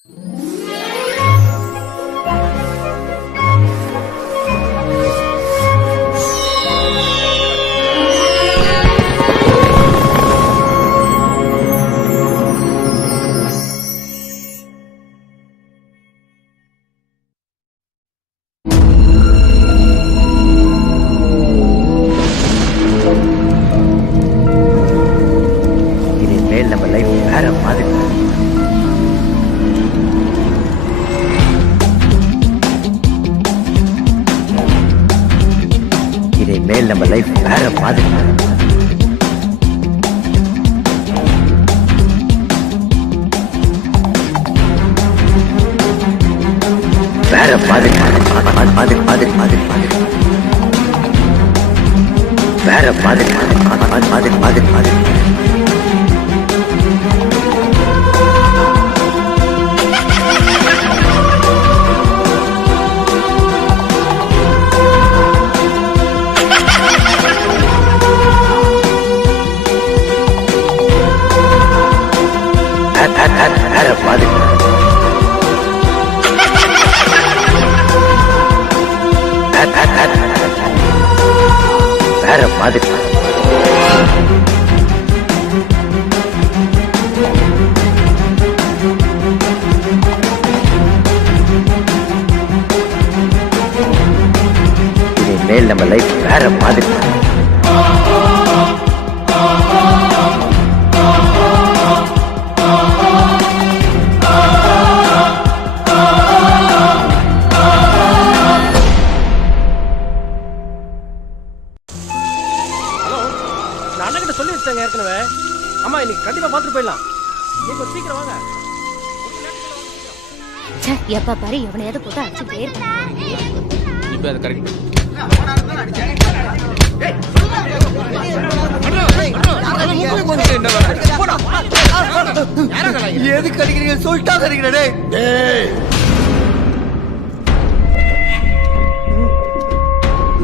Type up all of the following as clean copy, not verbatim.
இனிமேல் நம்ம லைஃப் வேற மாதிரி வேற மாதிரி மாதிரி மாதிரி மாதிரி வேற மாதிரி மாதிரி மாதிரி மாதிரி வேற மாதிரி வேற மாதிரி இனிமேல் நம்ம லைஃப் வேற மாதிரி அண்ணகிட்ட சொல்லி வச்சாங்க ஏற்கனவே. அம்மா இன்னைக்கு கண்டிப்பா பாத்துட்டு போயிடலாம். நீங்க சீக்கிரம் வாங்க. எப்ப பாரு எவனையாவது போட்டு அடிச்சுட்டே இருக்கான். இப்போ அது கரெக்ட். எதுக்கு அடிக்கிறீங்க சொல்லிட்டா அடிக்கிறே.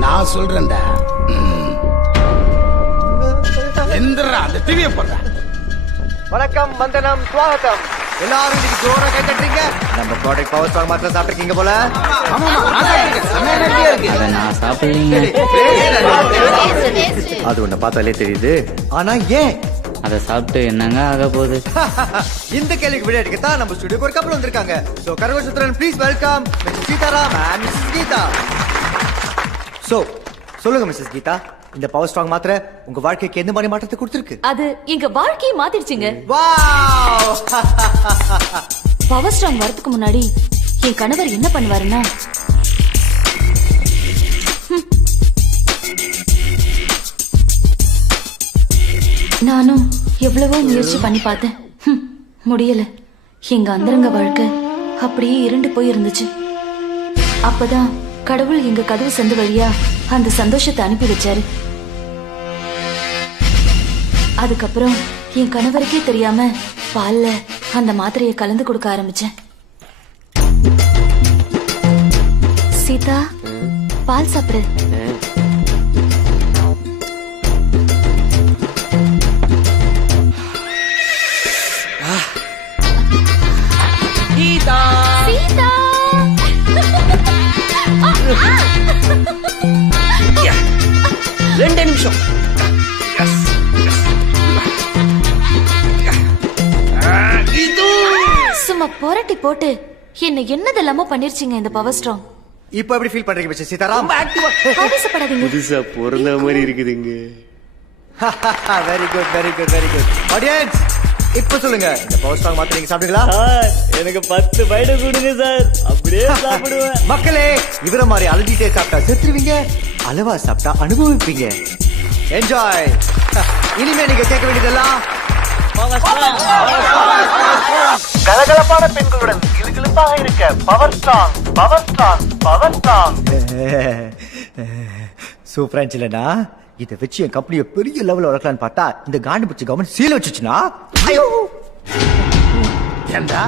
நான் சொல்றேன்டா. எந்திரா அந்த டிவியை போடுறா. வணக்கம், வந்தனம், ஸ்வாகத்தம். எல்லாரும் இன்னைக்கு ஜோரா கை தட்டுறீங்க. நம்ம ப்ராடக்ட் பவர் ஸ்ட்ராங் மாத்திரம் சாப்பிட்டுருக்கீங்க போல. நான் சாப்பிடுறீங்க. அது உன்னை பார்த்தாலே தெரியுது. ஆனா ஏன் அதை சாப்பிட்டு என்னங்க ஆக போகுது? இந்த கேள்விக்கு விட எடுக்கத்தான் நம்ம ஸ்டுடியோக்கு ஒரு கப்பல் வந்திருக்காங்க. சோ கர்வசுத்ரன் please welcome Mr Sitaram and Mrs Geetha. So சொல்லுங்க மிஸ்ஸஸ் கீதா, இந்த பவர் ஸ்ட்ராங் மாத்திரை உங்க வாழ்க்கைக்கு எந்த மாதிரி மாற்றத்தை கொடுத்திருக்கு? அது எங்க வாழ்க்கையை மாத்திடுச்சுங்க. வாவ்! பவர் ஸ்ட்ராங் வரதுக்கு முன்னாடி என் கணவர் என்ன பண்ணுவாருன்னா, நானும் எவ்வளவோ முயற்சி பண்ணி பார்த்தேன். முடியல. எங்க அந்தரங்க வாழ்க்கை அப்படியே இருண்டு போய் இருந்துச்சு. அப்பதான் கடவுள் எங்க கதவு சந்து வழியா அந்த சந்தோஷத்தை அனுப்பி வச்சாரு. அதுக்கப்புறம் என் கணவருக்கே தெரியாம பால்ல அந்த மாத்திரையை கலந்து கொடுக்க ஆரம்பிச்சேன். சீதா, பால் சாப்பிடு. கீதா. சீதா. 2 நிமிஷம். சும்மா புரட்டி போட்டு என்ன என்னதெல்லாமோ பண்ணிருச்சீங்க இந்த பவர் ஸ்ட்ராங். இப்போ எப்படி ஃபீல் பண்றீங்க மிஸ்டர் சீதாராம்? ஆவேசப்படாதீங்க. புதுசா பிறந்த மாதிரி இருக்குதுங்க. Very good very good very good. Audience, இப்போ சொல்லுங்க, இந்த பவர் ஸ்ட்ராங் மாத்திரை நீங்க சாப்பிடுங்களா? சார் எனக்கு 10 பைட கொடுங்க சார், அப்படியே சாப்பிடுவேன். மக்களே, இவர மாதிரி அழுதிட்டே சாப்பிட்டா செத்துருவீங்க, அளவா சாப்பிட்டா அனுபவிப்பீங்க. என்ஜாய். இனிமே நீங்க கேட்க வேண்டியதெல்லாம் கலகலப்பான பெண்களுடன் கிளுகிளுப்பாக இருக்க power strong power strong power strong. சூப்பரா இருந்துச்சுலடா. இதை வச்சு என் கம்பெனியை பெரிய லெவலில் வளர்க்கலான்னு பார்த்தா இந்த காண்டு பிடிச்ச கவர்மெண்ட் சீல் வச்சுச்சுன்னா, ஐயோ ஏண்டா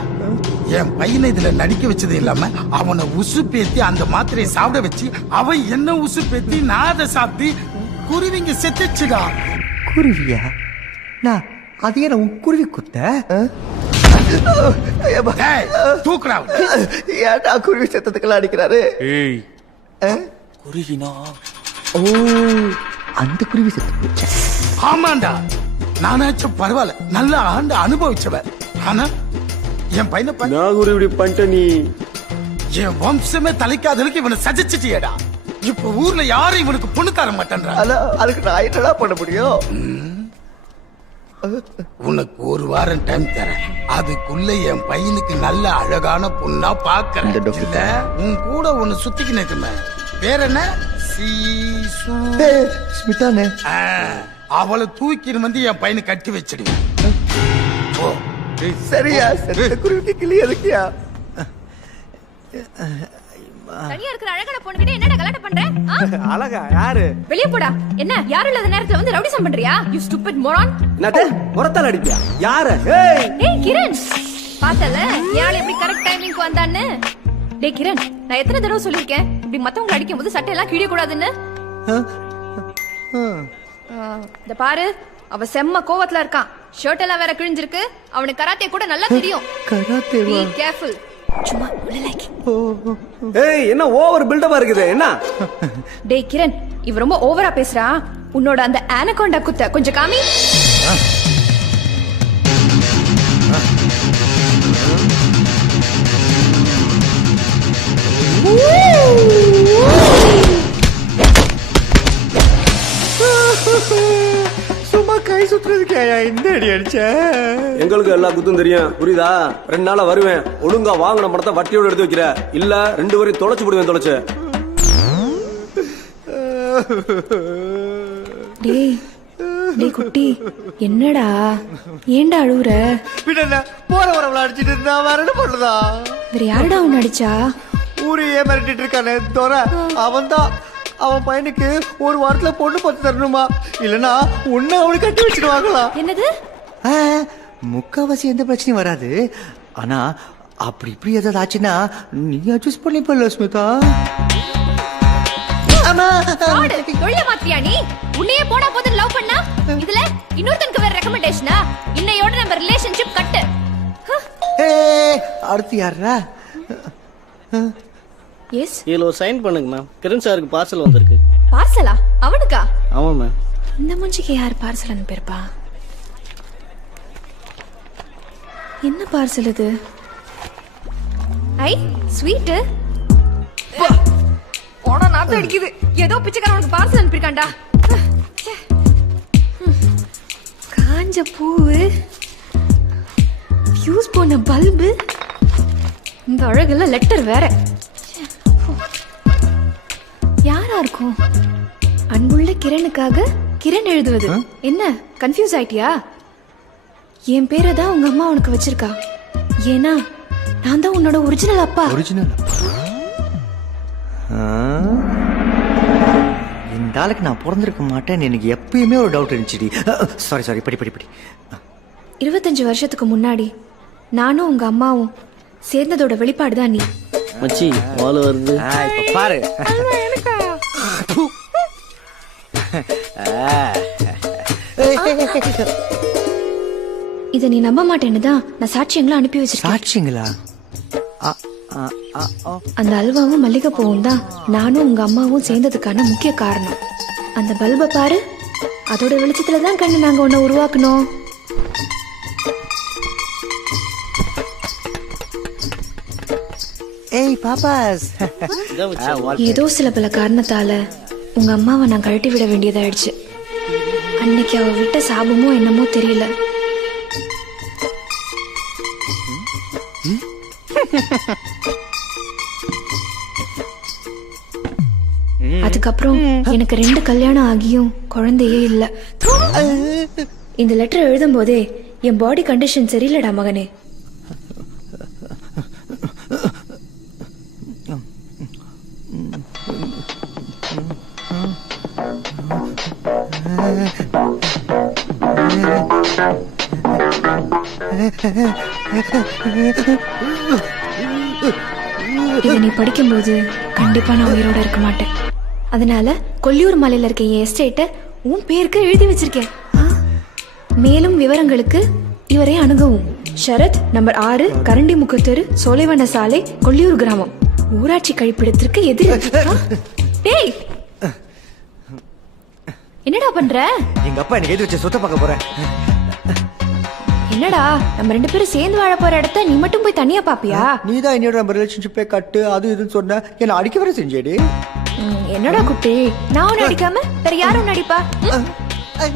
என் பையனை இதுல நடிக்க வச்சது இல்லாம அவனை உசு பேத்தி அந்த மாத்திரையை சாப்பிட வச்சு அவன் என்ன உசு பேத்தி நான் அதை சாப்பிட்டு குருவிங்க செத்துச்சுடா. குருவியா? நான் அதையே நான் குருவி குத்த தூக்குறா ஏன்டா குருவி சத்தத்துக்கெல்லாம் அடிக்கிறாரு? குருவினா ஓ, அந்த குருவி சத்தம். ஆமாண்டா, நானாச்சும் பரவாயில்ல, நல்ல ஆண்டு அனுபவிச்சவன். ஆனா என் பையனை நாகூர் இப்படி பண்ணிட்ட நீ. என் வம்சமே தலைக்காதலுக்கு இவனை சஜிச்சிட்டியடா. இப்ப ஊர்ல யாரும் இவனுக்கு பொண்ணு தர மாட்டேன்றா. அதுக்கு நான் என்னடா பண்ண முடியும்? உனக்கு ஒரு வாரம் டைம் தரேன். அதுக்குள்ள என் பையனுக்கு நல்ல அழகான பொண்ணா பாக்குறேன். இந்த doctor. இல்ல, உன் கூட ஒண்ணு சுத்திக்கு நிற்குமே, பேர் என்ன? சீசு. ஸ்மிதானே. அவளை தூக்கின்னு வந்து என் பையனை கட்டி வச்சிடுவேன். ஓ, சரியா? சரி, குருவிக்கு கிளி எதுக்கியா? தனியா இருக்கிற அழகான பொண்ணுகிட்ட என்னடா கலாட்ட பண்ற? அழகா யாரு? வெளிய போடா. என்ன யாரும் இல்லாத நேரத்துல வந்து ரவுடிசம் பண்றியா? You stupid moron. என்னது முறத்தால அடிப்பியா? யாரு? ஏய் டேய் கிரண், பார்த்தல யாழ் எப்படி கரெக்ட் டைமிங்க்கு வந்தான்னு? டேய் கிரண், நான் எத்தனை தடவை சொல்லிருக்கேன் இப்படி மத்தவங்க அடிக்கும்போது சட்டை எல்லாம் கிழிய கூடாதுன்னு? இந்த பாரு, அவ செம்ம கோவத்துல இருக்கான். ஷர்ட் எல்லாம் வேற கிழிஞ்சிருக்கு. அவனுக்கு கராத்தே கூட நல்லா தெரியும். கராத்தேவா? Be careful. சும்மா லைக். ஏய், என்ன ஓவர் பில்டப்பா இருக்குது? என்ன? டேய் கிரண், இவ ரொம்ப ஓவரா பேசுறா. உன்னோட அந்த ஆனகோண்டா குத்த கொஞ்சம் காமி. சும்மா கை சுத்துறதுக்கு இந்த அடி அடிச்ச? எங்களுக்கு எல்லா குத்தும் தெரியும், புரியுதா? 2 நாளா வருவேன். ஒழுங்கா வாங்கின பணத்தை வட்டியோட எடுத்து வைக்கிற, இல்ல 2 வரையும் தொலைச்சு போடுவேன். தொலைச்சு. டேய் டேய் குட்டி, என்னடா ஏன்டா அழுவுற? பின்ன போற வரவள அடிச்சிட்டு இருந்தா வேற என்ன பண்ணுதா? வேற யாருடா உன்னை அடிச்சா? ஊரையே மிரட்டிட்டு இருக்கானே தோற, அவன்தான். அவன் பையனுக்கு ஒரு வாரத்துல பொண்ணு பார்த்து தரணுமா, இல்லனா உன்னை அவனுக்கு கட்டி வச்சிடுவாங்களா? என்னது? முக்காவாசி எந்த பிரச்சனையும் வராது. ஆனா அப்படி இப்படி ஏதாவது ஆச்சுன்னா நீ அட்ஜஸ்ட் பண்ணிப்பல ஸ்மிதா. காடு தொழில மாத்தியா நீ? உன்னையே போனா போது லவ் பண்ணா, இதுல இன்னொருத்தனுக்கு வேற ரெக்கமெண்டேஷனா? இன்னையோட நம்ம ரிலேஷன்ஷிப் கட்டு. அடுத்து யாரா? எஸ், இதுல ஒரு சைன் பண்ணுங்க மேம். கிரண் சாருக்கு பார்சல் வந்திருக்கு. பார்சலா? அவனுக்கா? ஆமா மேம். இந்த மூஞ்சிக்கு யார் பார்சல் அனுப்பியிருப்பா? என்ன பார்சல் இது? ஐ ஸ்வீட். போனா நாத்து அடிக்குது. ஏதோ பிச்சைக்காரனுக்கு பார்சல் அனுப்பியிருக்கான்டா. காஞ்ச பூவு, ஃபியூஸ் போன பல்பு, இந்த அழகுல லெட்டர் வேற. யாரா இருக்கும்? அன்புள்ள கிரணுக்காக கிரண் எழுதுவது. என்ன கன்ஃபியூஸ் ஆயிட்டியா? என் பேரை தான் உங்க அம்மா உனக்கு வச்சிருக்கா. ஏன்னா நான் தான் உன்னோட ஒரிஜினல் அப்பா. ஒரிஜினல் இந்த ஆளுக்கு நான் பிறந்திருக்க மாட்டேன்னு எனக்கு எப்பயுமே ஒரு டவுட் இருந்துச்சு. சாரி படி 25 வருஷத்துக்கு முன்னாடி நானும் உங்க அம்மாவும் சேர்ந்ததோட வெளிப்பாடுதான் நீ. மச்சி வால் வருது. இப்ப பாரு. இத நீ நம்ப மாட்டேன்னு தான் நான் சாட்சியங்களை அனுப்பி வச்சிருக்கேன். சாட்சிங்களா? அந்த அல்வாவும் மல்லிகைப்பூவும் தான் நானும் உங்க அம்மாவும் சேர்ந்ததுக்கான முக்கிய காரணம். அந்த பல்பை பாரு, அதோட வெளிச்சத்துல தான் கண்ணு நாங்க உன்னை உருவாக்கணும். ஏய் பாப்பாஸ். ஏதோ சில பல காரணத்தால உங்க அம்மாவை நான் கழட்டி விட வேண்டியதாயிடுச்சு. அன்னைக்கு அவ விட்ட சாபமோ என்னமோ தெரியல. அதுக்கப்புறம் எனக்கு 2 கல்யாணம் ஆகியும் குழந்தையே இல்ல. இந்த லெட்டர் எழுதும் போதே என் பாடி கண்டிஷன் சரியில்லடா மகனே. இதை நீ படிக்கும்போது கண்டிப்பா நான் உயிரோட இருக்க மாட்டேன். அதனால கொல்லியூர் மலையில இருக்க என் எஸ்டேட்டை உன் பேருக்கு எழுதி வச்சிருக்கேன். மேலும் விவரங்களுக்கு இவரை அணுகவும். சரத், நம்பர் 6, கரண்டி முக்கத்தெரு, சோலைவன சாலை, கொள்ளியூர் கிராமம், ஊராட்சி கழிப்பிடத்திற்கு எதிர். டேய், என்னடா பண்ற? எங்க அப்பா எனக்கு எழுதி வச்ச சொத்தை பார்க்க போறேன். என்னடா நம்ம 2 பேரும் சேர்ந்து வாழ போற இடத்த நீ மட்டும் போய் தனியா பாப்பியா? நீதான் என்னோட நம்ம ரிலேஷன்ஷிப்பே கட்டு அது இதுன்னு சொன்ன, என்ன அடிக்க வர செஞ்சேடி. என்னடா குட்டி, நான் உன்னை அடிக்காம வேற யாரும் உன்னை அடிப்பா?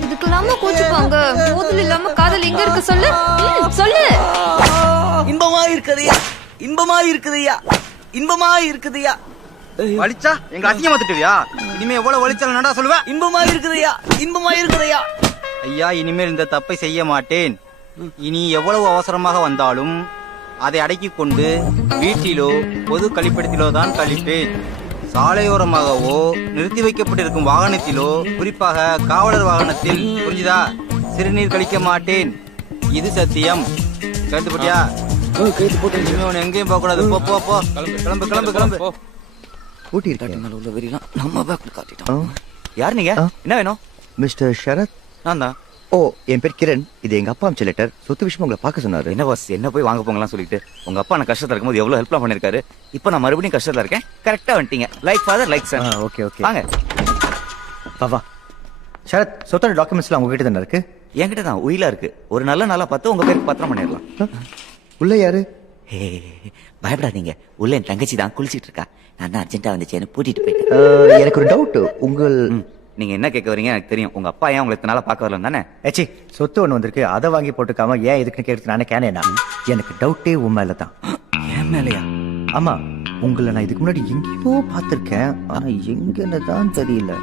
இதுக்கெல்லாம கோச்சுப்பாங்க. மோதல் இல்லாம காதல் எங்க இருக்கு சொல்லு. சொல்லு. இன்பமா இருக்குதையா, இன்பமா இருக்குதையா, இன்பமா இருக்குதையா. வலிச்சா எங்க அசிங்கமா திட்டுவியா? இனிமே எவ்வளவு வலிச்சாலும் நடா சொல்லுவேன். இன்பமா இருக்குதையா, இன்பமா இருக்குதையா. ஐயா, இனிமேல் இந்த தப்பை செய்ய மாட்டேன். இனி எவ்வளவு அவசரமாக வந்தாலும் அதை அடக்கிக் கொண்டு வீட்டிலோ பொது கழிப்பிடத்திலோ தான் கழிப்பேன். சாலையோரமாகவோ நிறுத்தி வைக்கப்பட்டிருக்கும் வாகனத்திலோ, குறிப்பாக காவலர் வாகனத்தில், புரிஞ்சுதா, சிறுநீர் கழிக்க மாட்டேன். இது சத்தியம். கேட்டு போட்டியா? இனிமே உன்னை எங்கேயும் போக கூடாது. போ போ போ, கிளம்பு கிளம்பு கிளம்பு. ஊட்டி இருக்கேன். உள்ள வெறிலாம் நம்ம பேக்ல காட்டிட்டோம். யார் நீங்க? என்ன வேணும்? மிஸ்டர் ஷரத். நான் தான். ஓ, என் பேர் கிரண். இது எங்க அப்பா அமிச்ச லெட்டர். சொத்து விஷயமா உங்களை பார்க்க சொன்னாரு. என்ன பாஸ், என்ன போய் வாங்க போங்கலாம் சொல்லிட்டு உங்க அப்பா நான் கஷ்டத்துல இருக்கும்போது எவ்வளவு ஹெல்ப்லாம் பண்ணிருக்காரு. இப்போ நான் மறுபடியும் கஷ்டத்துல இருக்கேன். கரெக்டா வந்துட்டீங்க. Like father like son. Okay okay, வாங்க. வா வா. ஷரத், சொத்தோட டாக்குமெண்ட்ஸ்லாம் உங்ககிட்ட தானே இருக்கு? என்கிட்ட தான் உயிலா இருக்கு. ஒரு நல்ல நாளா பார்த்து உங்க பேருக்கு பத்திரம் பண்ணிடலாம். உள்ள யாரு? ஹே, பயப்படாதீங்க. உள்ள என் தங்கச்சி தான் குளிச்சிட்டு இருக்கா. நான் தான் அர்ஜென்ட்டா வந்துச்சேன்னு கூட்டிட்டு போயிட்டேன். எனக்கு ஒரு டவுட். உங்கள் நீங்க என்ன கேட்க வரீங்க எனக்கு தெரியும். உங்க அப்பா ஏன் உங்களை இத்தனை நாளா பார்க்க வரல தானே? ஏச்சி, சொத்து ஒண்ணு வந்திருக்கு, அதை வாங்கி போட்டுக்காம ஏன் இதுக்குன்னு கேட்டு நானே கேனேனா? எனக்கு டவுட்டே உன் மேல தான். என் மேலையா? ஆமா, உங்களை நான் இதுக்கு முன்னாடி எங்கேயோ பார்த்திருக்கேன், ஆனா எங்கன்னு தான் தெரியல.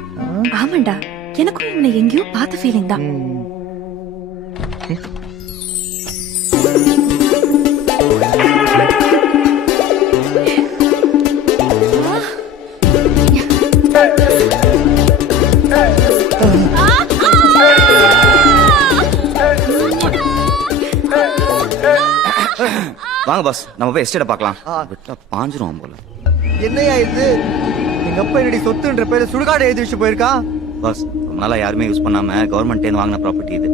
ஆமாண்டா, எனக்கும் உன்னை எங்கேயோ பார்த்த ஃபீலிங் தான். வாங்க பாஸ், நம்ம போய் எஸ்டேட்டை பார்க்கலாம். விட்டா பாஞ்சிரும் போல. என்னையா இது? எங்க அப்பா என்னடி சொத்துன்ற பேரு சுடுகாடு எழுதி வச்சு போயிருக்கா? பாஸ், ரொம்ப நாளா யாருமே யூஸ் பண்ணாம கவர்மெண்ட் வாங்கின ப்ராப்பர்ட்டி இது.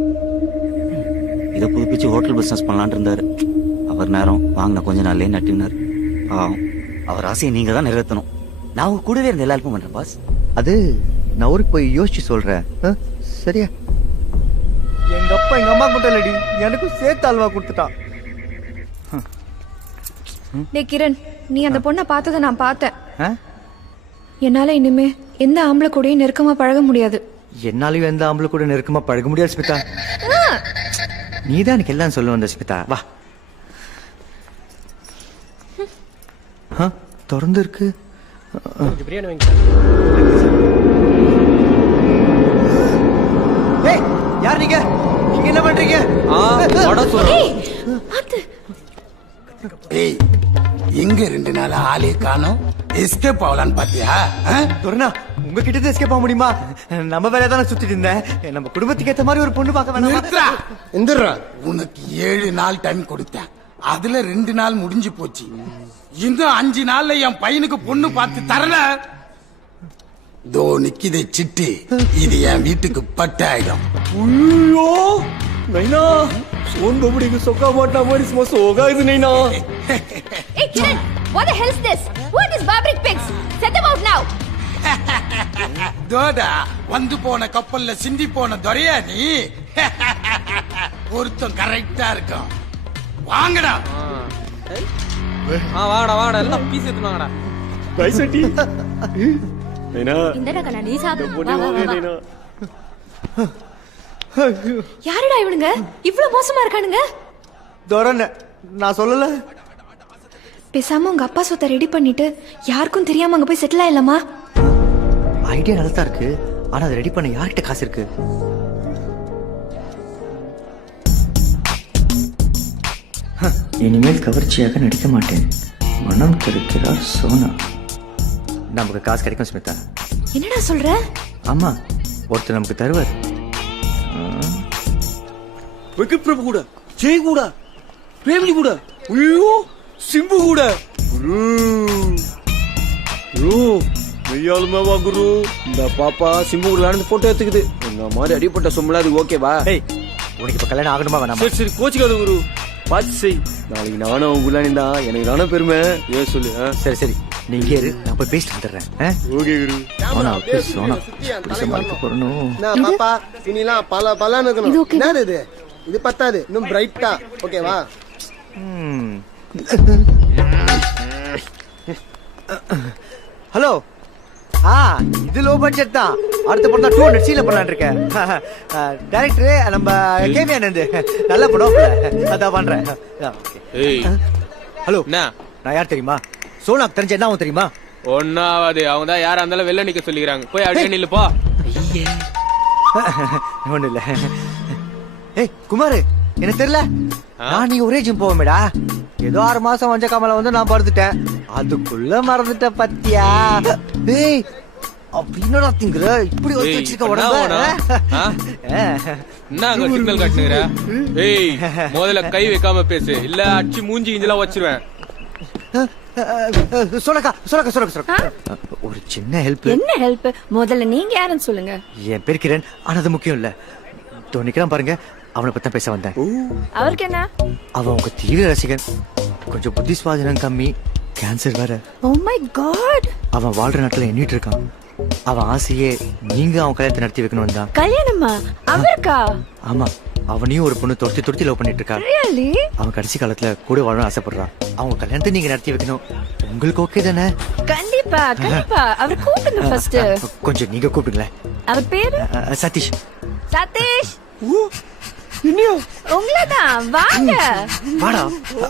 இதை புதுப்பிச்சு ஹோட்டல் பிசினஸ் பண்ணலான்னு இருந்தாரு. அவர் நேரம் வாங்கின கொஞ்ச நாள்லயே நட்டினார். அவர் ஆசையை நீங்க தான் நிறைவேற்றணும். நான் உங்க கூடவே இருந்த எல்லாருக்கும் பண்றேன் பாஸ். அது நான் ஊருக்கு போய் யோசிச்சு சொல்றேன். சரியா? எங்க அப்பா எங்க அம்மா மட்டும் இல்லடி, எனக்கும் சேர்த்து அல்வா கொடுத்துட்டான். டேய் கிரண், நீ அந்த பொண்ணை பார்த்ததை நான் பார்த்தேன். ஆ? என்னால இனிமே எந்த ஆம்பளை கூடயும் நெருக்கமா பழக முடியாது. என்னாலையும் எந்த ஆம்பளை கூட நெருக்கமா பழக முடியாது ஸ்மிதா. நீதான் எனக்கு எல்லாம் சொல்ல வந்த ஸ்மிதா. வா. திறந்து இருக்கு. ஏய், யார் நீங்க? நீங்க என்ன பண்றீங்க? ஏய், எங்க 2 நாள் ஆளே காணோம்? எஸ்கேப் ஆகலான்னு பாத்தியா? துரணா, உங்ககிட்ட இருந்து எஸ்கேப் ஆக முடியுமா? நம்ம வேலையை தானே சுத்திட்டு இருந்தேன். நம்ம குடும்பத்துக்கு ஏத்த மாதிரி ஒரு பொண்ணு பார்க்க வேணாமா? நிறுத்துடா. எந்திரா. உனக்கு 7 நாள் டைம் கொடுத்தேன். அதுல 2 நாள் முடிஞ்சு போச்சு. இன்னும் 5 நாள்ல என் பையனுக்கு பொண்ணு பார்த்து தரல. தோ நிக்கிதே சிட்டி, இது என் வீட்டுக்கு பட்டாயிடும். ஐயோ நைனா, சோன் பபடிக்கு சொக்கா மாட்டா மாதிரி சும்மா சோகா இது நைனா. Hey Kiran, what the hell is this? What is Babrik pigs? Set them out now. தோடா, வந்து போன கப்பல்ல சிந்தி போன துரையா நீ? பொருத்தம் கரெக்டா இருக்கும். வாங்கடா. வாங்கடா வாங்கடா, எல்லாம் பீஸ் எடுத்து வாங்கடா. பைசட்டி நைனா, இந்தடா கண்ணா, நீ சாப்பிடு. பொண்ணு வாங்க நைனா. யாருடா இவனுங்க இவ்வளவு மோசமா இருக்கானுங்க? துரண, நான் சொல்லல. பேசாம உங்க அப்பா சொத்தை ரெடி பண்ணிட்டு யாருக்கும் தெரியாம அங்க போய் செட்டில் ஆயிடலாமா? ஐடியா நல்லா இருக்கு, ஆனா அதை ரெடி பண்ண யார்கிட்ட காசு இருக்கு? இனிமேல் கவர்ச்சியாக நடிக்க மாட்டேன். மனம் தெரிக்கிறார் சோனா. நமக்கு காசு கிடைக்கும் ஸ்மிதா. என்னடா சொல்ற? ஆமா, ஒருத்தர் நமக்கு தருவார். வெங்கட் பிரபு கூட, ஜெய் கூட, பிரேம்ஜி கூட, ஐயோ சிம்பு கூட. மெய்யாலுமே வா குரு. இந்த பாப்பா சிம்பு கூட நடந்து போட்டோ எடுத்துக்குது. இந்த மாதிரி அடிப்பட்ட சொம்பளா அது ஓகேவா? ஏய், உனக்கு இப்ப கல்யாணம் ஆகணுமா வேணாமா? சரி சரி, கோச்சிக்காத குரு. பார்த்து செய். நாளைக்கு நானும் அவங்க உள்ளானி தான் எனக்கு தானே பெருமை. ஏன் சொல்லு. சரி சரி நீ இங்கே இரு, நான் போய் பேசிட்டு வந்துடுறேன். Okay Guru. Sona please Sona சமாளிக்க போறணும். நான் பாப்பா துணிலாம் பல பலன்னு இது இருக்கணும். okay. என்னது இது? இது பத்தாது, இன்னும் பிரைட்டா. ஓகேவா? ஹலோ. இது லோ பட்ஜெட் தான். அடுத்த படம் தான் 200 சீல பண்ணலாம்னு இருக்கேன். டைரக்டர் நம்ம கேபி ஆனந்த். நல்ல படம் அதான் பண்றேன். ஏய் ஹலோ. என்ன நான் யார் தெரியுமா? சோனாக்கு தெரிஞ்ச என்ன ஆகும் தெரியுமா? ஒன்னாவது அவங்க தான் யாரா இருந்தாலும் வெளில நிக்க சொல்லிக்கிறாங்க. போய் அப்படியே நில்லு போ. ஒண்ணு இல்ல. ஏய் குமார், எனக்கு தெரியல. நான் நீ ஒரே ஜிம் போவேடா. ஏதோ 6 மாசம் வஞ்ச காமல வந்து நான் பறந்துட்டேன். அதுக்குள்ள மறந்துட்ட பத்தியா? ஏய் அப்படின்னா திங்குற இப்படி ஒத்து வச்சிருக்க உடம்பு. என்ன அங்க சிக்னல் காட்டுனுற? ஏய் முதல்ல கை வைக்காம பேசு, இல்ல அடிச்சு மூஞ்சி கிஞ்சலாம் வச்சிருவேன். சொல்லக்கா சொல்லக்கா சொல்லக்கா சொல்லக்கா ஒரு சின்ன ஹெல்ப். என்ன ஹெல்ப்? முதல்ல நீங்க யாருன்னு சொல்லுங்க. என் பேர் கிரண். ஆனா அது முக்கியம் இல்ல. நிக்கிறான் பாருங்க, அவனை பத்தி பேச வந்தேன். அவருக்கு என்ன? அவன் உங்க தீவிர ரசிகன். கொஞ்சம் புத்தி சுவாதீனம் கம்மி, கேன்சர் வேற. Oh my god. அவன் வாழ்ற நாட்டுல எண்ணிட்டு இருக்கான். அவன் ஆசையே நீங்க அவன் கல்யாணத்தை நடத்தி வைக்கணும் தான். கல்யாணமா? அவருக்கா? ஆமா, அவனையும் ஒரு பொண்ணு துரத்தி துரத்தி லவ் பண்ணிட்டு இருக்கா. ரியலி? அவன் கடைசி காலத்துல கூட வாழணும்னு ஆசைப்படுறான். அவங்க கல்யாணத்தை நீங்க நடத்தி வைக்கணும். உங்களுக்கு ஓகே தானே? கண்டிப்பா கண்டிப்பா. அவர் கூப்பிடுங்க ஃபர்ஸ்ட். கொஞ்சம் நீங்க கூப்பிடுங்களேன். அவர் பேரு? சதீஷ். சதீஷ் உங்களதான். வாங்க வாடா.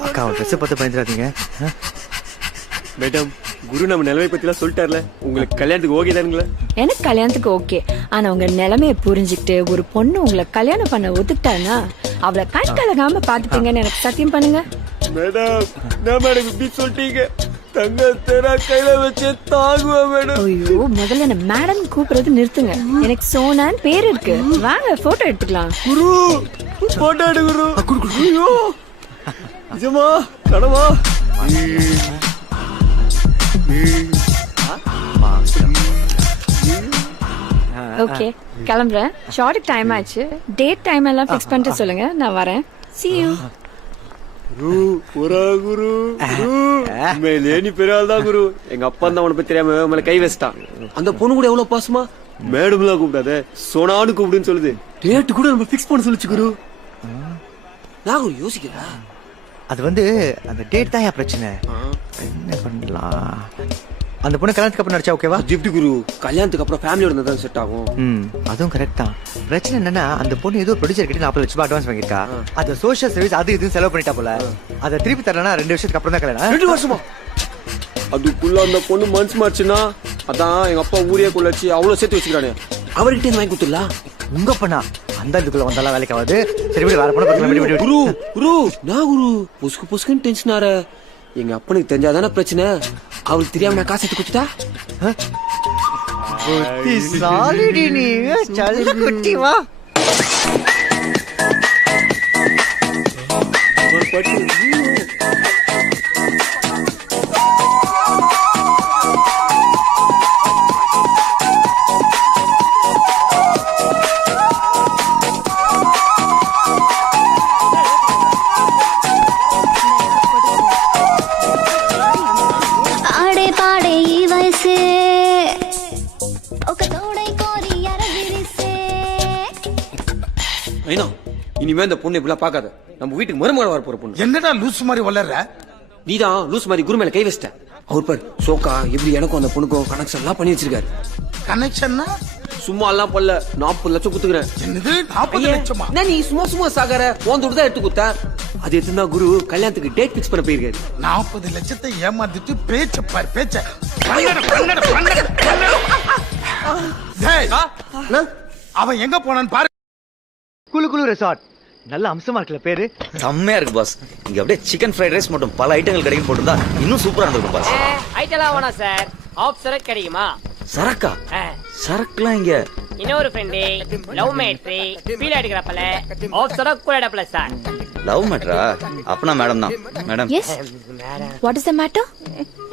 அக்கா அவன் ட்ரெஸ் பார்த்து பயந்துடாதீங்க. மேடம், குரு நம்ம நிலைமை பத்தி எல்லாம் சொல்லிட்டார்ல. உங்களுக்கு கல்யாணத்துக்கு ஓகே தானுங்களா? எனக்கு கல்யாணத்துக்கு ஓகே. ஆனா உங்க நிலைமைய புரிஞ்சுக்கிட்டு ஒரு பொண்ணு உங்களை கல்யாணம் பண்ண ஒத்துக்கிட்டானா அவளை கண் கலகாம பாத்துட்டீங்கன்னு எனக்கு சத்தியம் பண்ணுங்க. மேடம், நான் மேடம் இப்படி சொல்லிட்டீங்க. தங்க தெரா கையில வச்சு தாங்குவா மேடம். ஐயோ, முதல்ல என்ன மேடம் கூப்பிடுறது நிறுத்துங்க. எனக்கு சோனான்னு பேர் இருக்கு. வாங்க போட்டோ எடுத்துக்கலாம். குரு போட்டோ எடு குரு. ஐயோ நிஜமா கடவா? ஓகே கிளம்புறேன். ஷார்ட்டுக்கு டைம் ஆச்சு. டேட் டைம் எல்லாம் ஃபிக்ஸ் பண்ணிட்டு சொல்லுங்க, நான் வரேன். See you. குரு ஒரா குரு. மேலே நீ பெரிய ஆள் தான் குரு. எங்க அப்பா தான் உனக்கு பத்தி தெரியாம மேல கை வச்சிட்டான். அந்த பொண்ணு கூட எவ்வளவு பாசமா மேடம்லாம் கூப்பிடாத, சோனான்னு கூப்பிடுன்னு சொல்லுது. டேட் கூட நம்ம ஃபிக்ஸ் பண்ண சொல்லுச்சு குரு. நான் குரு யோசிக்கிறா. அது வந்து அந்த டேட் தான் என் பிரச்சனை. என்ன பண்ணலாம்? அந்த பொண்ணு கல்யாணத்துக்கு அப்புறம் நடிச்சா ஓகேவா? எப்படி குரு? கல்யாணத்துக்கு அப்புறம் ஃபேமிலியோட இருந்தா தான் செட் ஆகும். அதுவும் கரெக்ட் தான். பிரச்சனை என்னன்னா அந்த பொண்ணு ஏதோ ப்ரொடியூசர் கிட்ட 40 லட்சம் அட்வான்ஸ் வாங்கிருக்கா. அது சோஷியல் சர்வீஸ் அது இதுன்னு செலவு பண்ணிட்டா போல. அதை திருப்பி தரலனா 2 வருஷத்துக்கு அப்புறம் தான் கல்யாணம். 2 வருஷமா? அதுக்குள்ள அந்த பொண்ணு மனசு மாறுச்சுன்னா அதான் எங்க அப்பா ஊரே கொள்ளச்சு அவ்வளவு சேர்த்து வச்சுக்கிறானே. அவர்கிட்ட வாங்கி கொடுத்துடலாம். உங்க பண்ணா அந்த இதுக்குள்ள வந்தாலும் வேலைக்கு ஆகாது. சரி விடு, வேற பொண்ணு பார்க்கலாம். குரு குரு நான் குரு புஸ்கு புஸ்குன்னு டென்ஷன் ஆற. எங்க அப்பனுக்கு தெரிஞ்சாதானே பிரச்சனை. அவளுக்கு தெரியாம நான் காசு எடுத்து கொடுத்துட்டா? சாலிடி நீ சல்ல குட்டி வா. இனிமே இந்த பொண்ணு இப்படிலாம் பாக்காத. நம்ம வீட்டுக்கு மருமகள் வர போற பொண்ணு. என்னடா லூஸ் மாதிரி வளர்ற? நீதான் லூஸ் மாதிரி குரு மேல கை வச்சிட்ட. அவர் பாரு சோக்கா எப்படி எனக்கும் அந்த பொண்ணுக்கும் கனெக்ஷன் எல்லாம் பண்ணி வச்சிருக்காரு. கனெக்ஷன்னா? சும்மா எல்லாம் பண்ணல. 40 லட்சம் குத்துக்கிறேன். என்னது 40 லட்சமா? நீ சும்மா சும்மா சாகர போந்துட்டு தான் எடுத்து குத்த. அது எத்தனா குரு கல்யாணத்துக்கு டேட் பிக்ஸ் பண்ண போயிருக்காரு. 40 லட்சத்தை ஏமாத்திட்டு பேச்ச பாரு பேச்ச. அவன் எங்க போனான்னு பாரு. குளு குளு ரெசார்ட் நல்ல அம்சமா இருக்குல்ல பேரு. செம்மையா இருக்கு பாஸ். இங்க அப்படியே சிக்கன் ஃப்ரைட் ரைஸ் மட்டும் பல ஐட்டங்கள் கிடைக்கும் போட்டுருந்தா இன்னும் சூப்பரா இருந்திருக்கும் பாஸ். ஐட்டலாம் வேணாம் சார். ஆஃப் சரக்கு கிடைக்குமா? சரக்கா? சரக்குலாம் இங்க. இன்னொரு ஃப்ரெண்டு லவ் மேட்ரி ஃபீல் அடிக்கிறப்பல ஆஃப் சரக்கு கூட அடப்பல சார். லவ் மேட்டரா? அப்பனா மேடம் தான். Madam. Yes. What is the matter?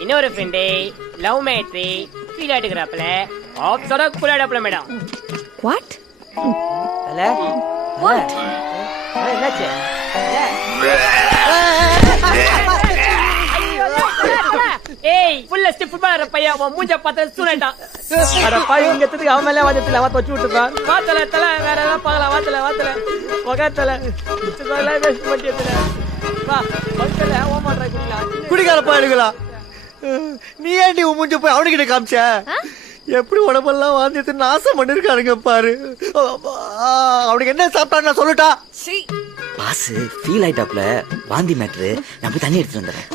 இன்னொரு ஃப்ரெண்டு லவ் மேட்ரி ஃபீல் அடிக்கிறப்பல ஆஃப் சரக்கு கூட அடப்பல மேடம். வாட்? அல்ல என்னாச்சு ஏய் ஃபுல்ல ஸ்டிப் பண்ணற பையன் அவன் மூஞ்ச பார்த்து சூனேட்டான் அட பாய் இங்க எத்துக்கு அவன் மேல வாதத்துல அவ வச்சு விட்டுப்பா வாத்தல தல வேற ஏதாவது பார்க்கலாம் வாத்தல முகத்தல இதெல்லாம் வேஸ்ட் பண்ணிட்டல வா பக்கல ஓமாட்ற குடிகார பாடுகளா நீ ஏன்டி மூஞ்ச போய் அவனுக்கிட்ட காமிச்ச எப்படி உடம்பெல்லாம் வாந்தியத்தை நாசம் பண்ணிருக்கானுங்க பாரு அவனுக்கு என்ன சாப்பிட்டான்னு நான் சொல்லட்டா பாஸ் ஃபீல் ஆயிட்டாப்ல வாந்தி மேட்ரு நான் போய் தண்ணி எடுத்துட்டு வந்துடுறேன்.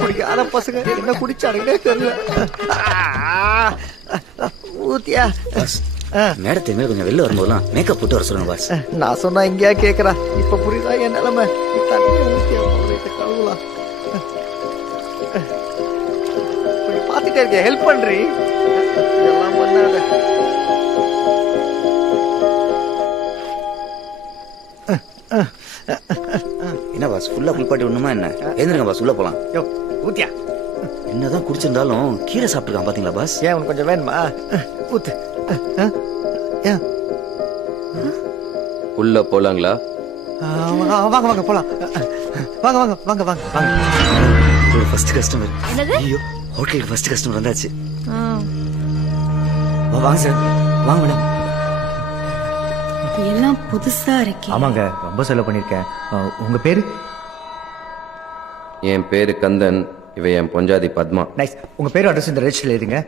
குடிக்காத பசங்க என்ன குடிச்சானுங்களே தெரியல. ஊத்தியா மேடத்தை மேல கொஞ்சம் வெளில வரும்போதெல்லாம் மேக்கப் போட்டு வர சொல்லுங்க பாஸ். நான் சொன்னா எங்கேயா கேக்குறா. இப்ப புரியுதா என் நிலைமை. கழுவலாம் பாத்துட்டே இருக்க ஹெல்ப் பண்றீ இதெல்லாம் பண்ணாத. என்ன பாஸ் ஃபுல்லா குளிப்பாட்டி விடணுமா என்ன? எழுந்திருங்க பாஸ் உள்ள போலாம். ஊத்தியா என்னதான் குடிச்சிருந்தாலும் கீரை சாப்பிட்டுருக்கான் பாத்தீங்களா பாஸ்? ஏன் உனக்கு கொஞ்சம் வேணுமா? ஊத்து. உள்ள போலாங்களா? வாங்க வாங்க போலாம். வாங்க வாங்க வாங்க வாங்க வாங்க. First customer. ஐயோ ஹோட்டலுக்கு ஃபர்ஸ்ட் கஸ்டமர் வந்தாச்சு. வாங்க சார் வாங்க மேடம். எல்லாம் புதுசா இருக்கு. ஆமாங்க ரொம்ப செலவு பண்ணிருக்கேன். உங்க பேரு? என் பேரு கந்தன், இவ என் பொஞ்சாதி பத்மா. நைஸ். உங்க பேரு அட்ரஸ் இந்த ரெஜிஸ்டர்ல எழுதுங்க.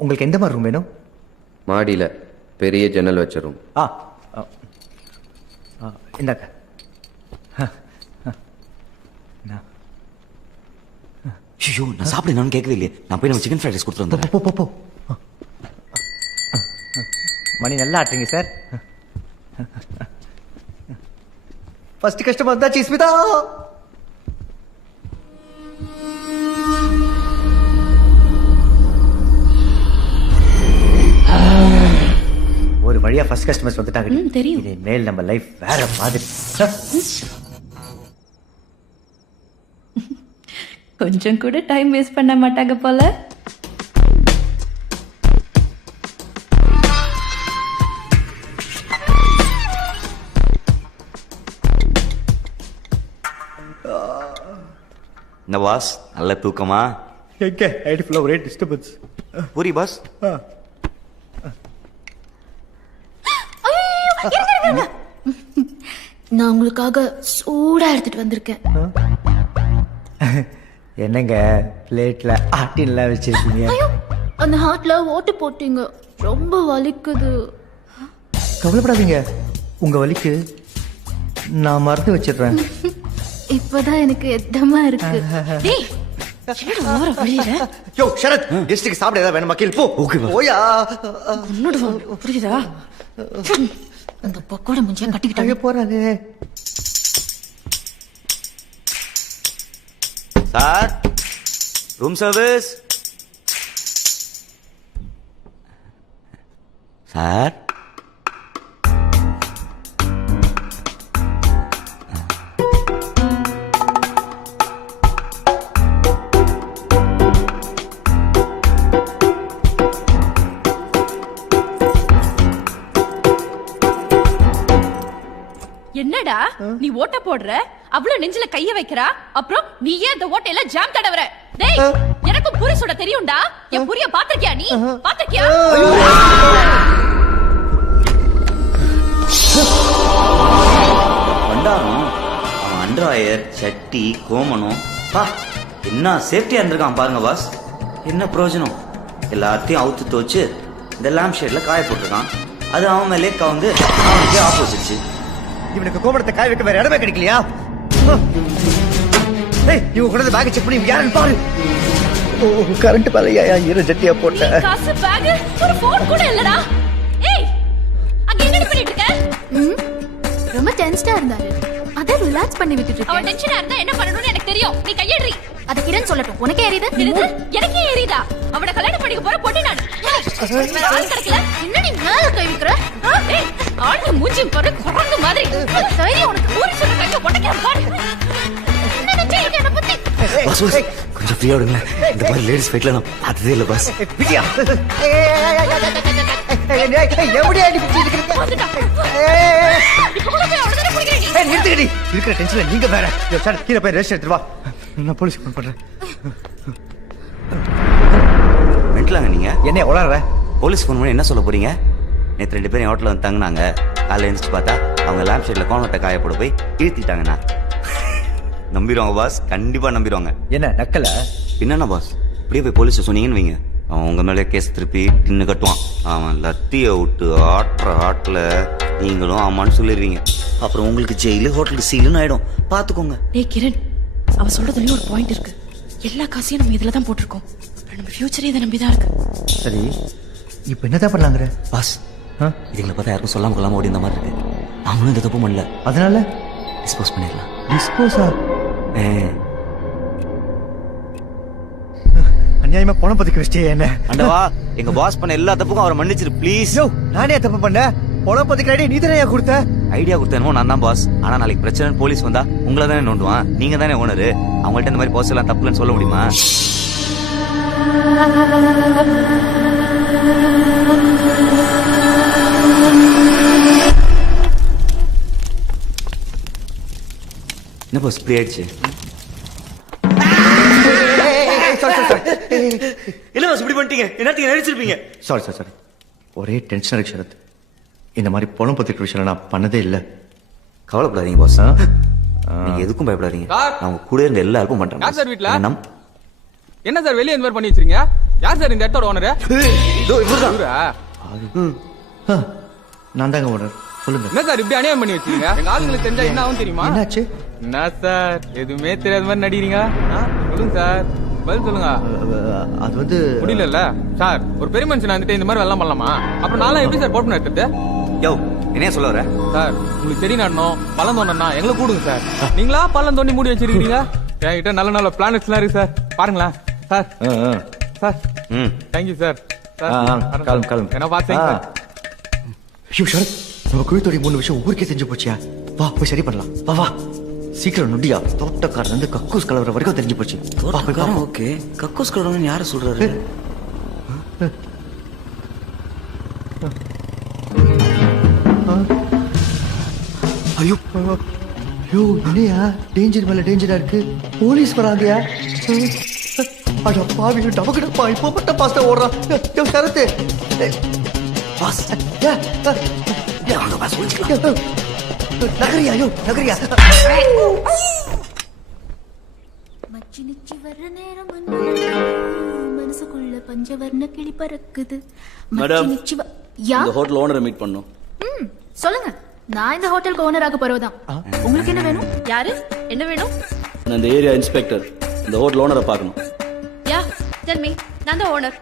உங்களுக்கு எந்த மாதிரி ரூம் வேணும்? மாடியில பெரிய ஜன்னல் வச்ச ரூம். இந்தாங்க. ஐயோ நான் சாப்பிடுன்னு கேட்கவே இல்லையே. நான் போய் நம்ம சிக்கன் ஃப்ரைட் ரைஸ் கொடுத்து வந்துடுறேன். போ போ மணி நல்லா ஆட்டுறீங்க சார். ஃபர்ஸ்ட் கஸ்டமர் வந்தாச்சு ஸ்மிதா. ஒரு வழியா ஃபர்ஸ்ட் கஸ்டமர்ஸ் வந்துட்டாங்க. தெரியும். இது மேல் நம்ம லைஃப் வேற மாதிரி. கொஞ்சம் கூட டைம் வேஸ்ட் பண்ண மாட்டாங்க போல. இந்த பாஸ் நல்ல தூக்கமா? எங்க ஐடி ஃபுல்லா ஒரே டிஸ்டர்பன்ஸ். பூரி பாஸ். நான் உங்களுக்காக சூடா எடுத்துட்டு வந்திருக்கேன். என்னங்க பிளேட்ல ஆட்டின்லாம் வச்சிருக்கீங்க? அந்த ஹார்ட்ல ஓட்டு போட்டீங்க, ரொம்ப வலிக்குது. கவலைப்படாதீங்க, உங்க வலிக்கு நான் மறந்து வச்சிடுறேன். இப்பதான் எனக்கு எத்தமா இருக்கு. யோ ஷரத், கெஸ்டுக்கு சாப்பிட ஏதாவது வேணுமா? கேள் போ. ஓயா புரியுதா? அந்த பக்கோட முஞ்சியா கட்டிக்கிட்டாங்க போறாங்க. Sir room service. சார் என்னடா நீ ஓட்ட போடுற, அவ்வளவு நெஞ்சில கைய வைக்கிறா, அப்புறம் நீ ஏன் இந்த ஓட்டையில ஜாம் தடவற? டேய் எனக்கு புரி சுட தெரியும்டா. என் புரிய பாத்திருக்கியா? நீ பாத்திருக்கியா? பண்டாரம் அவன் அண்டர்வயர் சட்டி கோமனம் என்ன சேஃப்டியா இருந்திருக்கான் பாருங்க பாஸ். என்ன பிரயோஜனம்? எல்லாத்தையும் அவுத்து தோச்சு இந்த லேம்ப் ஷேட்ல காய போட்டிருக்கான். அது அவன் மேலே கவுந்து அவனுக்கே ஆப்போசிட்ஸ். இவனுக்கு கோபுரத்தை காய வைக்க வேற இடமே கிடைக்கலையா? இவங்க கூட பேக் செக் பண்ணி யாருன்னு பாரு. கரண்ட் பாலையா இரு ஜட்டியா போட்ட காசு பேக் ஒரு போன் கூட இல்லடா. ஏய் அங்க என்ன பண்ணிட்டு இருக்க? ரொம்ப டென்ஷனா இருந்தாரு, அத ரிலாக்ஸ் பண்ணி விட்டுட்டு இருக்கேன். அவன் டென்ஷனா இருந்தா என்ன பண்ணணும்னு எனக்கு தெரியும். நீ கையேறி. அத கிரண் சொல்லட்டும். உனக்கே ஏறிது? எனக்கே ஏறிதா? அவனை கல்யாணம் பண்ணிக்க போற பொட்டி நான். ஆள் கிடைக்கல. என்னடி மேல கை வைக்கிற? ஏய் ஆளு மூஞ்சி பாரு குரங்கு மாதிரி. தைரியம் உனக்கு ஊரி சொல்ற கைய உடைக்க பாரு. என்ன நினைச்சீங்க என்ன பத்தி? பாஸ் கொஞ்சம் கொஞ்சம் ஃப்ரீயா விடுங்களேன். இந்த மாதிரி லேடிஸ் ஃபைட்ல நான் பார்த்ததே இல்லை பாஸ். விஜயா எப்படியா நிறுத்துக்கடி இருக்கிற டென்ஷன்ல நீங்க வேற. சார் கீழே போய் ரெஸ்ட் எடுத்துட்டு வா, நான் போலீஸ் ஃபோன் பண்றேன். மென்டலாங்க நீங்க? என்ன உளற? போலீஸ் ஃபோன் பண்ணி என்ன சொல்ல போறீங்க? நேற்று 2 பேரும் ஹோட்டலில் வந்து தங்கினாங்க. காலையில் எழுந்திரிச்சு பார்த்தா அவங்க லேம்ப் ஷேட்ல கோணத்தை காயப்பட போய் இழுத்திட்டாங்கண்ணா. நம்பிடுவாங்க பாஸ், கண்டிப்பா நம்பிடுவாங்க. என்ன நக்கல? என்னண்ணா பாஸ், இப்படியே போய் போலீஸ் சொன்னீங்கன்னு வைங்க, அவன் உங்க மேலே கேஸ் திருப்பி டின்னு கட்டுவான். அவன் லத்திய விட்டு ஆட்டுற ஆட்டில் நீங்களும் ஆமான்னு சொல்லிடுவீங்க. அப்புறம் உங்களுக்கு ஜெயிலு ஹோட்டலுக்கு சீலுன்னு ஆயிடும். பார்த்துக்கோங்க. டேய் கிரண், அவ சொல்றதுலயும் ஒரு பாயிண்ட் இருக்கு. எல்லா காசையும் நம்ம இதுல தான் போட்டிருக்கோம். நம்ம ஃபியூச்சரே இதை நம்பிதான் இருக்கு. சரி, இப்போ என்னதான் பண்ணலாங்கிற? பாஸ், இதுங்களை பார்த்தா யாருக்கும் சொல்லாம கொள்ளாம ஓடி இந்த மாதிரி இருக்கு. நாமளும் இந்த தப்பு பண்ணல, அதனால டிஸ்போஸ் பண்ணிடலாம். டிஸ்போஸா? அநியாயமா பணம் பத்திக்க வச்சிட்டே என்ன? அண்டவா, எங்க பாஸ் பண்ண எல்லா தப்புக்கும் அவரை மன்னிச்சிரு ப்ளீஸ். யோ, நானே தப்பு பண்ணேன். பணம் பத்திக்க ஐடியா நீ தானே கொடுத்த? ஐடியா கொடுத்தேனோ நான் தான் பாஸ். ஆனா நாளைக்கு பிரச்சனை போலீஸ் வந்தா உங்களை தானே நோண்டுவான். நீங்க தானே ஓனரு. அவங்கள்ட்ட இந்த மாதிரி பாஸ் எல்லாம் தப்புலன்னு சொல்ல முடியுமா? என்ன பாஸ் இப்படி ஆயிடுச்சு? என்ன பாஸ் இப்படி பண்ணிட்டீங்க? என்னத்துக்கு நடிச்சிருப்பீங்க? Sorry sir, sorry. ஒரே டென்ஷன் இருக்கு சரத். இந்த மாதிரி பணம் பத்திக்க விஷயம் நான் பண்ணதே இல்லை. கவலைப்படாதீங்க பாஸ், நீங்க எதுக்கும் பயப்படாதீங்க. நான் உங்க கூட இருந்து எல்லா ஹெல்ப்பும் பண்றேன். யார் சார் வீட்ல? என்ன சார் வெளியே இந்த மாதிரி பண்ணி வச்சிருக்கீங்க? யார் சார் இந்த இடத்தோட ஓனரு? நான் தாங்க ஓனர், சொல்லுங்க. என்ன சார் இப்படி அநியாயம் பண்ணி வச்சிருக்கீங்க? எங்க ஆளுங்களுக்கு தெரிஞ்சா என்ன ஆகும் தெரியுமா? என்னாச்சு? என்ன சார் எதுவுமே தெரியாத மாதிரி நடிக்கிறீங்க? சொல்லுங்க சார், பதில் சொல்லுங்க. அது வந்து முடியல சார். ஒரு பெரிய மனுஷன் வந்துட்டு இந்த மாதிரி வெள்ளம் பண்ணலாமா? அப்புறம் நான்லாம் எப்படி சார் போட்டு எடுத்துட்டு? யோ, என்ன சொல்ல வர சார்? உங்களுக்கு செடி நடணும், பழம் தோண்டனா எங்களை கூடுங்க சார். நீங்களா பழம் தோண்டி மூடி வச்சிருக்கீங்க? என்கிட்ட நல்ல நல்ல பிளானட்ஸ் எல்லாம் இருக்கு சார், பாருங்களேன் சார். Sir thank you sir. என்ன பார்த்தீங்க? ஐயோ சரத், நம்ம குழுத்தோடைய 3 விஷயம் ஊருக்கே தெரிஞ்சு போச்சியா? வா போய் சரி பண்ணலாம். வா வா சீக்கிரம் நொண்டியா. தோட்டக்காரன் வந்து கக்கூஸ் கலவர வரைக்கும் தெரிஞ்சு போச்சு. ஓகே, கக்கூஸ் கலவரன்னு யார சொல்றாரு? ஐயோ ஐயோ, என்னையா டேஞ்சர் மேல டேஞ்சரா இருக்கு. போலீஸ் வராங்கயா. அட பாவி, டபக்குடப்பா இப்போ மட்டும் பாஸ்டா ஓடுறான். யோ சரத் பாஸ், வாங்க பாஸ், ஒளிச்சுக்கலாம். நகரியா? யோ நகரியா. மச்சி நிச்சி வர்ற நேரம் மனசுக்குள்ள பஞ்சவர்ண கிளி பறக்குது. மேடம், யா இந்த ஹோட்டல் ஓனரை மீட் பண்ணோம். சொல்லுங்க. நான் இந்த ஹோட்டலுக்கு ஓனராக போறவதான். உங்களுக்கு என்ன வேணும்? யாரு? என்ன வேணும்? நான் இந்த ஏரியா இன்ஸ்பெக்டர். இந்த ஹோட்டல் ஓனரை பார்க்கணும். யா டெல் மீ. நான் தான் ஓனர்.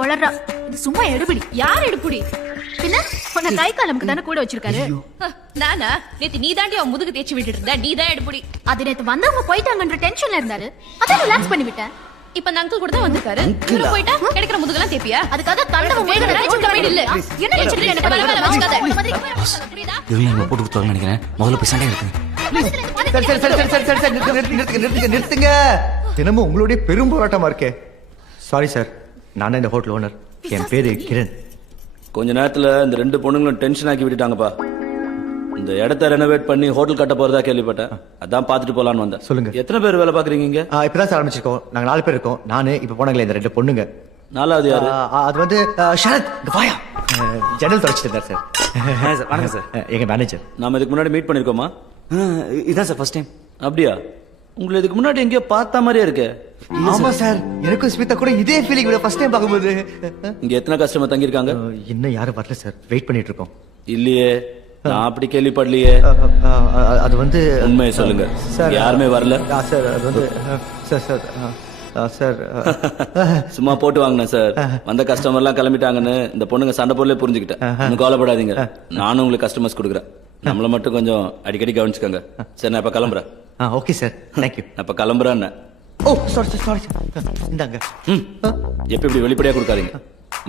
ஓனரா? இது சும்மா எடுபிடி. யார் எடுபிடி? பின்ன உன்னை கை காலமுக்கு தானே கூட வச்சிருக்காரு. நானா? நேத்து நீ தாண்டி அவன் முதுகு தேய்ச்சி விட்டுட்டு இருந்த. நீ தான் எடுபிடி. அது நேத்து வந்தவங்க போயிட்டாங்கன்ற டென்ஷன்ல இருந்தாரு. அதான் ரிலாக்ஸ் பண்ணி விட்டேன். இப்ப அந்த அங்கிள் கூட தான் வந்திருக்காரு. இவரு போயிட்டா கிடைக்கிற முதுகெல்லாம் தேப்பியா? அதுக்காக கண்டவ முதுகு நினைச்சு கம்மி இல்ல. என்ன நினைச்சிட்டு என்ன வேலை வேலை வச்சுக்காத. இவங்க நம்ம போட்டு கொடுத்தாங்கன்னு நினைக்கிறேன். முதல்ல போய் சண்டை இருக்கு. நிறுத்துங்க. தினமும் உங்களுடைய பெரும் போராட்டமா இருக்கே. சாரி சார், நான் இந்த ஹோட்டல் ஓனர். என் பேரு கிரண். கொஞ்ச நேரத்துல இந்த 2 பொண்ணுங்களும் டென்ஷன் ஆக்கி விட்டுட்டாங்கப்பா. இந்த இடத்த ரெனோவேட் பண்ணி ஹோட்டல் கட்ட போறதா கேள்விப்பட்டேன். அதான் பாத்துட்டு போலான்னு வந்தேன். சொல்லுங்க. எத்தனை பேர் வேலை பாக்குறீங்க இங்க? இப்பதான் சார் ஆரம்பிச்சிருக்கோம். நாங்க 4 பேர் இருக்கோம். நானு இப்ப போனாங்களே இந்த 2 பொண்ணுங்க. 4வது யாரு? அது வந்து ஷரத். வாயா. ஜன்னல் தொடச்சிட்டு இருந்தார் சார். வணக்கம் சார். எங்க மேனேஜர். நாம இதுக்கு முன்னாடி மீட் பண்ணிருக்கோமா? இதான் சார் ஃபர்ஸ்ட் டைம். அப்படியா? உங்களை இதுக்கு முன்னாடி எங்கேயோ பார்த்த மாதிரியே இருக்கு. ஆமா சார், எனக்கும் ஸ்மிதா கூட இதே ஃபீலிங். ஃபர்ஸ்ட் டைம் பார்க்கும்போது. இங்க எத்தனை கஸ்டமர் தங்கி இருக்காங்க? இன்னும் யாரும் வரல சார், வெயிட் பண்ணிட்டு இருக்கோம். இல்லையே, நான் அப்படி கேள்விப்படலையே. அது வந்து உண்மையை சொல்லுங்க சார். யாருமே வரல சார். அது வந்து சார் சார் சார் சும்மா போட்டு வாங்கினேன் சார். வந்த கஸ்டமர் எல்லாம் கிளம்பிட்டாங்கன்னு இந்த பொண்ணுங்க சண்டை போடலே புரிஞ்சுக்கிட்டேன். ஒன்னும் கவலைப்படாதீங்க, நானும் உங்களுக்கு கஸ்டமர்ஸ் கொடுக்குறேன். நம்மள மட்டும் கொஞ்சம் அடிக்கடி கவனிச்சுக்கோங்க. சரி, நான் இப்ப கிளம்புறேன். Okay sir, thank you. நான் இப்ப கிளம்புறேன். ஓ சாரி சாரி, இந்தாங்க. எப்ப இப்படி வெளிப்படையா கொடுக்காதீங்க.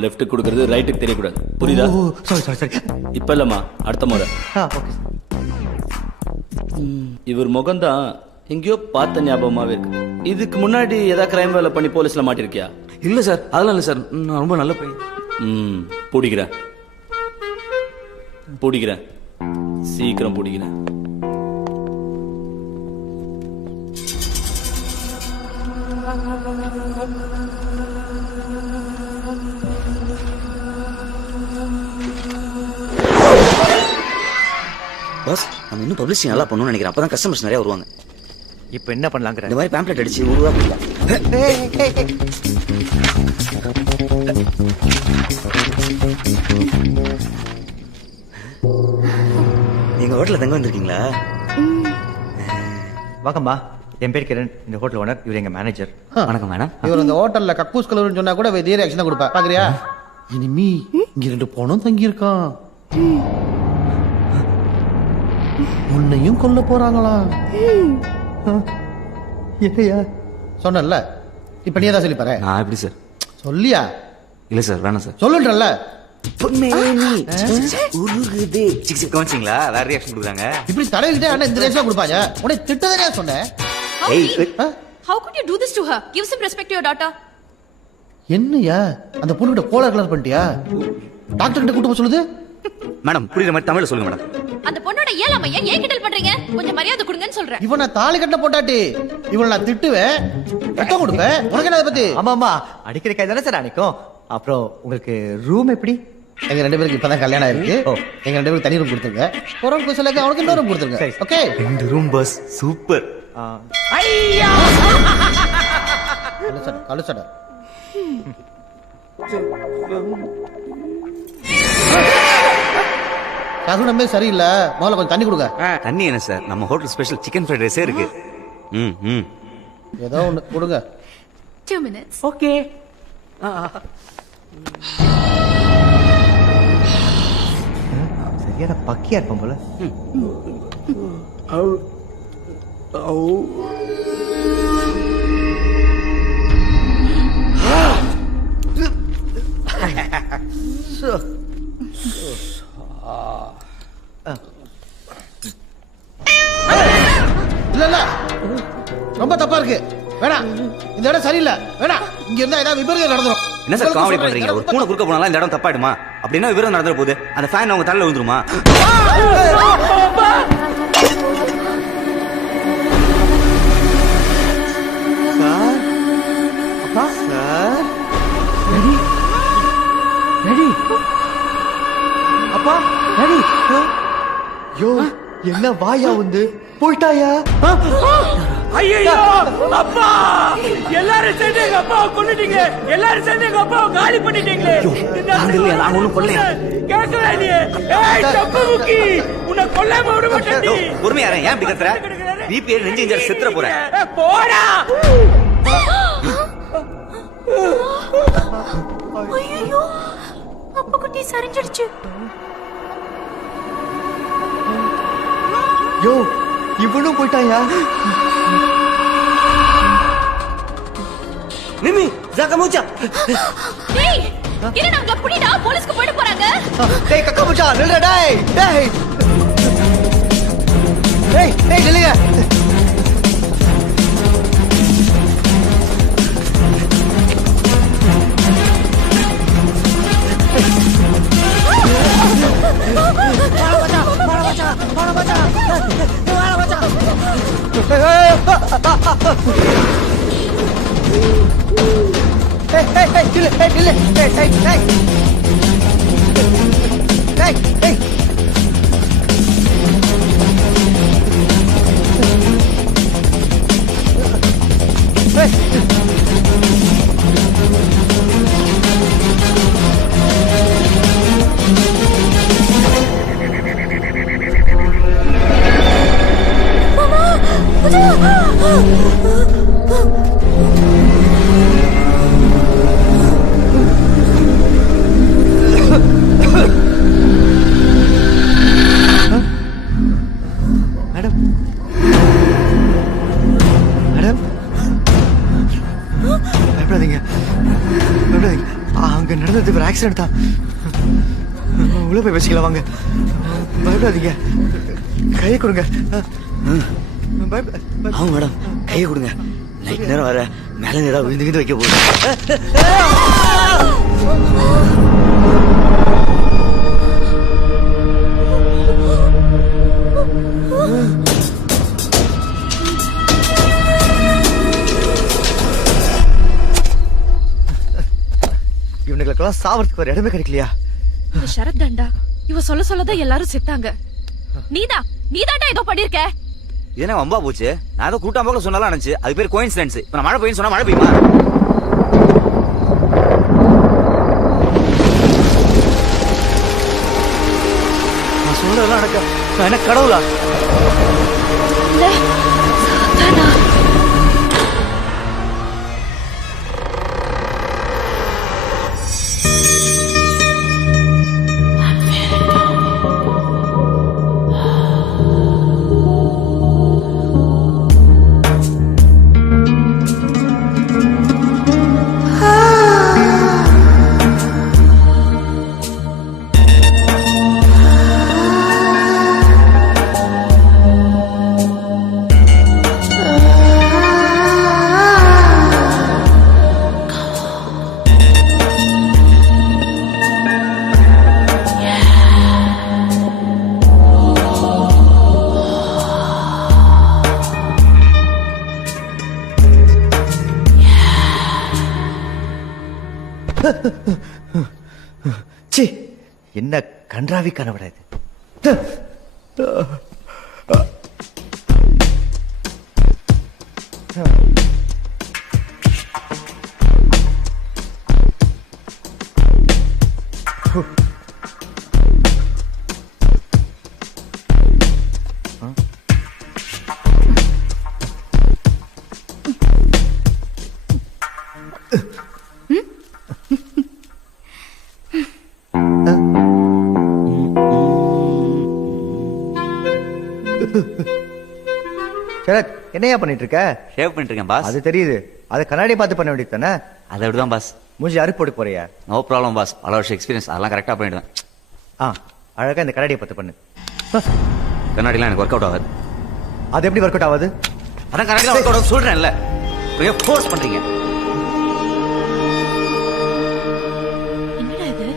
லெஃப்ட் கொடுக்கறது ரைட்டுக்கு தெரியக்கூடாது, புரியுதா? Sorry sorry sorry. இப்ப இல்லம்மா, அடுத்த முறை. ஓகே. இவர் முகம்தான் எங்கேயோ பார்த்த ஞாபகமாவே இருக்கு. இதுக்கு முன்னாடி ஏதாவது கிரைம் வேலை பண்ணி போலீஸ்ல மாட்டிருக்கியா? இல்ல சார், அதெல்லாம் இல்ல சார். நான் ரொம்ப நல்ல பையன். பிடிக்கிறேன் பிடிக்கிறேன், சீக்கிரம் பிடிக்கிறேன். பாஸ், நம்ம இன்னும் பப்ளிசிட்டி நல்லா பண்ணணும்னு நினைக்கிறேன். அப்பதான் கஸ்டமர்ஸ் நிறைய வருவாங்க. இப்போ என்ன பண்ணலாங்கிற? இந்த மாதிரி பேம்ப்ளெட் அடிச்சு உருவா கொடுக்கலாம். நீங்க ஹோட்டல்ல தங்க வந்திருக்கீங்களா? வாங்கம்மா, என் பேர் கிரண், இந்த ஹோட்டல் ஓனர். இவர் எங்க மேனேஜர். வணக்கம் மேடம். இவர் இந்த ஹோட்டல்ல கக்கூஸ் கலவரன்னு சொன்னா கூட இதே ரியாக்ஷன் கொடுப்பா. பாக்குறியா? இனிமே இங்க 2 பணம் தங்கி இருக்கான். உன்னையும் கொல்ல போறாங்களா? இல்லையா? சொன்னல, இப்ப நீ தான் சொல்லி பாரு. நான் எப்படி சார்? சொல்லியா? இல்ல சார், வேணாம் சார். சொல்லுன்றல்ல. கவனிச்சிங்களா? வேற ரியாக்ஷன் கொடுக்குறாங்க. இப்படி தலைவிட்டே ஆனா இந்த ரியாக்ஷன் கொடுப்பாங்க. உனக்கு திட்டதானே சொன்னேன். How could you do this to her? Give some respect to your daughter. என்னையா அந்த பொண்ணு கிட்ட கோலா கலர் பண்ணிட்டியா? டாக்டர் கிட்ட கூட்டு போக சொல்லுது. மேடம், புரியுற மாதிரி தமிழ்ல சொல்லுங்க மேடம். அந்த பொண்ணோட ஏழாமையா ஏன் கிண்டல் பண்றீங்க? கொஞ்சம் மரியாதை கொடுங்கன்னு சொல்றேன். இவன் நான் தாலி கட்ட போட்டாட்டி இவனை நான் திட்டுவேன், ரத்தம் கொடுப்பேன். உனக்கு என்ன அதை பத்தி? ஆமா, அடிக்கிற கை தானே சார் அடிக்கும். அப்புறம் உங்களுக்கு ரூம் எப்படி? எங்க 2 பேருக்கு இப்பதான் கல்யாணம் ஆயிருக்கு. எங்க 2 பேருக்கு தனி ரூம் கொடுத்துருங்க. கொரோனா குசலுக்கு அவனுக்கு இன்னொரு ரூம் கொடுத்துருங்க. ஓகே? 2 room bus, super. ஐயா கழுசட சகுனமே சரியில்லை. முதல்ல கொஞ்சம் தண்ணி கொடுங்க. தண்ணி என்ன சார்? நம்ம ஹோட்டல் ஸ்பெஷல் சிக்கன் ஃப்ரைட் ரைஸே இருக்கு. ஏதோ ஒண்ணு கொடுங்க. 2 minutes. ஓகே. சரியான பக்கியா இருப்போம் போல. இல்ல இல்ல, ரொம்ப தப்பா இருக்கு. வேணாம், இந்த இடம் சரியில்லை. வேணாம், இங்க இருந்தா ஏதாவது விபரீதம் நடந்துரும். என்ன சார் காமெடி பண்றீங்க? ஒரு பூனை குறுக்க போனாலும் இந்த இடம் தப்பாயிடுமா? அப்படின்னா விவரம் நடந்துற போகுது. அந்த ஃபேன் அவங்க தலையில விழுந்துருமா? அப்பா, டாடி. யோ, என்ன வாயா வந்து போயிட்டாயா? ஐயோ அப்பா, எல்லாரும் சேர்ந்து எங்க அப்பாவை கொன்னுட்டீங்க. எல்லாரும் சேர்ந்து எங்க அப்பாவை காலி பண்ணிட்டீங்களே. நாங்க ஒண்ணும் கொல்லையா? கேட்கவே நீ. ஏய் தப்பு முக்கி, உன்னை கொல்லாம விட மாட்டேன். பொறுமையா இரு, ஏன் இப்படி கத்துற? பிபி ஏறி நெஞ்சு இன்ஜர் செத்துற போற. போடா. ஐயோ, அப்பா குட்டி சரிஞ்சிடுச்சு. யோ, இவனும் போயிட்டாயா? மிமி, ஜாக்க மூச்சா. டேய், என்ன நாங்க புடிடா, போலீஸ்க்கு போயிட போறாங்க. டேய் கக்கா மூச்சா, நில்லுடா டேய். டேய். டேய், டேய் நில்லுங்க. மேடம், மேடம், பயப்படாதீங்க, பயப்படாதீங்க. அங்க நடந்தது ஒரு ஆக்சிடென்ட் தான். உள்ள போய் வச்சுக்கலாம் வாங்க. பயப்படாதீங்க, கையை கொடுங்க. ஆமா மேடம் கையை கொடுங்க நைட் நேரம் வர மேல ஏதாவது விழுந்து வைக்க போகுது. இவனுங்களுக்கெல்லாம் சாவறதுக்கு ஒரு இடமே கிடைக்கலையா? சரத் தாண்டா இவ சொல்ல சொல்லதான் எல்லாரும் செத்தாங்க. நீதாண்டா ஏதோ பண்ணிருக்க. இதே வம்பா போச்சு. நான் ஏதோ கூட்டம் போல சொன்னாலும் நினைச்சு அது பேர் கோயின்சிடன்ஸ். இப்ப நான் மழை பெய்யும் சொன்னா மழை பெய்யுமா? நான் சொல்றதெல்லாம் நடக்க நான் என்ன கடவுளா? ச்சீ, என்ன கன்றாவி கனவுடா இது. சரத், என்னையா பண்ணிட்டு இருக்க? ஷேவ் பண்ணிட்டு இருக்கேன் பாஸ். அது தெரியுது. அதை கண்ணாடி பார்த்து பண்ண வேண்டியது தானே? அதை விடுதான் பாஸ். மூஞ்சி அறுப்பு போட்டு போறியா? No problem boss. பல வருஷம் எக்ஸ்பீரியன்ஸ். அதெல்லாம் கரெக்டா பண்ணிடுவேன். அழகா இந்த கண்ணாடியை பார்த்து பண்ணு. கண்ணாடிலாம் எனக்கு ஒர்க் அவுட் ஆகாது. அது எப்படி ஒர்க் அவுட் ஆகுது? அதான் கண்ணாடிலாம் ஒர்க் அவுட் ஆகுது சொல்றேன்ல. ஃபோர்ஸ் பண்றீங்க. என்னடா இது?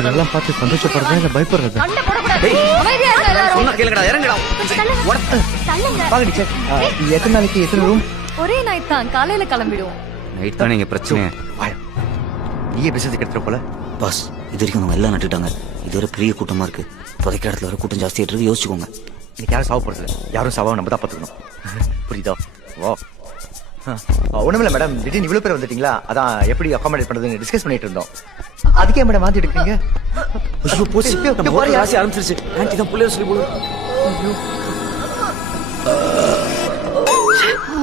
இதெல்லாம் பார்த்து சந்தோஷப்படுறதா இல்ல பயப்படுறதா? சொன்னா கேளுங்கடா, இறங்குடா. பாக்கடி சார், எத்தனை நாளைக்கு எத்தனை ரூம்? ஒரே நைட் தான், காலையில கிளம்பிடுவோம். நைட் தானே இங்க பிரச்சனை. நீயே பிசினஸ் கெடுத்துற போல. பாஸ், இது வரைக்கும் அவங்க எல்லாம் நட்டுட்டாங்க. இது ஒரு பெரிய கூட்டமா இருக்கு. புதைக்கிற இடத்துல வர கூட்டம் ஜாஸ்தியா இருக்கு. யோசிச்சுக்கோங்க. இன்னைக்கு யாரும் சாவ போறது இல்ல. யாரும் சாவா நம்ம தான் பாத்துக்கணும். புரியுதா? வா. ஒண்ணுமில்ல மேடம், திடீர்னு இவ்வளவு பேர் வந்துட்டீங்களா, அதான் எப்படி அகாமடேட் பண்றதுன்னு டிஸ்கஸ் பண்ணிட்டு இருந்தோம். அதுக்கே மேடம் மாத்தி எடுக்கீங்க. ஐயோ போச்சு, நம்ம ஒரு ராசி ஆரம்பிச்சிருச்சு. ஆன்ட்டி தான் புள்ளைய சொல்லி போடு.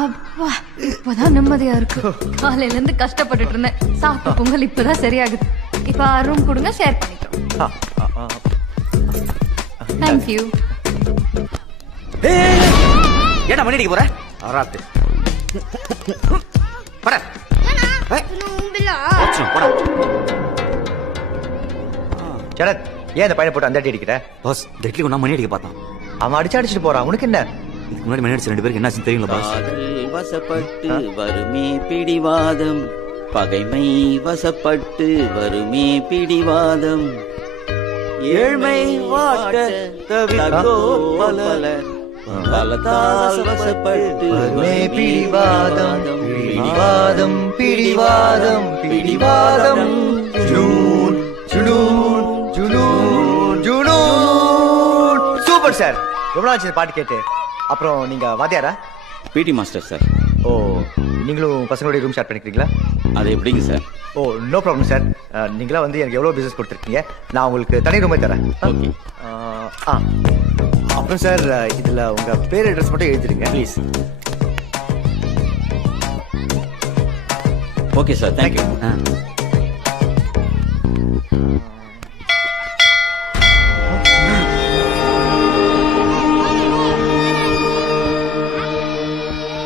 அப்பா, இப்பதான் நிம்மதியா இருக்கு. காலையில இருந்து கஷ்டப்பட்டுட்டு இருந்தேன். சாப்பிட்ட பொங்கல் இப்பதான் சரியாகுது. இப்ப ரூம் கொடுங்க, ஷேர் பண்ணிக்கிறோம். தேங்க்யூ. ஏன்னா மணி அடிக்க போற? ஆராத்து பட சரத், ஏன் இந்த பையனை போட்டு அந்த அடி அடிக்கிற? பாஸ், டெட்லி கொண்டா மணி அடிக்க பார்த்தான். அவன் அடிச்சுட்டு போறான். உனக்கு என்ன? இதுக்கு முன்னாடி மணி அடிச்ச 2 பேருக்கு என்னாச்சுன்னு தெரியுங்களா பாஸ்? வசப்பட்டு வருமே பிடிவாதம், பகைமை வசப்பட்டு வருமே பிடிவாதம், ஏழ்மை வாட்ட தவிர்த்தோ பலர் பலத்தால் வசப்பட்டு வருமே பிடிவாதம், பிடிவாதம், பிடிவாதம், பிடிவாதம். ஜுனூன், ஜுனூன், ஜுனூன், ஜுனூன். Super sir. எவ்வளவு ஆச்சு பாட்டு கேட்டு? அப்புறம் நீங்க வாத்தியாரா? PT master sir. ஓ, நீங்களும் பசங்களுடைய ரூம் ஷேர் பண்ணிக்கிறீங்களா? அது எப்படிங்க சார்? ஓ, நோ ப்ராப்ளம் சார். நீங்களா வந்து எனக்கு எவ்வளவு பிசினஸ் கொடுத்துருக்கீங்க, நான் உங்களுக்கு தனி ரூமே தரேன். ஓகே. அப்புறம் சார், இதுல உங்க பேர் அட்ரஸ் மட்டும் எழுதிருங்க ப்ளீஸ். Okay sir, thank you.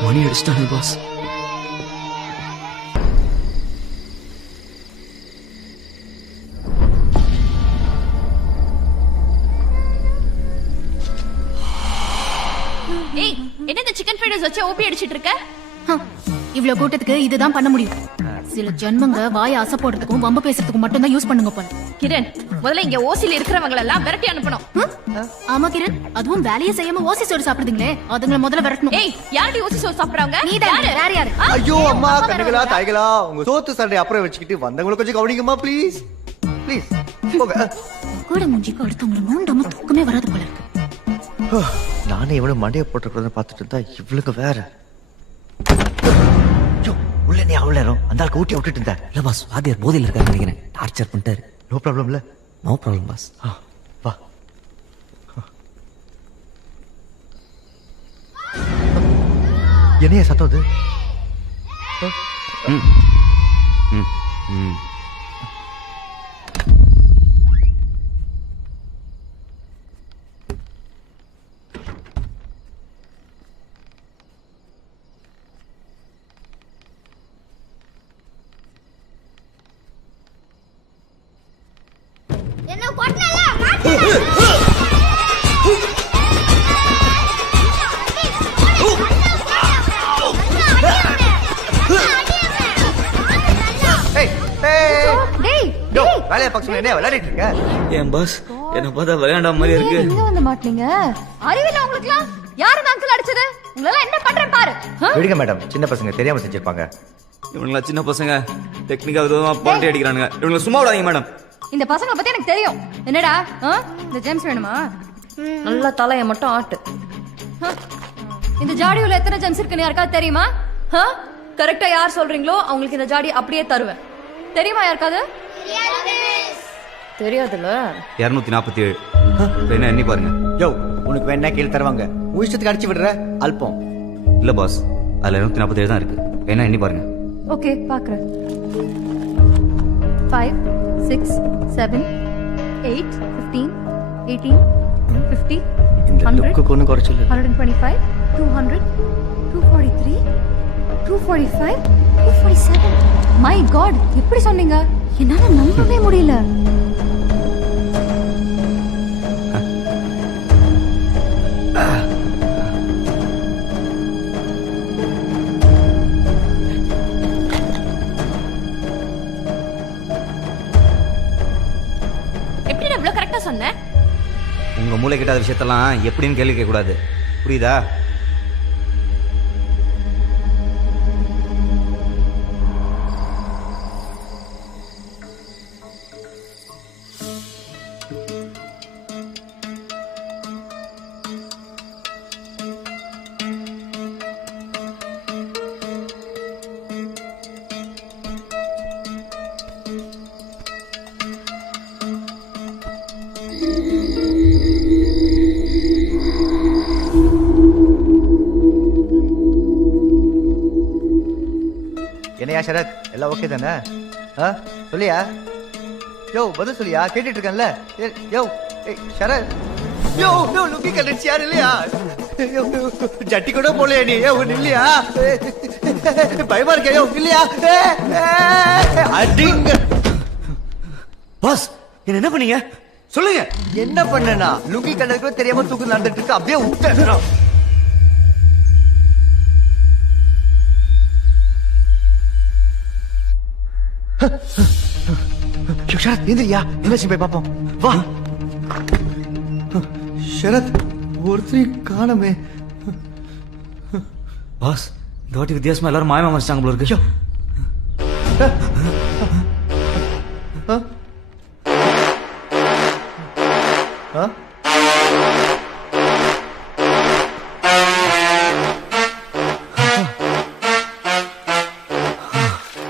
மணி அடிச்சிட்டானே பாஸ். இன்ட்ரூடர்ஸ் வச்சு ஓபி அடிச்சிட்டு இருக்க? இவ்வளவு கூட்டத்துக்கு இதுதான் பண்ண முடியும். சில ஜென்மங்க வாய அசை போடுறதுக்கும் வம்பு பேசுறதுக்கும் மட்டும் தான் யூஸ் பண்ணுங்க போல. கிரண், முதல்ல இங்க ஓசில இருக்கிறவங்க எல்லாம் விரட்டி அனுப்பணும். ஆமா கிரண், அதுவும் வேலையை செய்யாம ஓசி சோறு சாப்பிடுதுங்களே, அதுங்களை முதல்ல விரட்டணும். ஏய், யாரடி ஓசி சோறு சாப்பிடுறாங்க? நீ தான். வேற யாரு? ஐயோ அம்மா, கண்ணுகளா தாய்களா, உங்க சோத்து சண்டை அப்புறம் வச்சுக்கிட்டு வந்தவங்களை கொஞ்சம் கவனிங்கம்மா ப்ளீஸ் ப்ளீஸ். போங்க. கூட மூஞ்சிக்கு அடுத்தவங்களை நோண்டாம தூக்கமே வராது போல இருக்கு. நானே இவ்வளவு மண்டையை போட்டுக்கிறத பார்த்துட்டு இருந்தா இவளுக்கு வேற. உள்ள நீ அவ்வளவு நேரம் அந்த ஆளுக்கு ஊட்டி விட்டுட்டு இருந்த. இல்ல பாஸ், வாத்தியார் போதையில் இருக்காரு நினைக்கிறேன். டார்ச்சர் பண்ணிட்டாரு. நோ ப்ராப்ளம் இல்ல. No problem boss. வா. என்னைய சத்தம் அது? என்ன கொட்டல வேலையை பக்கம் என்ன விளையாடிட்டு இருக்க? ஏன் பாஸ், என்ன பார்த்தா விளையாண்டாம மாதிரி இருக்கு. இங்க வந்து மாட்டீங்க. அறிவில்ல உங்களுக்குலாம்? யாரு அங்கிள் அடிச்சது? உங்களெல்லாம் என்ன பண்றேன் பாரு. விடுங்க மேடம், சின்ன பசங்க தெரியாம செஞ்சிருப்பாங்க. இவனுங்களா சின்ன பசங்க டெக்னிக்கா விதமா பாண்டி அடிக்கிறானுங்க. இவனுங்க சும்மா விடாதீங்க மேடம். இந்த பசங்களை பத்தி எனக்கு தெரியும். என்னடா இந்த ஜேம்ஸ் வேணுமா? நல்ல தலைய மட்டும் ஆட்டு. இந்த ஜாடியுள்ள எத்தனை ஜெம்ஸ் இருக்குன்னு யாருக்காவது தெரியுமா? கரெக்டா யார் சொல்றீங்களோ அவங்களுக்கு இந்த ஜாடி அப்படியே தருவேன். தெரியுமா யாருக்காவது? தெரியாதுல்ல. 247. என்ன எண்ணி பாருங்க. யோ, உனக்கு வேணா கீழே தருவாங்க. உன் இஷ்டத்துக்கு அடிச்சு விடுற அல்பம். இல்ல பாஸ், அதுல 247 தான் இருக்கு. என்ன எண்ணி பாருங்க. ஓகே, பாக்குறேன். 5 6 7 8 15 18 50 இந்த 100 லுக்கு ஒண்ணு குறைச்சல. 125 200 243 245 247. மை காட், எப்படி சொன்னீங்க? என்னால நம்பவே முடியல. எப்படி நான் இவ்வளவு கரெக்டா சொன்னேன்? உங்க மூளை கிட்டாத விஷயத்தெல்லாம் எப்படின்னு கேள்வி கேட்க கூடாது, புரியுதா? என்னையா சரத், எல்லாம் ஓகே தானே? சொல்லியா? யோ, பதில் சொல்லியா? கேட்டுட்டு இருக்கேன்ல. யோ சரத், யோ லுக்கி கண்டிச்சு யாரு இல்லையா? ஜட்டி கூட போலையா நீ? இல்லையா? பயமா இருக்க? யோ இல்லையா? அடிங்க பாஸ், என்ன பண்ணீங்க சொல்லுங்க. என்ன பண்ணனா? லுங்கி கண்டதுக்கு தெரியாம தூக்கு நடந்துட்டு இருக்கு, அப்படியே விட்டேன். ஷரத், எந்திரியா, என்னாச்சு போய் பாப்போம். வா. ஷரத், ஒருத்தரை காணமே. பாஸ், இந்த வாட்டி வித்தியாசமா எல்லாரும் மாயமா மறைச்சாங்க போல இருக்கு.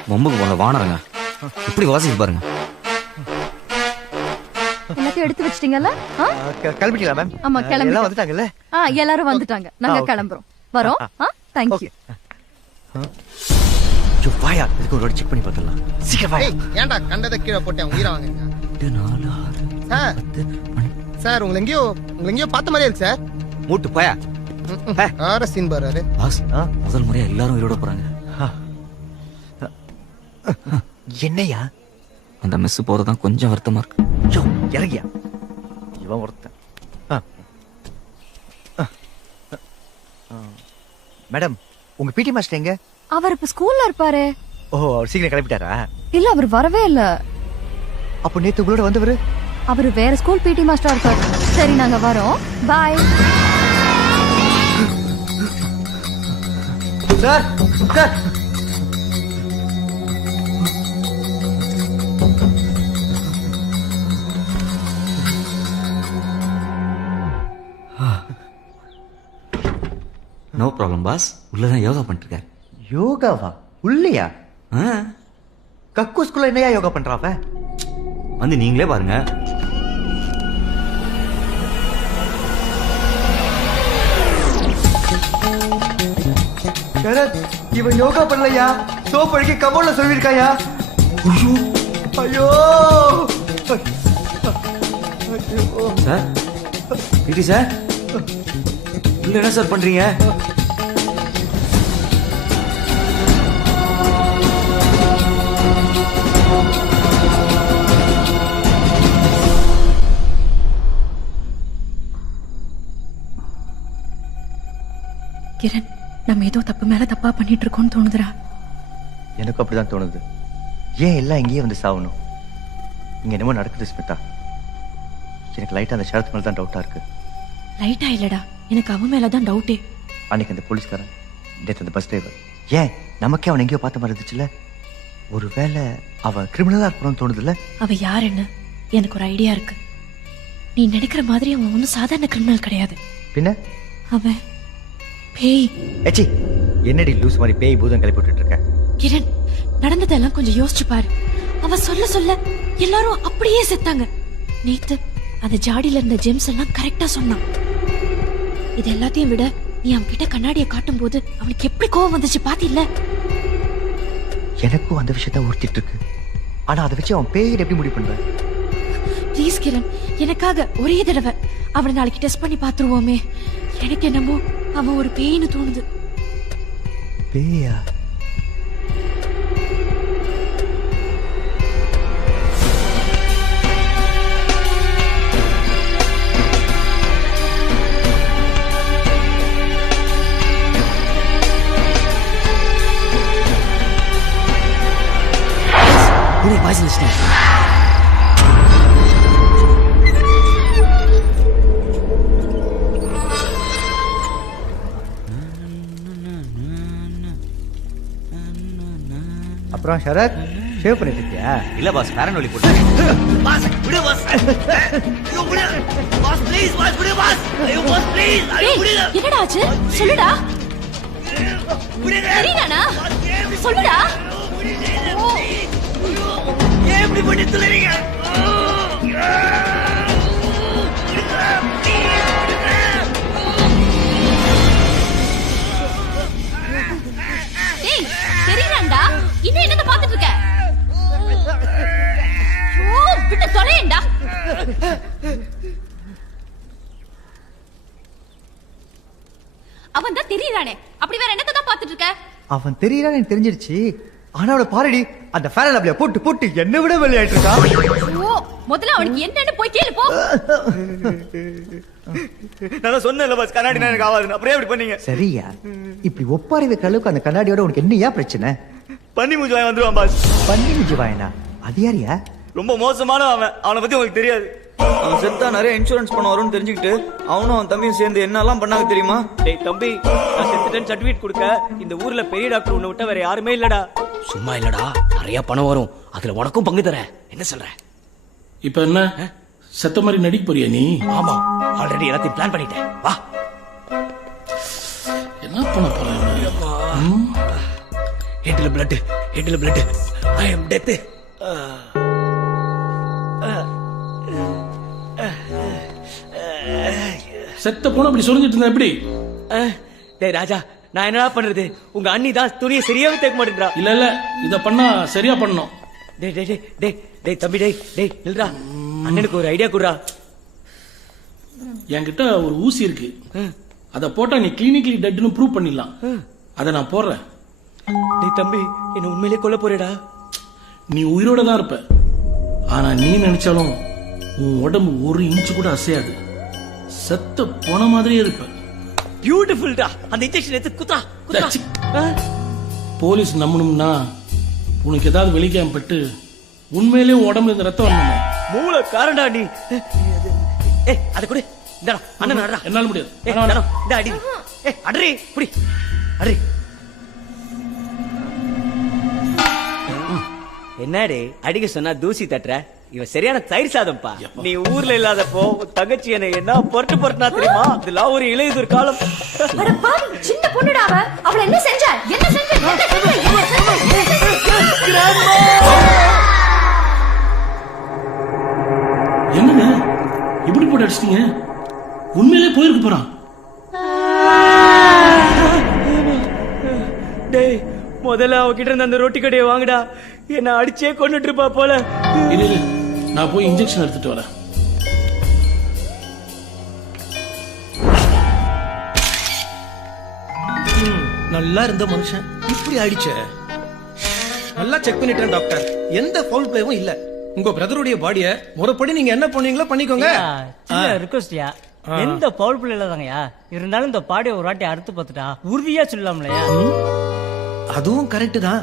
பொம்புக்கு போன வானரங்க இப்படி வாசிச்சு பாருங்க. எல்லாத்தையும் எடுத்து வச்சிட்டீங்கல்ல? கிளம்பிக்கலாம் மேம். ஆமா, கிளம்பி. எல்லாம் வந்துட்டாங்கல்ல? எல்லாரும் வந்துட்டாங்க. நாங்க கிளம்புறோம். வரோம். Thank you. வாயா, இதுக்கு ஒரு செக் பண்ணி பார்த்தலாம். சீக்கிரம் வாயா. ஏன்டா கண்டத கீழே போட்டேன், உயிரை வாங்குங்க. 8 சார் உங்களை எங்கேயோ பார்த்த மாதிரியே இருக்கு சார். மூட்டு போயா. ஆற சீன் பாரு. பாஸ், முதல் முறையா எல்லாரும் உயிரோட போறாங்க. என்னையா? அந்த மிஸ் போறதுதான் கொஞ்சம் வருத்தமா இருக்கு. யோ, இறங்கியா. இவன் ஒருத்தன். மேடம் உங்க பிடி மாஸ்டர் எங்க? அவர் இப்ப ஸ்கூல்ல இருப்பாரு. ஓ அவர் சீக்கிரம் கிளம்பிட்டாரா? இல்ல அவர் வரவே இல்ல. அப்போ நேத்து உங்களோட வந்தவரு? அவர் வேற ஸ்கூல் பிடி மாஸ்டரா இருப்பாரு. சரி நாங்க வரோம். Bye. Sir sir no problem boss. உள்ளதான் யோகா பண்ணிட்டு இருக்காரு. யோகாவா? உள்ளையா? கக்கூஸ்குள்ள என்னையா யோகா பண்றாப்ப? வந்து நீங்களே பாருங்க. சரத் இவன் யோகா பண்ணலையா? சோப் அடிக்க கபோர்ட்ல சொல்லிருக்காயா? ஐயோ சார் பிடி சார் உள்ள என்ன சார் பண்றீங்க? கிரண், நம்ம ஏதோ தப்பு மேல தப்பா பண்ணிட்டு இருக்கோம்னு தோணுதுடா. எனக்கு அப்படிதான் தோணுது. ஏன் எல்லாம் இங்கேயே வந்து சாவணும்? இங்க என்னமோ நடக்குது ஸ்மிதா. எனக்கு லைட்டா அந்த ஷரத் மேல தான் டவுட்டா இருக்கு. லைட்டா இல்லடா, எனக்கு அவன் மேலதான் டவுட்டே. அன்னைக்கு அந்த போலீஸ்காரன், நேற்று அந்த பஸ் டிரைவர், ஏன் நமக்கே அவன் எங்கேயோ பார்த்த மாதிரி இருந்துச்சுல்ல? ஒருவேளை அவன் கிரிமினலா இருக்கணும்னு தோணுதுல்ல? அவ யாருன்னு எனக்கு ஒரு ஐடியா இருக்கு. நீ நினைக்கிற மாதிரி அவன் ஒன்னும் சாதாரண கிரிமினல் கிடையாது. பின்ன அவன் பேய். ஏச்சி என்னடி லூஸ் மாதிரி பேய் பூதம் கிளப்பி விட்டுட்டு இருக்க? கிரண், நடந்ததெல்லாம் கொஞ்சம் யோசிச்சு பாரு. அவ சொல்ல சொல்ல எல்லாரும் அப்படியே செத்தாங்க. நேத்து அந்த ஜாடியில இருந்த ஜெம்ஸ் எல்லாம் கரெக்டா சொன்னான். இது எல்லாத்தையும் விட நீ அவன் கிட்ட கண்ணாடியை காட்டும் போது அவனுக்கு எப்படி கோவம் வந்துச்சு பாத்தில்ல? எனக்கும் அந்த விஷயத்த உறுத்திட்டு இருக்கு. ஆனா அதை வச்சு அவன் பேய் எப்படி முடிவு பண்ற? ப்ளீஸ் கிரண், எனக்காக ஒரே தடவை அவனை நாளைக்கு டெஸ்ட் பண்ணி பாத்துருவோமே. எனக்கு என்னமோ அவன் ஒரு பேய்னு தோணுது. பேயா? Voice listing. அப்புறம் ஷரத் ஷேவ் பண்ணிட்டு இருக்கியா? இல்ல பாஸ், ஃபேரன் ஒலி போட்டு. பாஸ் விடு பாஸ். ஐயோ விடு பாஸ், ப்ளீஸ் பாஸ், விடு பாஸ். ஐயோ பாஸ் ப்ளீஸ். ஐயோ விடு. என்னடா ஆச்சு? சொல்லுடா. தெரியலனா? சொல்லுடா. ஏன் இப்படி பண்ணி துளறீங்க? டேய், தெரியலடா. இன்னும் என்னத பாத்துட்டு இருக்க? ஓ, விட்டு தொலையேண்டா. அவன் தான் தெரியறானே. அப்படி வேற என்னத தான் பாத்துட்டு இருக்க? அவன் தெரியறானே எனக்கு தெரிஞ்சிருச்சு. ஆனா அவள பாருடி, அந்த ஃபேரன் அப்படியே போட்டு போட்டு என்ன விட விளையாட்டு இருக்கா. ஓ, முதல்ல அவனுக்கு என்னன்னு போய் கேளு போ. நான் சொன்னேன்ல பாஸ், கண்ணாடி எனக்கு ஆகாதுன்னு. அப்புறம் எப்படி பண்ணீங்க? சரியா? இப்படி ஒப்பாரி வைக்கிற அளவுக்கு அந்த கண்ணாடியோட உனக்கு என்னையா பிரச்சனை? பண்ணி மூஞ்சி வாங்கி வந்துருவான் பாஸ். பண்ணி மூஞ்சி வாயனா? அது யாரியா? ரொம்ப மோசமான அவன். அவனை பத்தி உங்களுக்கு தெரியாது. அவன் செத்தா நிறைய இன்சூரன்ஸ் பண்ண வரும்னு தெரிஞ்சுக்கிட்டு அவனும் அவன் தம்பியும் சேர்ந்து என்னெல்லாம் பண்ணாங்க தெரியுமா? டேய் தம்பி, நான் செத்துட்டேன்னு சர்டிபிகேட் கொடுக்க இந்த ஊர்ல பெரிய டாக்டர் உன்னை விட்டா வேற யாருமே இல்லடா. சும்மா இல்லடா, நிறைய பணம் வரும். அதுல உனக்கும் பங்கு தரேன். என்ன சொல்ற? இப்ப என்ன செத்த மாதிரி நடிக்க போறியா நீ? ஆமா, ஆல்ரெடி எல்லாத்தையும் பிளான் பண்ணிட்டேன். வா. என்ன பண்ண போற? ஹெட்ல பிளட், ஹெட்ல பிளட். ஐ அம் டெத். செத்த போன அப்படி சொல்லிட்டு இருந்தா எப்படி? டேய் ராஜா, நான் என்னடா பண்றது? உங்க அண்ணி தான் துணியை சரியாவே தேக்க மாட்டேன்றா. இல்ல இல்ல, இத பண்ணா சரியா பண்ணணும். டேய் டேய் டேய் டேய் தம்பி, டேய் டேய் நில்றா. அண்ணனுக்கு ஒரு ஐடியா குடுறா. என்கிட்ட ஒரு ஊசி இருக்கு. அத போட்டா நீ கிளினிக்கலி டெட்னு ப்ரூவ் பண்ணிடலாம். அத நான் போடுறேன். டேய் தம்பி, என்ன உண்மையிலே கொல்ல போறேடா? நீ உயிரோட தான் இருப்ப. ஆனா நீ நினைச்சாலும் உன் உடம்பு ஒரு இன்ச்சு கூட அசையாது. செத்த போன மாதிரியே இருப்ப. பியூட்டிஃபுல்டா அந்த இன்ஜெக்ஷன் எடுத்து குத்தா குத்தா போலீஸ் நம்பணும்னா உனக்கு ஏதாவது வெளிக்காம பட்டு உண்மையிலேயே உடம்புல இருந்து ரத்தம் வரணுமே. மூளை காரண்டா நீ. ஏய் அத குடு. இந்தடா அண்ணன் அடடா. என்னால முடியாது. ஏய் இந்தடா இந்த அடி. ஏய் அடறி புடி. அடறி. என்னடே அடிக்க சொன்னா தூசி தட்டுற? இவன் சரியான தயிர் சாதம்ப்பா. நீ ஊர்ல இல்லாதப்போ தங்கச்சி என்ன பொறுட்டு பொறுட்டுனா தெரியுமா? இதெல்லாம் ஒரு இளையுதிர் காலம். அட பாவி சின்ன பொண்ணுடா அவ. அவள என்ன செஞ்ச? என்ன செஞ்ச? என்னங்க இப்படி போட்டு அடிச்சிட்டீங்க? உண்மையிலே போயிருக்கு போறான். டேய் முதல்ல அவகிட்ட இருந்து அந்த ரொட்டி கடையை வாங்குடா. என்ன அடிச்சே கொண்டுட்டு இருப்பா போல. இரு நான் போய் இன்ஜெக்ஷன் எடுத்துட்டு வரேன். நல்லா இருந்த மனுஷன் இப்படி ஆயிடுச்ச. நல்லா செக் பண்ணிட்டேன் டாக்டர், எந்த ஃபவுல் பிளேவும் இல்ல. உங்க பிரதருடைய பாடிய முறைப்படி நீங்க என்ன பண்ணீங்களோ பண்ணிக்கோங்க. ரிக்வெஸ்ட்யா எந்த பவுல் பிள்ளை இல்லதாங்கயா, இருந்தாலும் இந்த பாடியை ஒரு வாட்டி அறுத்து பார்த்துட்டா உறுதியா சொல்லலாம்லையா? அதுவும் கரெக்ட் தான்.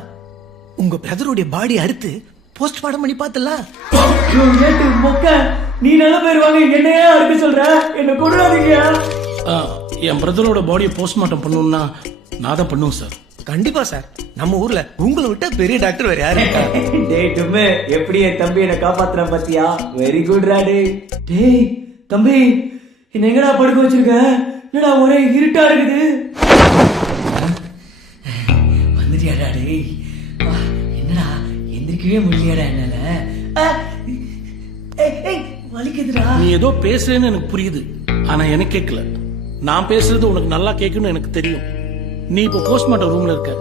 உங்க பிரதருடைய பாடி அறுத்து போஸ்ட்மார்ட்டம் பண்ணி பார்த்தலாம். நீ நல்ல பேர் வாங்க என்னையா அறுக்க சொல்ற? என்ன கொள்ளாதீங்கயா. என் பிரதரோட பாடியை போஸ்ட்மார்ட்டம் பண்ணணும்னா நான் தான் பண்ணுவேன் சார். கண்டிப்பா சார். நம்ம ஊர்ல உங்களை விட்ட பெரிய டாக்டர் வேற யாரு இருக்கா? டேய் டும்மே எப்படி என் தம்பி என்ன காப்பாத்துறான் பாத்தியா? வெரி குட் ரா டேய். டேய் தம்பி என்ன எங்கடா படுக்க வச்சிருக்க? என்னடா ஒரே இருட்டா இருக்குது. வந்துட்டியாடா டேய்? என்னடா எந்திரிக்கவே முடியலடா என்னால. வலிக்குதுடா. நீ ஏதோ பேசுறேன்னு எனக்கு புரியுது, ஆனா எனக்கு கேட்கல. நான் பேசுறது உனக்கு நல்லா கேட்கணும்னு எனக்கு தெரியும். நீ இப்ப போஸ்ட்மார்ட்டம் ரூம்ல இருக்க.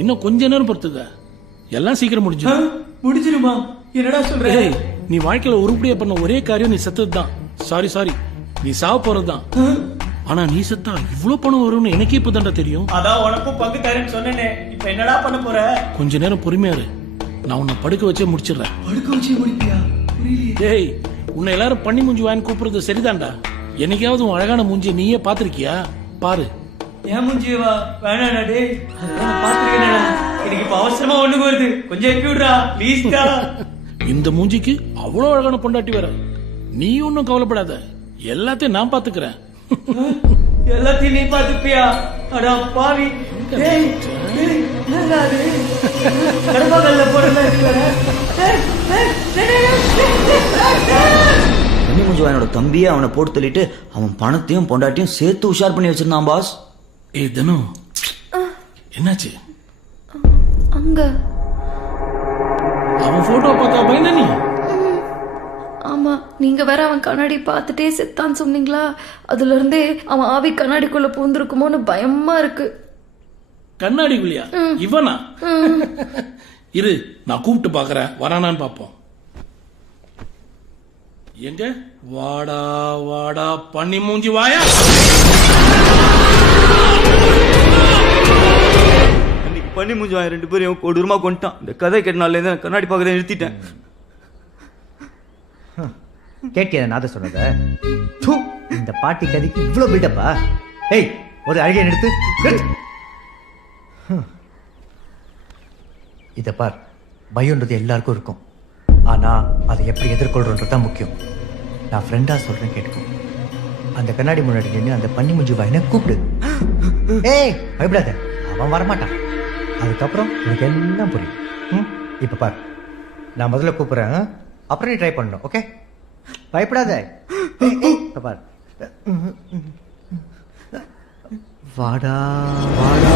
இன்னும் கொஞ்ச நேரம் பொறுத்துக்க, எல்லாம் சீக்கிரம் முடிஞ்சிருமா? என்னடா சொல்ற? நீ வாழ்க்கையில உருப்படியா பண்ண ஒரே காரியம் நீ செத்தது தான். சாரி நீ சாவ போறதுதான். ஆனா நீ செத்தா இவ்வளவு பணம் வரும்னு எனக்கே இப்பதான்டா தெரியும். அதான் உனக்கும் பங்கு தரேன்னு சொன்னேனே. இப்ப என்னடா பண்ண போற? கொஞ்ச நேரம் பொறுமையா இரு, நான் உன்னை படுக்க வச்சே முடிச்சிடுறேன். படுக்க வச்சே முடிப்பியா? டேய் உன்னை எல்லாரும் பண்ணி மூஞ்சி வாங்கி கூப்பிடுறது சரிதான்டா. என்னைக்காவது உன் அழகான மூஞ்சி நீயே பாத்திருக்கியா? பாரு. ஏன் மூஞ்சியவா? வேணாடா டேய், அதெல்லாம் பாத்துருக்கேன்டா. எனக்கு இப்ப அவசரமா ஒண்ணுக்கு வருது, கொஞ்சம் எப்பி விடுறா ப்ளீஸ்டா. இந்த மூஞ்சிக்கு அவ்வளவு அழகான பொண்டாட்டி வர. நீ ஒன்னும் கவலைப்படாத, எல்லாத்தையும் நான் பாத்துக்கிறேன். எல்லாத்தையும் நீ பாத்துப்பியா? அடா பாவி. டேய் என்னடா இது? கர்மகல்ல போறல இருக்கற. பண்ணி முஞ்சுவானோட தம்பியே அவனை போட்டு தள்ளிட்டு அவன் பணத்தையும் பொண்டாட்டியும் சேர்த்து உஷார் பண்ணி வச்சிருந்தான் பாஸ். ஏய் தனு, என்னாச்சு? அங்க அவன் போட்டோ பார்த்தா பயந்தா நீ? ஆமா, நீங்க வேற அவன் கண்ணாடி பார்த்துட்டே செத்தான்னு சொன்னீங்களா? அதுல இருந்தே அவன் ஆவி கண்ணாடிக்குள்ள பூந்திருக்குமோன்னு பயமா இருக்கு. கண்ணாடிக்குள்ளியா? இவனா? இரு நான் கூப்பிட்டு பாக்குறேன், வரானான்னு பாப்போம். எங்க? வாடா வாடா பண்ணி மூஞ்சி வாயா. அன்னைக்கு பண்ணி மூஞ்சி வாங்க 2 பேரும் கொடூரமா கொண்டுட்டான். இந்த கதை கேட்டனால இருந்து கண்ணாடி பார்க்கறத நிறுத்திட்டேன். கேட்டியா நாத சொன்னத? இந்த பாட்டி கதைக்கு இவ்வளவு பில்டப்பா? ஏய் ஒரு அழகிய எடுத்து இத பார். பயம்ன்றது எல்லாருக்கும் இருக்கும், ஆனா அதை எப்படி எதிர்கொள்றோன்றது தான் முக்கியம். நான் ஃப்ரெண்டா சொல்றேன் கேட்டுக்கோ. அந்த கண்ணாடி முன்னாடி நின்று அந்த பண்ணி முஞ்சி வாயின கூப்பிடு. ஏய் பயப்படாத, அவன் வரமாட்டான். அதுக்கப்புறம் உனக்கு எல்லாம் புரியும். இப்ப பார், நான் முதல்ல கூப்பிடுறேன், அப்புறம் நீ ட்ரை பண்ணணும். ஓகே? பயப்படாத. பார், வாடா வாடா.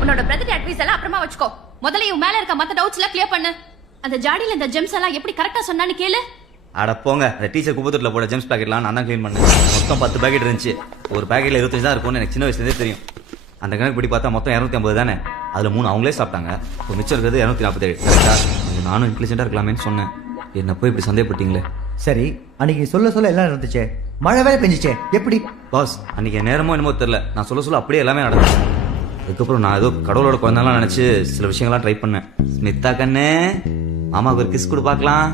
உன்னோட பிரதர் அட்வைஸ் எல்லாம் அப்புறமா வச்சுக்கோ. முதல்ல இவன் மேல இருக்க மத்த டவுட்ஸ் எல்லாம் கிளியர் பண்ணு. அந்த ஜாடியில இந்த ஜெம்ஸ் எல்லாம் எப்படி கரெக்டா சொன்னான்னு கேளு. அட போங்க, அந்த டீச்சர் குப்பத்தூர்ல போட ஜெம்ஸ் பாக்கெட்லாம் நான் தான் க்ளீன் பண்ணேன். மொத்தம் 10 பாக்கெட் இருந்துச்சு. ஒரு பாக்கெட்ல 25 தான் இருக்கும்னு எனக்கு சின்ன வயசுலேருந்தே தெரியும். அந்த கணக்கு படி பார்த்தா மொத்தம் 250 தானே. அதுல 3 அவங்களே சாப்பிட்டாங்க. இப்போ மிச்சம் இருக்கிறது 247. கரெக்டா? நானும் இன்டெலிஜென்ட்டா இருக்கலாமேன்னு சொன்னேன். என்ன போய் இப்படி சந்தேகப்பட்டீங்களே. சரி, அன்னைக்கு சொல்ல எல்லாம் இருந்துச்சே, மழை வேலை பெஞ்சிச்சே, எப்படி? பாஸ், அன்னைக்கு நேரமோ என்னமோ தெரியல, நான் சொல்ல அப்படியே எல்லாமே நடந்துச்சு. அதுக்கப்புறம் நான் ஏதோ கடவுளோட குழந்தைலாம் நினைச்சு சில விஷயங்கள்லாம் ட்ரை பண்ணேன். ஸ்மிதா கண்ணு, மாமாவுக்கு ஒரு கிஸ் கொடு பார்க்கலாம்.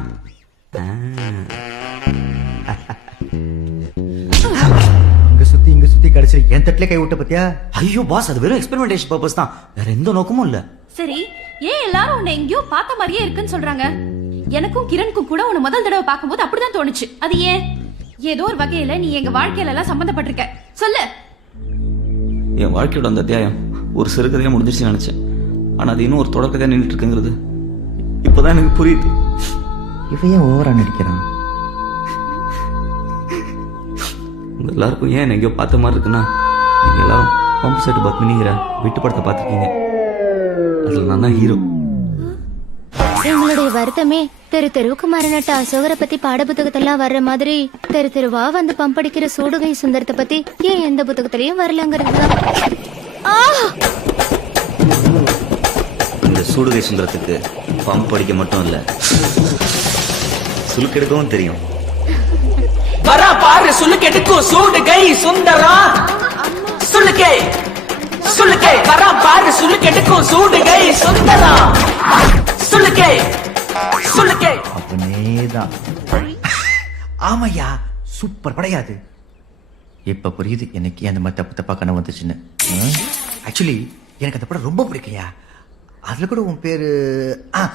இங்க சுத்தி சுத்தி கடைசியில் என் தட்டிலே கை விட்ட பத்தியா? ஐயோ பாஸ், அது வெறும் எக்ஸ்பெரிமெண்டேஷன் பர்பஸ் தான், வேற எந்த நோக்கமும் இல்ல. சரி, ஏன் எல்லாரும் உன்னை எங்கேயோ பார்த்த மாதிரியே இருக்குன்னு சொல்றாங்க? எனக்கும் கிரணுக்கும் கூட உன்னை முதல் தடவை பார்க்கும்போது அப்படிதான் தோணுச்சு. அது ஏன்? ஏதோ ஒரு வகையில நீ எங்க வாழ்க்கையில எல்லாம் சம்பந்தப்பட்டிருக்க. சொல்லு. என் வாழ்க்கையோட அந்த அத்தியாயம் ஒரு சிறுகதையா முடிஞ்சிருச்சு நினைச்சேன். ஆனா அது இன்னும் ஒரு தொடர்கதையா நின்றுட்டு இருக்குங்கிறது இப்பதான் எனக்கு புரியுது. இவன் ஏன் ஓவரா நடிக்கிறான்? உங்க எல்லாருக்கும் ஏன் எங்கேயோ பார்த்த மாதிரி இருக்குன்னா, நீங்க எல்லாரும் பம்பு செட்டு பத்மினிங்கிற வீட்டு படத்தை பார்த்துருக்கீங்க. அதுல நான் தான் ஹீரோ. எங்களுடைய வருத்தமே தெரு தெருவுக்கு மரணட்ட அசோகரை பத்தி பாட புத்தகத்தெல்லாம் வர்ற மாதிரி தெரு தெருவா வந்து பம்படிக்கிற சூடுகை சுந்தரத்தை பத்தி ஏன் எந்த புத்தகத்திலையும் வரலங்கிறது தான். இந்த சூடுகை சுந்தரத்துக்கு பம்ப் அடிக்க மட்டும் இல்ல, சுலுக்கெடுக்கவும் தெரியும். வரா பாரு சுளுக்கெடுக்கும் சூடுகை சுந்தரா. சுளுக்கே சுளுக்கே வரா பாரு சுளுக்கெடுக்கும் சூடுகை சுந்தரா. சுளுக்கே சுளுக்கே. அப்பனேதான். ஆமையா, சூப்பர் படையாது. இப்ப புரியுது எனக்கு அந்த மாதிரி தப்பு தப்பா கனவு வந்துச்சுன்னு. ஆக்சுவலி எனக்கு அந்த படம் ரொம்ப பிடிக்கையா. அதுல கூட உன் பேரு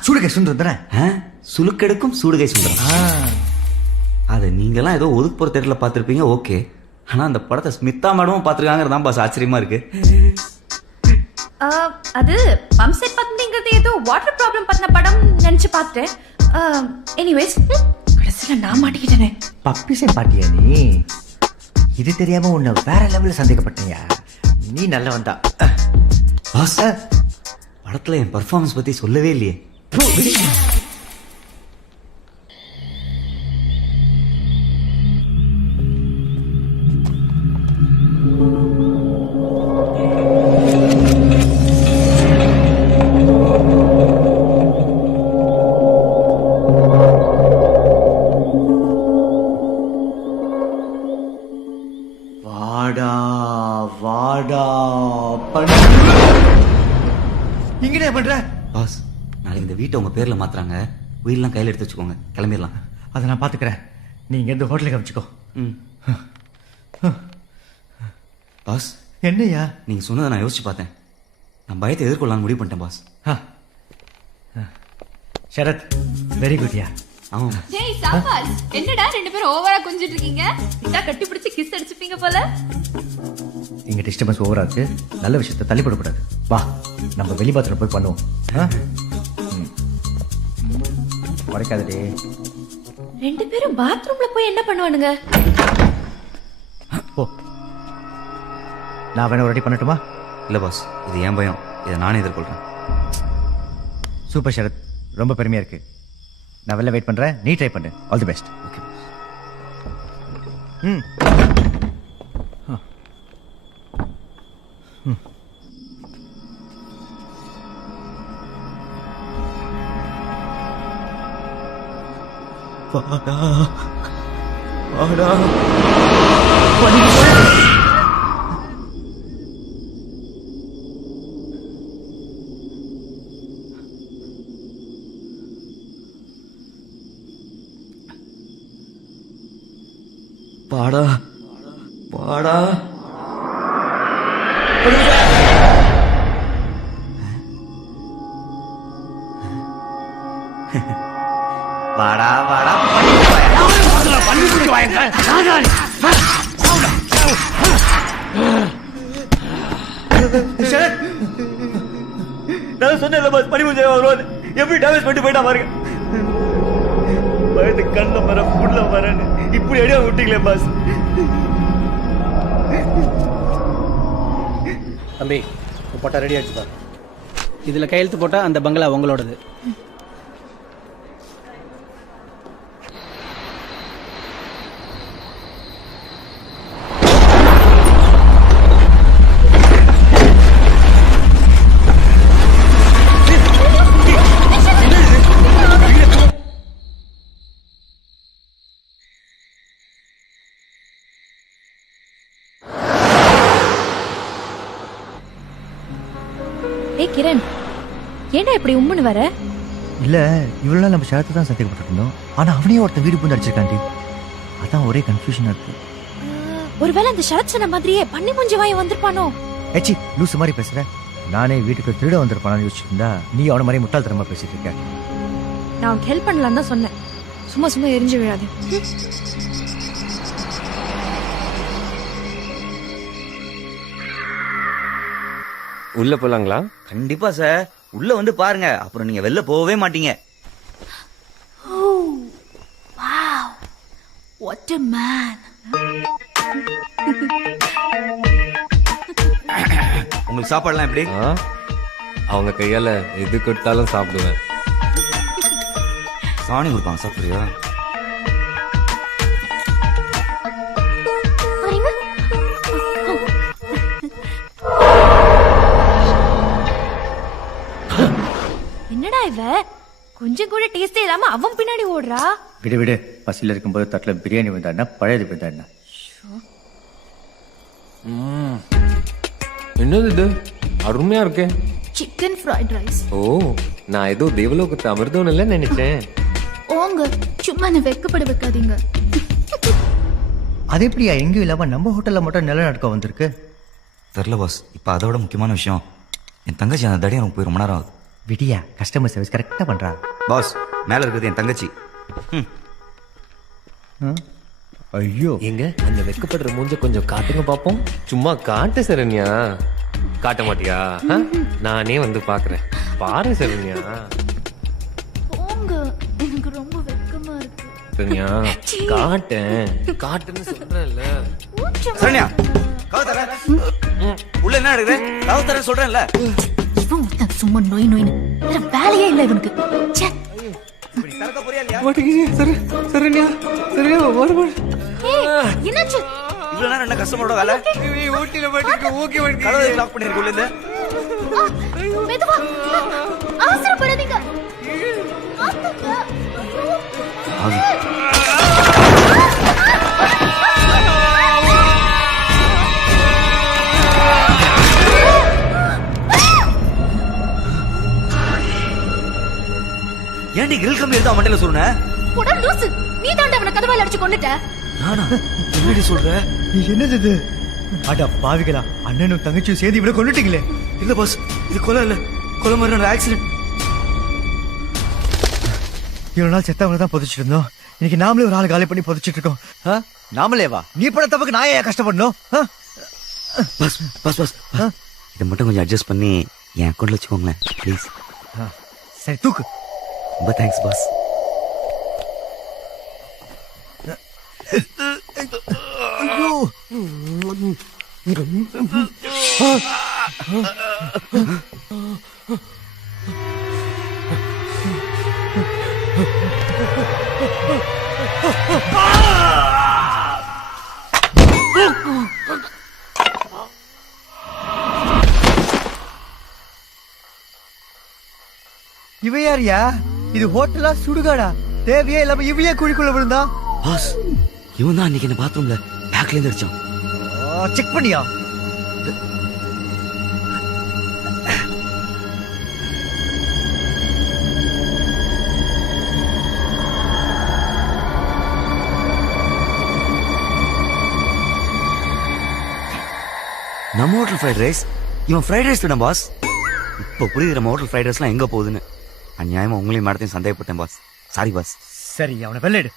சூடுகை சுந்தரம் தானே? சுலுக்கெடுக்கும் சூடுகை சுந்தரம். அது நீங்கெல்லாம் ஏதோ ஒதுக்கு போற தேட்டர்ல பார்த்திருப்பீங்க, ஓகே. ஆனா அந்த படத்தை ஸ்மிதா மேடமும் பார்த்திருக்காங்கிறதான் பாஸ் ஆச்சரியமா இருக்கு. அது பம்ப் செட் பத்மினிங்கிறது ஏதோ வாட்டர் ப்ராப்ளம் பத்தின படம் நினைச்சு பார்த்தேன். எனிவேஸ், கடைசியில நான் மாட்டிக்கிட்டேனே. பப்பிசை பாட்டியா நீ? இது தெரியாம உன்னை வேற லெவல்ல சந்தேகப்பட்டேயா. நீ நல்லவன் தான் பாஸ். படத்துல என் பர்ஃபார்மன்ஸ் பத்தி சொல்லவே இல்லையே. வாடா வாடா இங்க பண்ற பாஸ்? நாளைக்கு இந்த வீட்டை உங்க பேர்ல மாத்துறாங்க, வீடெல்லாம் கையில எடுத்து வச்சுக்கோங்க, கிளம்பிடலாம். அதை நான் பாத்துக்கிறேன், நீங்க இந்த ஹோட்டலுக்கு வச்சுக்கோ. பாஸ் என்னையா? நீங்க சொன்னதை நான் யோசிச்சு பார்த்தேன். நான் பயத்தை எதிர்கொள்ளலாம்னு முடிவு பண்ணிட்டேன் boss. Sarath, very good yeah. ஆமா. ஜெய் சாபாஸ். என்னடா ரெண்டு பேரும் ஓவரா கொஞ்சிட்டு இருக்கீங்க? இதா கட்டி பிடிச்சு கிஸ் அடிச்சுப்பீங்க போல. இங்க டிஸ்டர்பன்ஸ் ஓவர் ஆச்சு. நல்ல விஷயத்தை தள்ளிப்படக்கூடாது. வா, நம்ம வெளி பாத்ரூம் போய் பண்ணுவோம். உடைக்காதே. ரெண்டு பேரும் பாத்ரூம்ல போய் என்ன பண்ணுவானுங்க? ஓ, நான் வேணா ரெடி பண்ணட்டுமா? இல்ல பாஸ், இது ஏன் பயம், இதை நானே எதிர்கொள்றேன். சூப்பர் சரத், ரொம்ப பெருமையா இருக்கு. நான் வெளில வெயிட் பண்றேன், நீ ட்ரை பண்ணு. All the best. ஓகே. பாடா பாடா. வாடா வாடா நான் சொன்னேன் பாஸ், பனி பூஜை வருவாது எப்படி டேமேஜ் பண்ணிட்டு போயிட்டா பாருங்க. பயத்து கண்ணில் வர புள்ள வரேன்னு இப்படி அடியா விட்டீங்களே பாஸ். தம்பி, போட்டா ரெடி ஆயிடுச்சு பாரு. இதுல கையெழுத்து போட்டா அந்த பங்களா உங்களோடது. கிரண், ஏன்டா இப்படி உம்முன்னு வர? இல்ல, இவ்வளவு நாள் நம்ம ஷரத்தை தான் சந்தேகப்பட்டு இருந்தோம். ஆனா அவனையும் ஒருத்தன் வீடு பூந்து அடிச்சிருக்காண்டி. அதான் ஒரே கன்ஃபியூஷனா இருக்கு. ஒருவேளை அந்த சரத் சொன்ன மாதிரியே பண்ணி மூஞ்சி வாய வந்திருப்பானோ? ஏச்சி லூசு மாதிரி பேசுற. நானே வீட்டுக்கு திருட வந்திருப்பானு யோசிச்சுட்டு இருந்தா நீ அவன மாதிரி முட்டாள்தனமா பேசிட்டு இருக்க. நான் உனக்கு ஹெல்ப் பண்ணலான்னு தான் சொன்னேன். சும்மா சும்மா எரிஞ்சு விழாது. உள்ள போலாங்களா? கண்டிப்பா சார், உள்ள வந்து பாருங்க, அப்புறம் நீங்க வெளில போகவே மாட்டீங்க. Wow, what a man. உங்களுக்கு சாப்பாடுலாம் எப்படி? அவங்க கையால எது கொடுத்தாலும் சாப்பிடுவேன். சாணி கொடுப்பாங்க, சாப்பிடுறியா? என்னடா இவ கொஞ்சம் கூட டேஸ்டே இல்லாம அவன் பின்னாடி ஓடுறா. விடு விடு, பசியில் இருக்கும்போது தட்டுல பிரியாணி வந்தா பழையது வந்தா என்ன? என்னது இது, அருமையா இருக்கே. Chicken fried rice. ஓ, நான் ஏதோ தேவலோகத்து அமிர்தம் இல்ல நினைச்சேன். ஓங்க சும்மா என்ன வெக்கப்பட வைக்காதீங்க. அது எப்படியா எங்கேயும் இல்லாம நம்ம ஹோட்டல்ல மட்டும் நில நடக்க வந்திருக்கு? தெரியல பாஸ். இப்ப அதோட முக்கியமான விஷயம், என் தங்கச்சி அந்த தடி எனக்கு போய் ரொம்ப நேரம் ஆகுது. விடியா, கஸ்டமர் சர்வீஸ் கரெக்டா பண்றா. பாஸ், மேல இருக்கிறது என் தங்கச்சி. ஐயோ, எங்க அந்த வெக்கப்படுற மூஞ்ச கொஞ்சம் காட்டுங்க பாப்போம். சும்மா காட்டு சரண்யா. காட்ட மாட்டியா? நானே வந்து பாக்குறேன். பாரு சரண்யா. போங்க, எனக்கு ரொம்ப வெக்கமா இருக்கு. சரண்யா, காட்டேன். காட்டுன்னு சொல்றேன்ல. சரண்யா, கவுதர. உள்ள என்ன நடக்குது? கவுதர சொல்றேன்ல. இவன் ஒருத்தன் சும்மா நோய் நோய்னு வேற வேலையே இல்ல இவனுக்கு. ச்சே. சரண்யா, சரண்யா, என்னாச்சு? இவ்வளவு நேரம் என்ன கஸ்டமரோட வேலை? ஊட்டில போயிட்டு ஓகே பண்ணி கதவை லாக் பண்ணிருக்கு உள்ள இருந்து. மெதுவா, அவசரப்படாதீங்க. ஏன்டி கிரில் கம்பி எடுத்து அவன் மண்டையில சொல்லுன? போடா லூசு, நீ தாண்டா அவனை கதவால அடிச்சு கொன்னுட்ட. நானா? என்னடி சொல்ற? என்னது இது? அட பாவிகளா, அண்ணனும் தங்கச்சியும் சேர்ந்து இவ்வளவு கொண்டுட்டீங்களே. இல்ல பாஸ், இது கொலை இல்ல, கொலை மாதிரி ஆக்சிடென்ட். இவ்வளவு நாள் செத்தவங்க தான் புதைச்சிட்டு இருந்தோம், இன்னைக்கு நாமளே ஒரு ஆள் காலி பண்ணி புதைச்சிட்டு இருக்கோம். நாமளே வா, நீ பட தப்புக்கு நான் ஏன் கஷ்டப்படணும்? பாஸ் பாஸ் பாஸ், இதை மட்டும் கொஞ்சம் அட்ஜஸ்ட் பண்ணி என் அக்கௌண்ட்ல வச்சுக்கோங்களேன் ப்ளீஸ். சரி தூக்கு. ரொம்ப தேங்க்ஸ் பாஸ். ஐயோ, இவ யாரியா? இது ஹோட்டலா சுடுகாடா? தேவையே இல்லாம இவையே குழிக்குள்ள விழுந்தா? பாஸ், இவன் தான் அன்னைக்கு இந்த பாத்ரூம்ல பேக்ல இருந்து அடிச்சான். செக் பண்ணியா? நம்ம ஹோட்டல் ஃப்ரைட் ரைஸ், இவன் ஃப்ரைட் ரைஸ் தானே பாஸ்? இப்போ புரியுது நம்ம ஹோட்டல் ஃப்ரைட் ரைஸ்லாம் எங்க போகுதுன்னு. அநியாயமா உங்களையும் மேடத்தையும் சந்தேகப்பட்டேன் பாஸ். Sorry boss. சரி, அவனை வெள்ளிடு.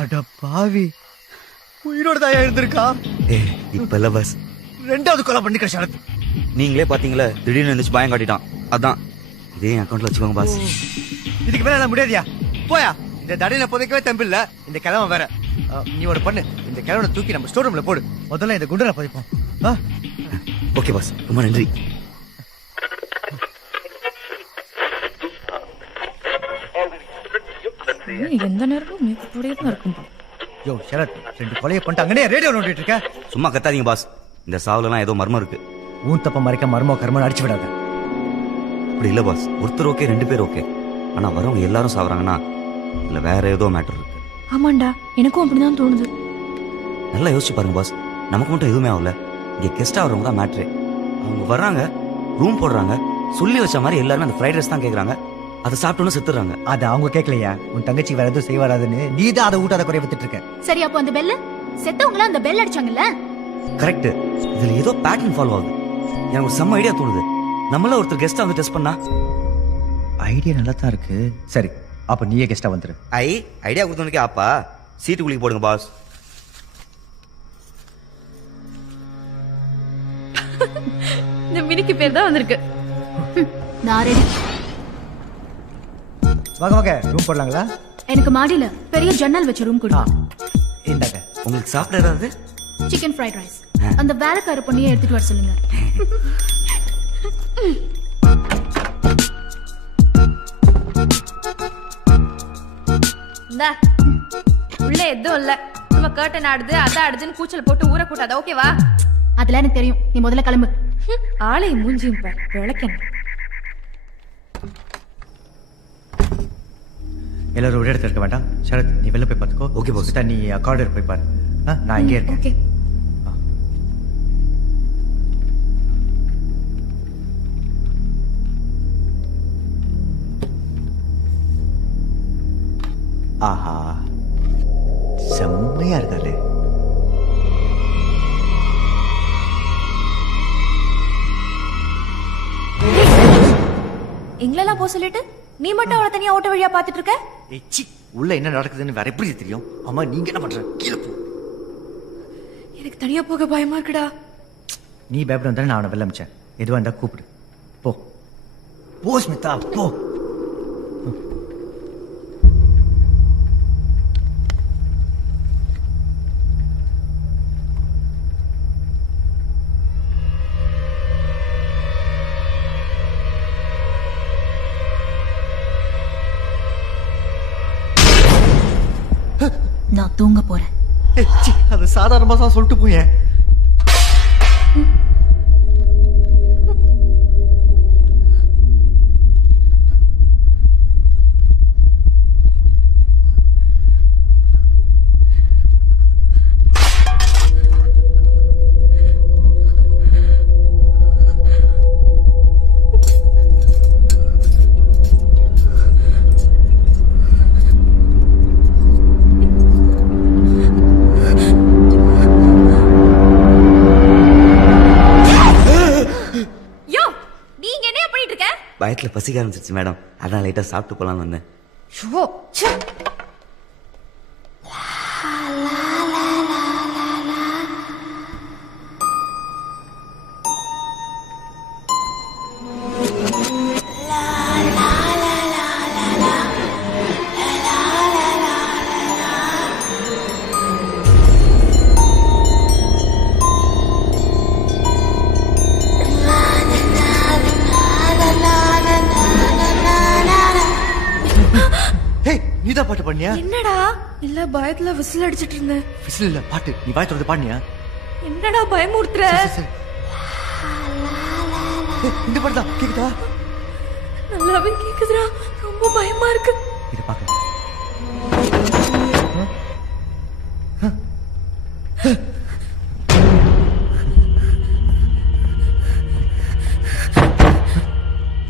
அட பாவி, உயிரோட தான் இருந்திருக்கா? இப்ப இல்ல பாஸ், ரெண்டாவது கொலை பண்ணிக்கிற சரத். நீங்களே பாத்தீங்களா, திடீர்னு இருந்துச்சு பயம் காட்டிட்டான். அதான் இதே என் அக்கௌண்ட்ல வச்சுக்கோங்க பாஸ். இதுக்கு மேல எல்லாம் முடியாதியா? போயா, இந்த தடையில புதைக்கவே தம்பில்ல. இந்த கிழமை வேற. நீ ஒரு பண்ணு, இந்த கிழவனை தூக்கி நம்ம ஸ்டோர் ரூம்ல போடு. முதல்ல இந்த குண்டனை புதைப்போம். ஓகே பாஸ், ரொம்ப நன்றி. எந்த நேரமும் மேக்கத்தோடயே தான் இருக்கும். யோ சரத், ரெண்டு கொலையை பண்ணிட்டாங்கன்னே ரேடியோ நோண்டிட்டு இருக்க. சும்மா கத்தாதீங்க பாஸ், இந்த சாவுலலாம் ஏதோ மர்மம் இருக்கு. ஊன் தப்ப மறைக்க மர்மோ கர்மம் அடிச்சு விடாத. அப்படி இல்ல பாஸ், ஒருத்தர் ஓகே, ரெண்டு பேர் ஓகே. ஆனா வரவங்க எல்லாரும் சாவறாங்கன்னா இல்ல வேற ஏதோ மேட்டர் இருக்கு. ஆமாண்டா, எனக்கும் அப்படிதான் தோணுது. நல்லா யோசிச்சு பாருங்க பாஸ், நமக்கு மட்டும் எதுவுமே ஆகல. இங்க கெஸ்ட் ஆகிறவங்க தான் மேட்ரு. அவங்க வர்றாங்க, ரூம் போடுறாங்க. சொல்லி வச்ச மாதிரி எல்லாரும் அந்த ஃப்ரைட் ரைஸ் தான் கேக்குறாங்க. அதை சாப்பிட்டோன்னு செத்துறாங்க. அது அவங்க கேட்கலையா? உன் தங்கச்சி வேற எதுவும் செய்ய வராதுன்னு நீ தான் அதை ஊட்டாத குறைய வித்துட்டு இருக்க. சரி, அப்போ அந்த பெல்ல செத்தவங்கள அந்த பெல் அடிச்சாங்கல்ல? கரெக்ட். இதுல ஏதோ பேட்டர்ன் ஃபாலோ ஆகுது. எனக்கு ஒரு செம்ம ஐடியா தோணுது. நம்மள ஒருத்தர் கெஸ்டா வந்து டெஸ்ட் பண்ணா. ஐடியா நல்லா தான் இருக்கு. சரி, அப்ப நீயே கெஸ்டா வந்துரு. ஐடியா கொடுத்தவனுக்கே ஆப்பா. சீட்டு குளிக்க போடுங்க பாஸ். இந்த மினிக்கு பேர் தான் வந்திருக்கு. நான் ரெடி. வாங்க வாங்க, ரூம் போடலாங்களா? எனக்கு மாடியில பெரிய ஜன்னல் வச்ச ரூம் கொடுங்க. இந்தாங்க. உங்களுக்கு சாப்பிட ஏதாவது? Chicken fried rice. அந்த வேலைக்கார பொண்ணையே எடுத்துட்டு வர சொல்லுங்க. இந்தா, உள்ள எதுவும் இல்ல. சும்மா கர்டன் ஆடுது அதான் ஆடுதுன்னு கூச்சல் போட்டு ஊற கூட்டாத. ஓகேவா? அதெல்லாம் எனக்கு தெரியும். நீ முதல்ல கிளம்பு. ஆளை மூஞ்சியும் பார், விளக்கணும். எல்லாரும் ஒரு இடத்துல இருக்க வேண்டாம். சரத், நீ வெளில போய் பார்த்துக்கோ. Okay pass. நீ கார்டர் போய் பாரு. நான் இங்கே இருக்கேன். ஓகே. ஆஹா, செம்மையா இருக்காளே. எங்களெல்லாம் போக சொல்லிட்டு நீ மட்டும் அவளை தனியா ஓட்ட வழியா பாத்துட்டு இருக்க? ஏச்சி, உள்ள என்ன நடக்குதுன்னு வேற எப்படி தெரியும்? அம்மா, நீங்க என்ன பண்ற? கீழே போ. எனக்கு தனியா போக பயமா இருக்குடா. நீ பயப்பட வந்தாலும் நான் அவனை வெளில அமிச்சேன். எதுவா இருந்தா கூப்பிடு. போ போ ஸ்மிதா, போ. நான் தூங்க போறேன். அது சாதாரணமா தான் சொல்லிட்டு போயேன். பயத்துல பசிக்க ஆரம்பிச்சிருச்சு மேடம். அதான் லைட்டா சாப்பிட்டு போலான்னு வந்தேன். நீதான் பாட்டு பாடினியா? என்னடா இல்ல, பயத்துல விசில் அடிச்சிட்டு இருந்தேன். விசில் இல்ல, பாட்டு. நீ வாய் திறந்து பாடினியா? என்னடா பயமுறுத்துற? இந்த பாட்டு தான் கேக்குதா? நல்லாவே கேக்குதுடா. ரொம்ப பயமா இருக்கு. இத பாக்க.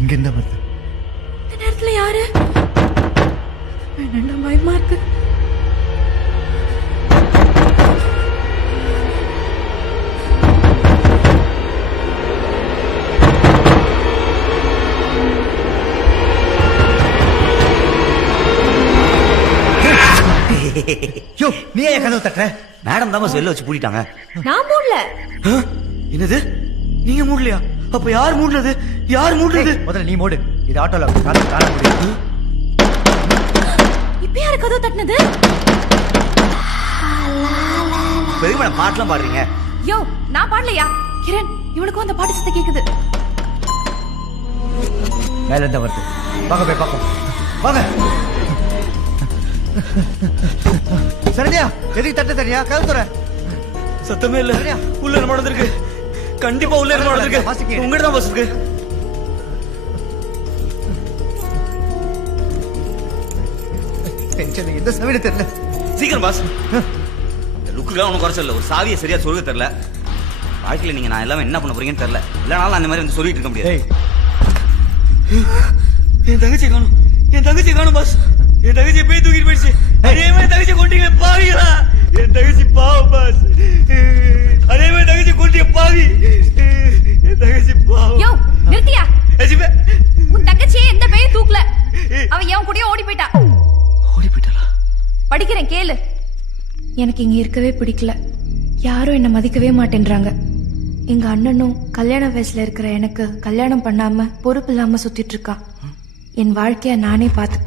இங்க என்ன வருது? இந்த நேரத்துல யாரு? என்னடா பயமா இருக்கு. யோ, நீ ஏன் கதவு தட்டுற? மேடம் தான் வெளில வச்சு பூட்டிட்டாங்க. நான் மூடல. என்னது? நீங்க மூடலையா? அப்ப யார் மூடுனது? யார் மூடுனது? முதல்ல நீ மூடு. இது ஆட்டோல காண முடியும். இப்ப யாரு கதவு தட்டினது? பெரிய மேடம் பாட்டுலாம் பாடுறீங்க. யோ, நான் பாடலையா? கிரண், இவனுக்கும் அந்த பாட்டு சத்தம் கேக்குது. மேல இருந்தா வருது. வாங்க போய் பாப்போம். வாங்க. சரியா? எதுக்கு தட்ட தெரியா? கதவு தர. சத்தமே இல்ல. உள்ள என்ன நடந்திருக்கு? கண்டிப்பா உள்ள என்ன நடந்திருக்கு? உங்ககிட்ட தான் பஸ் இருக்கு. டென்ஷன் எந்த சவிட தெரியல. சீக்கிரம் பாஸ். இந்த லுக்குலாம் ஒன்றும் குறைச்சல. ஒரு சாவியை சரியா சொல்ல தெரியல. வாழ்க்கையில நீங்க நான் எல்லாமே என்ன பண்ண போறீங்கன்னு தெரியல. இல்லனாலும் அந்த மாதிரி வந்து சொல்லிட்டு இருக்க முடியாது. என் தங்கச்சி காணும், என் தங்கச்சி காணும் பாஸ். என் தங்கச்சி போய் தூக்கிட்டு போயிடுச்சு. அதே மாதிரி தங்கச்சி கொண்டீங்க பாவிங்களா. என் தங்கச்சி பாவம் பாஸ். அதே மாதிரி தங்கச்சி கொண்டீங்க பாவி. என் தங்கச்சி பாவம். யோ நிறுத்தியா? உன் தங்கச்சியே எந்த பையன் தூக்கல. அவ என் கூடயே ஓடி போயிட்டா. ஓடி போயிட்டாளா? படிக்கிறேன் கேளு. எனக்கு இங்க இருக்கவே பிடிக்கல. யாரும் என்ன மதிக்கவே மாட்டேன்றாங்க. எங்க அண்ணனும் கல்யாண வயசுல இருக்கிற எனக்கு கல்யாணம் பண்ணாம பொறுப்பு இல்லாம சுத்திட்டு இருக்கான். என் வாழ்க்கைய நானே பார்த்து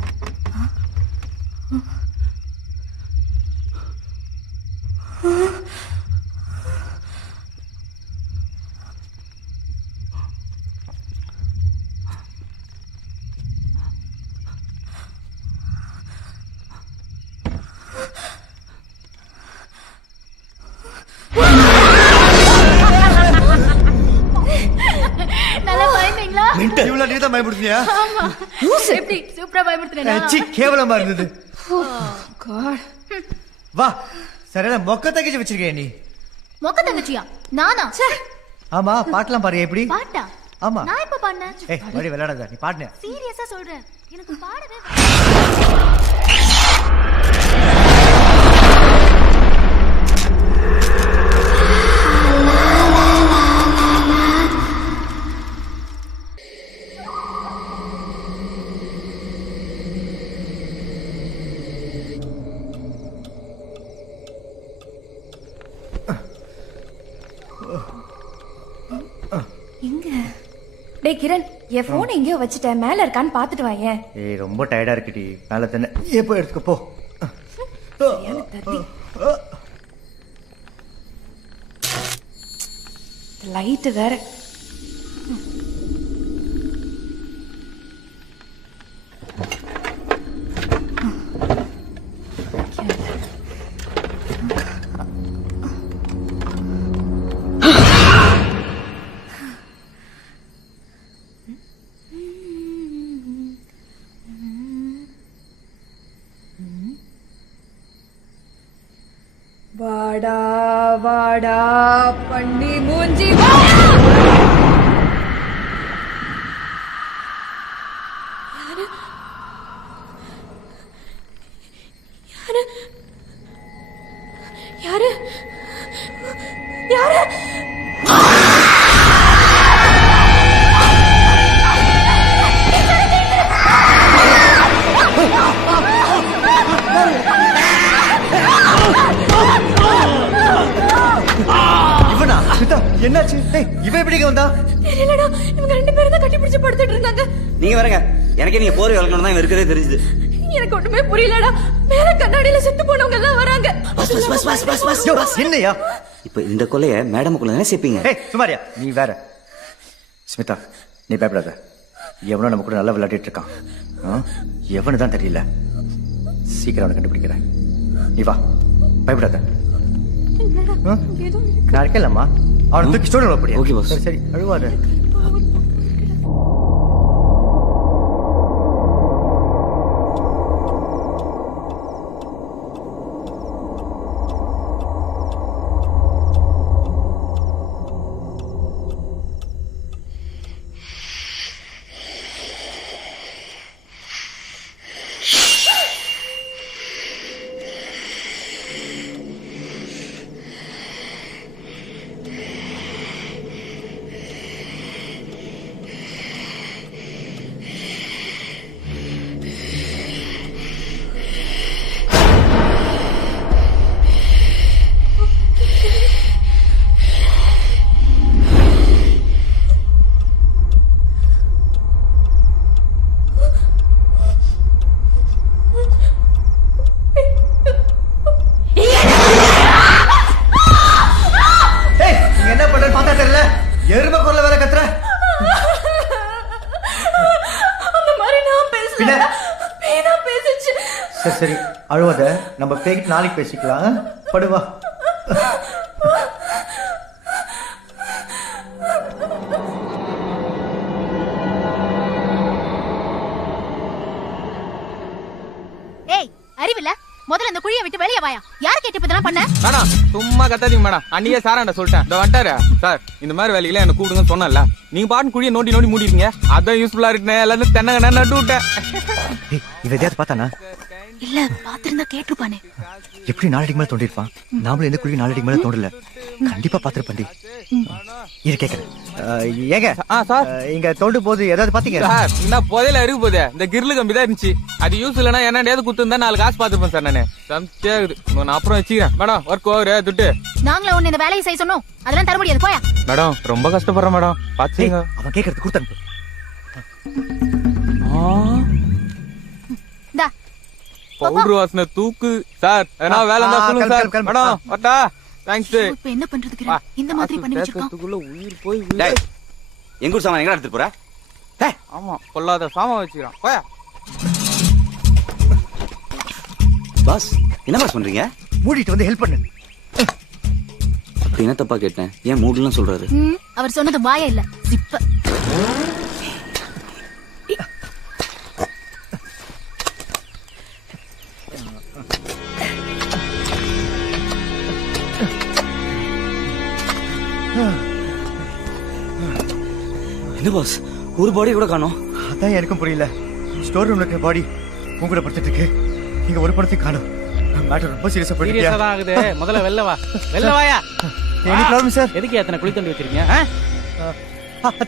நல்லா பயந்தீங்களா? இவ்வளவு நீ தான் பயப்படுத்தியா? ஆமா. எப்படி சூப்பரா பயமுறுத்துறேனா? கேவலமா இருந்தது. காட். வா சரியான மொக்க தங்கச்சி வச்சிருக்கேன் நீ. மொக்க தங்கச்சியா? நானா? ஆமா பாட்டெல்லாம் பாரு எப்படி. பாட்டா? ஆமா. நான் எப்ப பாடினேன்? ஏய் மறுபடியும் விளையாடாத, நீ பாடுன. சீரியஸா சொல்றேன், எனக்கு பாடவே எங்க? டேய் கிரண், என் போன் எங்கேயோ வச்சுட்டேன், மேல இருக்கான்னு பாத்துட்டு வாயேன். ஏய் ரொம்ப டயர்டா இருக்குடி, மேல தானே. எப்போ எடுத்துக்க போ. லைட் வேற. வாடா வாடா பண்ணி மூஞ்சி யாரு? யாரு? இவனா? என்னாச்சு? இவன் எப்படி வந்தா? தெரியலடா, இவங்க ரெண்டு பேரும் தான் கட்டி பிடிச்சு படுத்துட்டு இருந்தாங்க. நீங்க வரங்க, எனக்கே நீங்க போர் விளக்கணும் தான் இருக்கிறதே தெரிஞ்சுது. எனக்கு ஒண்ணுமே புரியலடா. மேல கண்ணாடியில செத்து போனவங்க எல்லாம் வராங்க. என்னையா இப்ப இந்த கொலைய மேடமுக்குள்ள தானே சேர்ப்பீங்க? சுமாரியா நீ வேற. ஸ்மிதா நீ பயப்படாத, எவனோ நம்ம கூட நல்லா விளையாடிட்டு இருக்கான். எவனு தான் தெரியல, சீக்கிரம் அவனை கண்டுபிடிக்கிறேன். நீ வா, பயப்படாத. நான் இருக்கேன்லம்மா, அவனை தூக்கி ஸ்டோரில் வைப்படியா? Okay pass. சரி அழுவாத. சரி சரி அழுவாத, நம்ம பேக்கிட்டு நாளைக்கு பேசிக்கலாம். படுவா. ஏய் அறிவில்ல, முதல்ல அந்த குழியை விட்டு வெளியே வாயா யார் கேட்டு இப்ப பண்ண மேடம் சும்மா கத்தாதீங்க மேடம். அன்னைக்கே சாராண்ட சொல்லிட்டேன். இந்த வந்துட்டாரு சார், இந்த மாதிரி வேலையில எனக்கு கூடுங்கன்னு சொன்னல. நீங்க பாட்டு குழியை நோண்டி நோண்டி மூடிருக்கீங்க. அதான் யூஸ்ஃபுல்லா இருக்குன்னு எல்லாரும் தென்னங்க நட்டு விட்டேன். இவ எதையாவது பார்த்தானா? இல்ல பாத்திருந்தா கேட்டுப்பானே. எப்படி நாலடிக்கு மேல தோண்டிருப்பான்? நாமளும் எந்த குழி நாலடிக்கு மேல தோண்டல. கண்டிப்பா பாத்திருப்பண்டி. இது கேக்குறேன். ஏங்க சார் இங்க தோண்டு போது ஏதாவது பாத்தீங்க? சார் என்ன புதையில இருக்கு போதே. இந்த கிரில் கம்பி தான் இருந்துச்சு. அது யூஸ் இல்லைன்னா என்னடையாவது குத்து இருந்தா 4 காசு பாத்துப்பேன் சார். நானு சம்தியாகுது. நான் அப்புறம் வச்சுக்கிறேன் மேடம். ஒர்க் ஓவர் துட்டு. நாங்களே ஒண்ணு இந்த வேலையை செய்ய சொன்னோம். அதெல்லாம் தர முடியாது போயா. மேடம் ரொம்ப கஷ்டப்படுறேன் மேடம். பாத்துங்க அவன் கேக்குறது கொடுத்து பவுடர் வாசனை தூக்கு சார். ஏன்னா வேலை தான் சொல்லுங்க சார். Madam வட்டா thanks. இப்ப என்ன பண்றதுக்கு இந்த மாதிரி பண்ணி வச்சிருக்கான். உயிர் போய் எங்க ஊர் சாமான் எங்க எடுத்துட்டு போற? ஆமா பொல்லாத சாமான் வச்சுக்கிறான். போயா பாஸ். என்ன பாஸ் பண்றீங்க? மூடிட்டு வந்து ஹெல்ப் பண்ணு. அப்படி என்ன தப்பா கேட்டேன்? ஏன் மூடலாம் சொல்றாரு? அவர் சொன்னது வாயா இல்ல சிப்ப. என்ன பாஸ் ஒரு பாடி கூட காணோம்? அதான் எனக்கும் புரியல. ஸ்டோர் ரூம்ல இருக்க பாடி உங்க கூட படுத்துட்டு இருக்கு. நீங்க ஒரு படத்தையும் காணோம். மேட்டர் ரொம்ப சீரியஸா போயிட்டு சீரியஸா தான் ஆகுது. முதல்ல வெளில வா. வெளில வாயா. Any problem sir? எதுக்கு எத்தனை குழி தோண்டி வச்சிருக்கீங்க?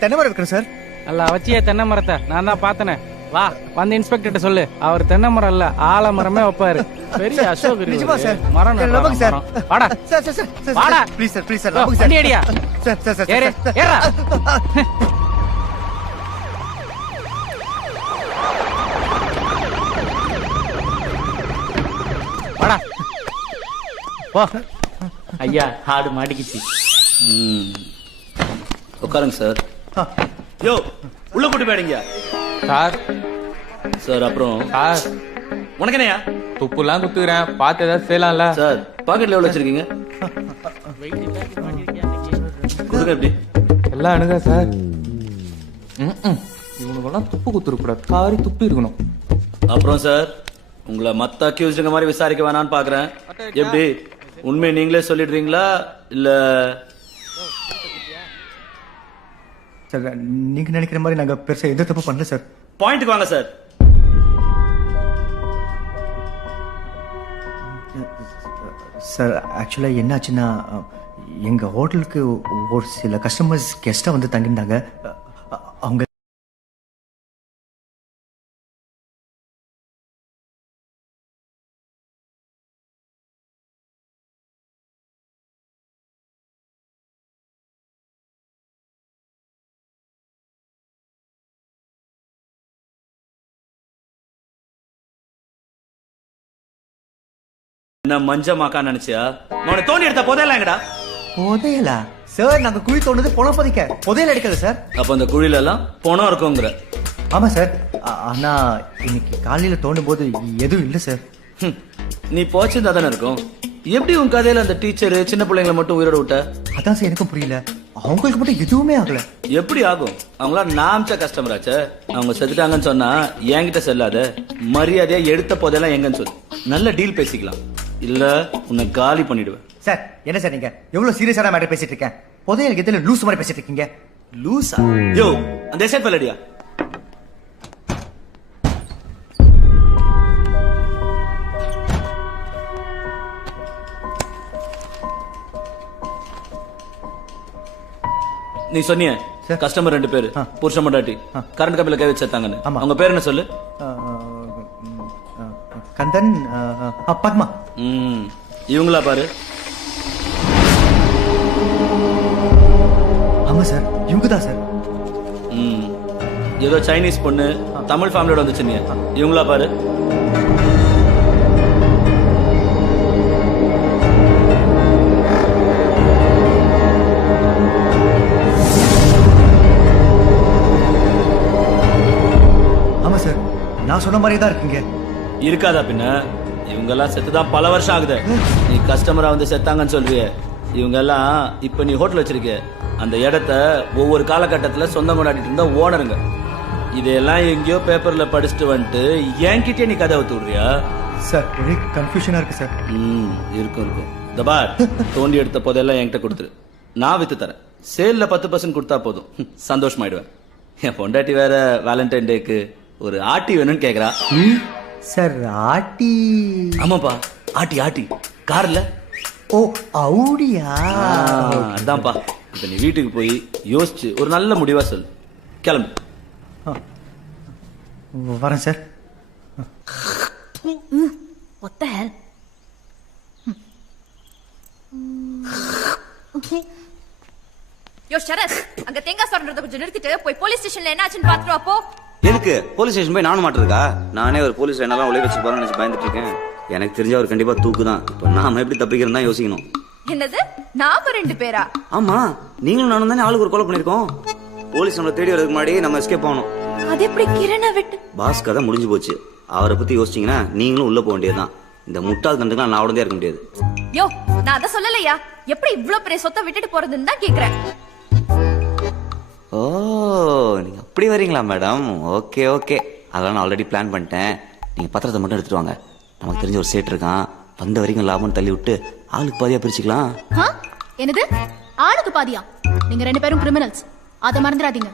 தென்னை மரம் இருக்கு சார். நல்லா வச்சியே தென்னை மரத்தை. நான் தான் பார்த்தனே. வா வந்து இன்ஸ்பெக்டர்ட்ட சொல்லு. அவர் தென்னை மரம் இல்ல ஆலமரமே வைப்பாரு. பெரிய அசோக் நிஜமா சார்? மரம் லவங்க சார். வாடா சார் சார் சார் வாடா. ப்ளீஸ் சார் ப்ளீஸ் சார் லவங்க சார். வண்டி அடியா. சார் சார் சார் ஏறு ஏறா. வாடா வா. ஐயா ஆடு மாட்டிக்கிச்சு. உட்காருங்க சார். யோ உள்ள கூட்டி போயிடுங்க சார். சார் அப்புறம் சார் உனக்கு என்னையா துப்புலாம் குத்துக்கிறேன். பார்த்து ஏதாவது செய்யலாம்ல சார்? பாக்கெட்ல எவ்வளவு வச்சிருக்கீங்க? கொடுங்க எப்படி எல்லாம் அணுகா சார். இவனுக்கெல்லாம் துப்பு குத்துருக்கூடாது. காரி துப்பி இருக்கணும். அப்புறம் சார் உங்களை மத்த அக்யூஸ்டுங்க மாதிரி விசாரிக்க வேணான்னு பாக்குறேன். எப்படி உண்மை நீங்களே சொல்லிடுறீங்களா இல்ல? சார் நீங்க நினைக்கிற மாதிரி நாங்க பெருசா எந்த தப்பு பண்ணல சார். பாயிண்ட்க்கு வாங்க சார். சார் ஆக்சுவலா என்ன ஆச்சுன்னா எங்க ஹோட்டலுக்கு ஒரு சில கஸ்டமர்ஸ் கெஸ்டா வந்து தங்கியிருந்தாங்க. அவங்க என்ன மஞ்சமாக்கா நினைச்சியா? அவனை தோண்டி எடுத்த புதையல எங்கடா? புதையலா சார்? நாங்க குழி தோண்டது பணம் பதிக்க, புதையல எடுக்கல சார். அப்ப அந்த குழியில எல்லாம் பணம் இருக்குங்கிற? ஆமா சார். ஆனா இன்னைக்கு காலையில தோண்டும் போது எதுவும் இல்ல சார். நீ போச்சிருந்தா தானே இருக்கும். எப்படி உன் கதையில அந்த டீச்சர் சின்ன பிள்ளைங்களை மட்டும் உயிரோட விட்ட? அதான் சார் எனக்கும் புரியல. அவங்களுக்கு மட்டும் எதுவுமே ஆகல. எப்படி ஆகும்? அவங்களா நாமச்ச கஸ்டமராச்சே. அவங்க செத்துட்டாங்கன்னு சொன்னா என்கிட்ட செல்லாத. மரியாதையா எடுத்த போதெல்லாம் எங்கன்னு சொல்லு. நல்ல டீல் பேசிக்கலாம். இல்ல உன்னை காலி பண்ணிடுவேன். சார் என்ன சார் நீங்க எவ்வளவு சீரியஸான மேட்டர் பேசிட்டு இருக்கேன்? புதையல் எதுல லூஸ் மாதிரி பேசிட்டு இருக்கீங்க? லூசா? யோ அந்த எஸ்ஐட் பல்லடியா? நீ சொன்னிய கஸ்டமர் 2 பேரு புருஷன் மண்டாட்டி கரண்ட் கம்பில கை வச்சு சேர்த்தாங்கன்னு. அவங்க பேர் என்ன சொல்லு? கந்தன் பத்மா. இவங்களா பாரு. ஆமா சார் இவங்க தான் சார். ஏதோ சைனீஸ் பொண்ணு தமிழ் ஃபேமிலியோட வந்துச்சு. நீ இவங்களா பாரு. ஆமா சார் நான் சொன்ன மாதிரியே தான் இருக்கீங்க. இருக்காதா பின்ன? இவங்க எல்லாம் செத்துதான் பல வருஷம் ஆகுது. நீ கஸ்டமரா வந்து செத்தாங்கன்னு சொல்றிய. இவங்க எல்லாம் இப்ப நீ ஹோட்டல் வச்சிருக்க அந்த இடத்த ஒவ்வொரு காலகட்டத்துல சொந்தம் கொண்டாடிட்டு இருந்தா ஓனருங்க. இதெல்லாம் எங்கேயோ பேப்பர்ல படிச்சுட்டு வந்துட்டு என்கிட்டயே நீ கதை ஊத்து விடுறியா? சார் ஒரே கன்ஃபியூஷனா இருக்கு சார். இருக்கும் தபார் தோண்டி எடுத்த போதெல்லாம் என்கிட்ட கொடுத்துரு, நான் வித்து தரேன். சேல்ல 10% கொடுத்தா போதும், சந்தோஷமாயிடுவேன். என் பொண்டாட்டி வேற வேலண்டைன் டேக்கு ஒரு ஆட்டி வேணும்னு கேக்குறா. சார் ஆட்டி? ஆமாப்பா, ஆட்டி ஆட்டி கார்ல. ஓ அவுடியா? அதான்ப்பா. இப்ப நீ வீட்டுக்கு போய் யோசிச்சு ஒரு நல்ல முடிவா சொல்லு. கிளம்பு. வரேன் சார். What the hell? யோ சரத், அங்க தேங்காய் சொல்றத கொஞ்சம் நிறுத்திட்டு போய் போலீஸ் ஸ்டேஷன்ல என்ன ஆச்சுன்னு பாத்துட்டு வா போ. எதுக்கு போலீஸ் ஸ்டேஷன் போய் நானும் மாட்டிருக்கா? நானே ஒரு போலீஸ் என்னெல்லாம் ஒளி வச்சு போறேன்னு நினைச்சு பயந்துட்டு இருக்கேன். எனக்கு தெரிஞ்ச அவர் கண்டிப்பா தூக்கு தான். இப்போ நாம எப்படி தப்பிக்கிறோம் தான் யோசிக்கணும். என்னது, நாம 2 பேரா? ஆமா, நீங்களும் நானும் தானே ஆளுக்கு ஒரு கொலை பண்ணிருக்கோம். போலீஸ் நம்மளை தேடி வரதுக்கு முன்னாடி நம்ம எஸ்கேப் ஆகணும். அது எப்படி கிரணை விட்டு? பாஸ் கதை முடிஞ்சு போச்சு. அவரை பத்தி யோசிச்சீங்கன்னா நீங்களும் உள்ள போக வேண்டியதுதான். இந்த முட்டாள் தண்டுக்கு நான் உடனே இருக்க முடியாது. யோ, நான் அத சொல்லலையா. எப்படி இவ்ளோ பெரிய சொத்தை விட்டுட்டு போறதுன்னு தான் கேக்குறேன். ஓ, நீங்க அப்படி வரீங்களா மேடம்? ஓகே ஓகே, அதெல்லாம் நான் ஆல்ரெடி பிளான் பண்ணிட்டேன். நீங்க பத்திரத்தை மட்டும் எடுத்துட்டு வாங்க. நமக்கு தெரிஞ்ச ஒரு சேட் இருக்கான், வந்த வரைக்கும் லாபம் தள்ளி விட்டு ஆளுக்கு பாதியா பிரிச்சுக்கலாம். என்னது ஆளுக்கு பாதியா? நீங்க 2 பேரும் கிரிமினல்ஸ், அத மறந்துடாதீங்க.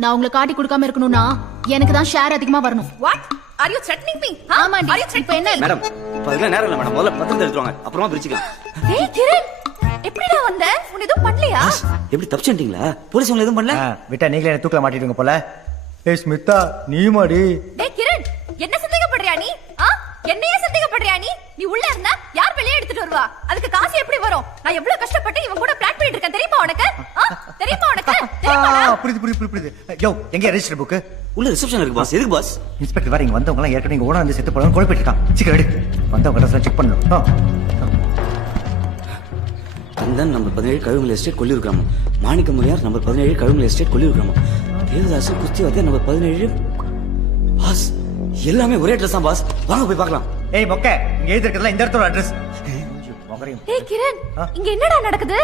நான் உங்களுக்கு காட்டி கொடுக்காம இருக்கணும்னா எனக்கு தான் ஷேர் அதிகமா வரணும். What are you threatening me? ஆமாண்டி. இப்போ என்ன மேடம், இப்ப அதெல்லாம் நேரம் இல்ல மேடம். முதல்ல பத்திரத்தை எடுத்துட்டு வாங்க, அப்புறமா பிரிச்சுக்கலாம். ஏய் கிரண், எப்படிடா வந்த? உன்னை எதுவும் பண்ணலையா? எப்படி தப்பிச்சிட்டீங்களா? போலீஸ் உங்களை எதுவும் பண்ணல? விட்டா நீங்களே என்ன தூக்கல மாட்டிடுங்க போல. ஏய் ஸ்மிதா, நீ மாடி. டேய் கிரண், என்ன சந்தேகப்படுறியா நீ? என்னையே சந்தேகப்படுறியா நீ? நீ உள்ள இருந்தா யார் வெளியே எடுத்துட்டு வருவா? அதுக்கு காசு எப்படி வரும்? நான் எவ்வளவு கஷ்டப்பட்டு இவன் கூட பிளான் பண்ணிட்டு இருக்கேன் தெரியுமா உனக்கு? தெரியுமா உனக்கு? புரியுது. யோ, எங்க ரெஜிஸ்டர் புக்? உள்ள ரிசப்ஷன் இருக்கு பாஸ். எதுக்கு பாஸ்? இன்ஸ்பெக்டர் வேற இங்க வந்தவங்க எல்லாம் ஏற்கனவே ஓனர் வந்து செத்து போறாங்க, குழப்பிட்டு இருக்கான். சீக்கிரம் எடு, வந்தவங்க எல்லாம் செக் பண்ணணும். கந்தன் நம்பர் 17 கழுமலை எஸ்டேட் கொல்லியூர் கிராமம். மாணிக்க முனியார் நம்பர் 17 கழுமலை எஸ்டேட் கொல்லியூர் கிராமம். தேவதாசு குஸ்திவாத்தியார் நம்பர் 17. பாஸ், எல்லாமே ஒரே அட்ரஸ் தான் பாஸ். வாங்க போய் பார்க்கலாம். ஏய் மொக்க, இங்க எழுதி இருக்கிறதுல இந்த இடத்தோட அட்ரஸ். ஏய் கிரண், இங்க என்னடா நடக்குது?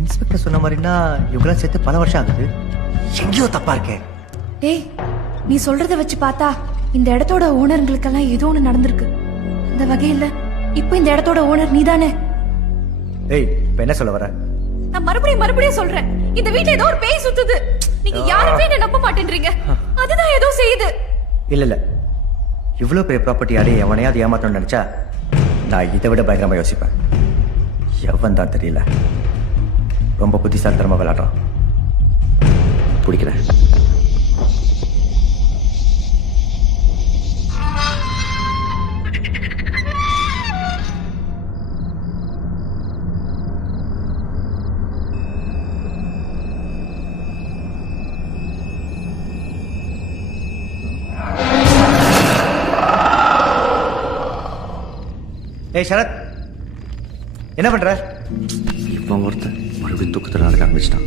இன்ஸ்பெக்டர் சொன்ன மாதிரினா இவங்களாம் செத்து பல வருஷம் ஆகுது. எங்கேயோ தப்பா இருக்கே. டேய், நீ சொல்றத வச்சு பார்த்தா இந்த இடத்தோட ஓனர்களுக்கெல்லாம் ஏதோ ஒண்ணு நடந்திருக்கு. இந்த வகையில இப்போ இந்த இடத்தோட ஓனர் நீதானே? ஏய், இப்ப என்ன சொல்ல வர? நான் மறுபடியும் சொல்றேன், இந்த வீட்ல ஏதோ ஒரு பேய் சுத்துது. நீங்க யாருமே என்ன நம்ப மாட்டேன்றீங்க. அதுதான் ஏதோ செய்யுது. இல்ல, இவ்வளவு பெரிய ப்ராப்பர்ட்டி அடைய எவனையாவது ஏமாத்தணும்னு நினைச்சா நான் இதை விட பயங்கரமா யோசிப்பேன். எவன் தான் தெரியல, ரொம்ப புத்திசாலித்தனமா விளையாடுறான். பிடிக்கிறேன். ஏய் சரத், என்ன பண்ற? இப்போ ஒருத்தன் மறுபடியும் தூக்கத்தில் நடக்க ஆரம்பிச்சிட்டான்.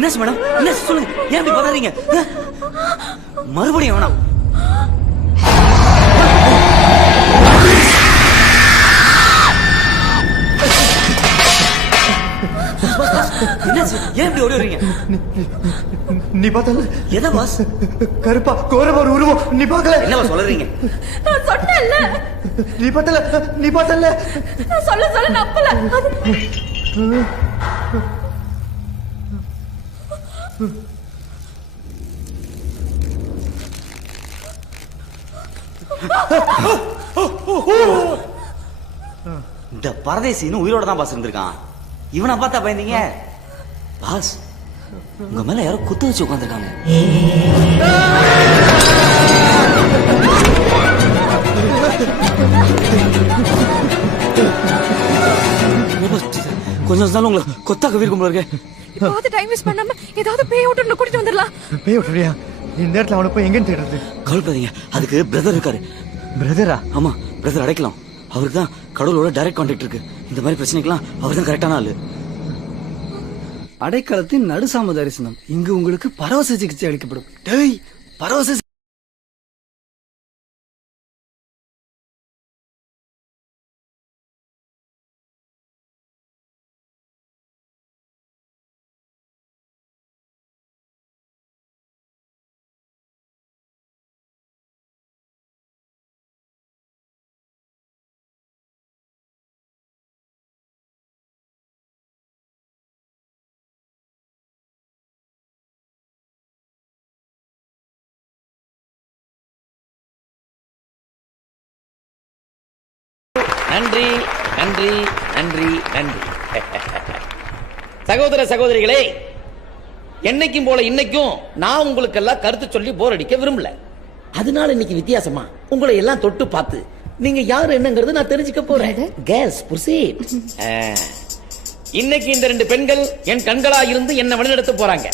என்னாச்சு மேடம்? என்னாச்சு சொல்லுங்க. ஏன் இப்படி பதறீங்க? மறுபடியும் வேணாம். என்னாச்சு? ஏன் இப்படி ஓடி வரீங்க? நீ பார்த்தல? எதை பாஸ்? கருப்பா கோரமா ஒரு உருவம். நீ பார்க்கல? என்னவா சொல்றீங்க? நான் சொன்னேன்ல. நீ பார்த்தல? நீ பார்த்தல? நான் சொல்ல நம்பல. இந்த பரதேசி இன்னும் உயிரோட தான் பாஸ் இருந்திருக்கான். இவனை பார்த்தா பயந்தீங்க? பாஸ், உங்க மேல யாரோ குத்து வச்சு உட்காந்துருக்காங்க. கொஞ்சம் நாள் உங்களை கொத்தாக்க வீர்க்கும் போல இருக்கு. இப்போ டைம் வேஸ்ட் பண்ணாம ஏதாவது பேய் விட்டு கூட்டிட்டு வந்துடலாம். பேய் விட்டுறியா? இந்த நேரத்துல அவனை போய் எங்கன்னு தேடுறது? கவலைப்படாதீங்க, அதுக்கு பிரதர் இருக்காரு. பிரதரா? ஆமா, பிரதர் அடைக்கலாம். அவருக்கு தான் கடவுளோட டைரக்ட் கான்டாக்ட் இருக்கு. இந்த மாதிரி பிரச்சனைக்கெல்லாம் அவர் தான் கரெக்டான ஆளு. அடைக்கலத்தின் நடுசாம தரிசனம். இங்கு உங்களுக்கு பரவச சிகிச்சை அளிக்கப்படும். டேய், பரவச நன்றி நன்றி நன்றி நன்றி. சகோதர சகோதரிகளே, என்னைக்கும் போல இன்னைக்கும் நான் உங்களுக்கு எல்லாம் கருத்து சொல்லி போர் அடிக்க விரும்பல. அதனால இன்னைக்கு வித்தியாசமா உங்களை எல்லாம் தொட்டு பார்த்து நீங்க யாரு என்னங்கிறது நான் தெரிஞ்சுக்க போறேன். Case proceed. இன்னைக்கு இந்த 2 பெண்கள் என் கண்களா இருந்து என்ன வழிநடத்த போறாங்க.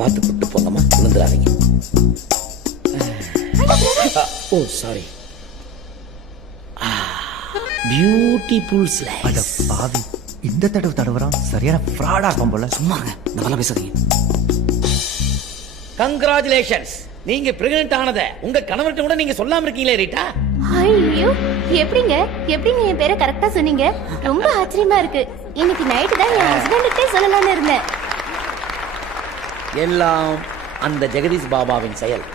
பார்த்து கூட்டு போங்கம்மா, விழுந்துடாதீங்க. ஓ சாரி. Beautiful slice. அட பாவி, இந்த தடவை தடவறான். சரியான ஃப்ராடா இருக்கும் போல. சும்மாங்க, நல்லா பேசாதீங்க. கங்க்ராச்சுலேஷன்ஸ், நீங்க பிரெக்னன்ட் ஆனத உங்க கணவர்கிட்ட கூட நீங்க சொல்லாம இருக்கீங்களே ரீட்டா. ஐயோ, எப்படிங்க என் பேரை கரெக்டா சொன்னீங்க? ரொம்ப ஆச்சரியமா இருக்கு. இன்னைக்கு நைட்டு தான் என் ஹஸ்பண்டுக்கே சொல்லலாம்னு இருந்தேன். எல்லாம் அந்த ஜெகதீஷ் பாபாவின் செயல்.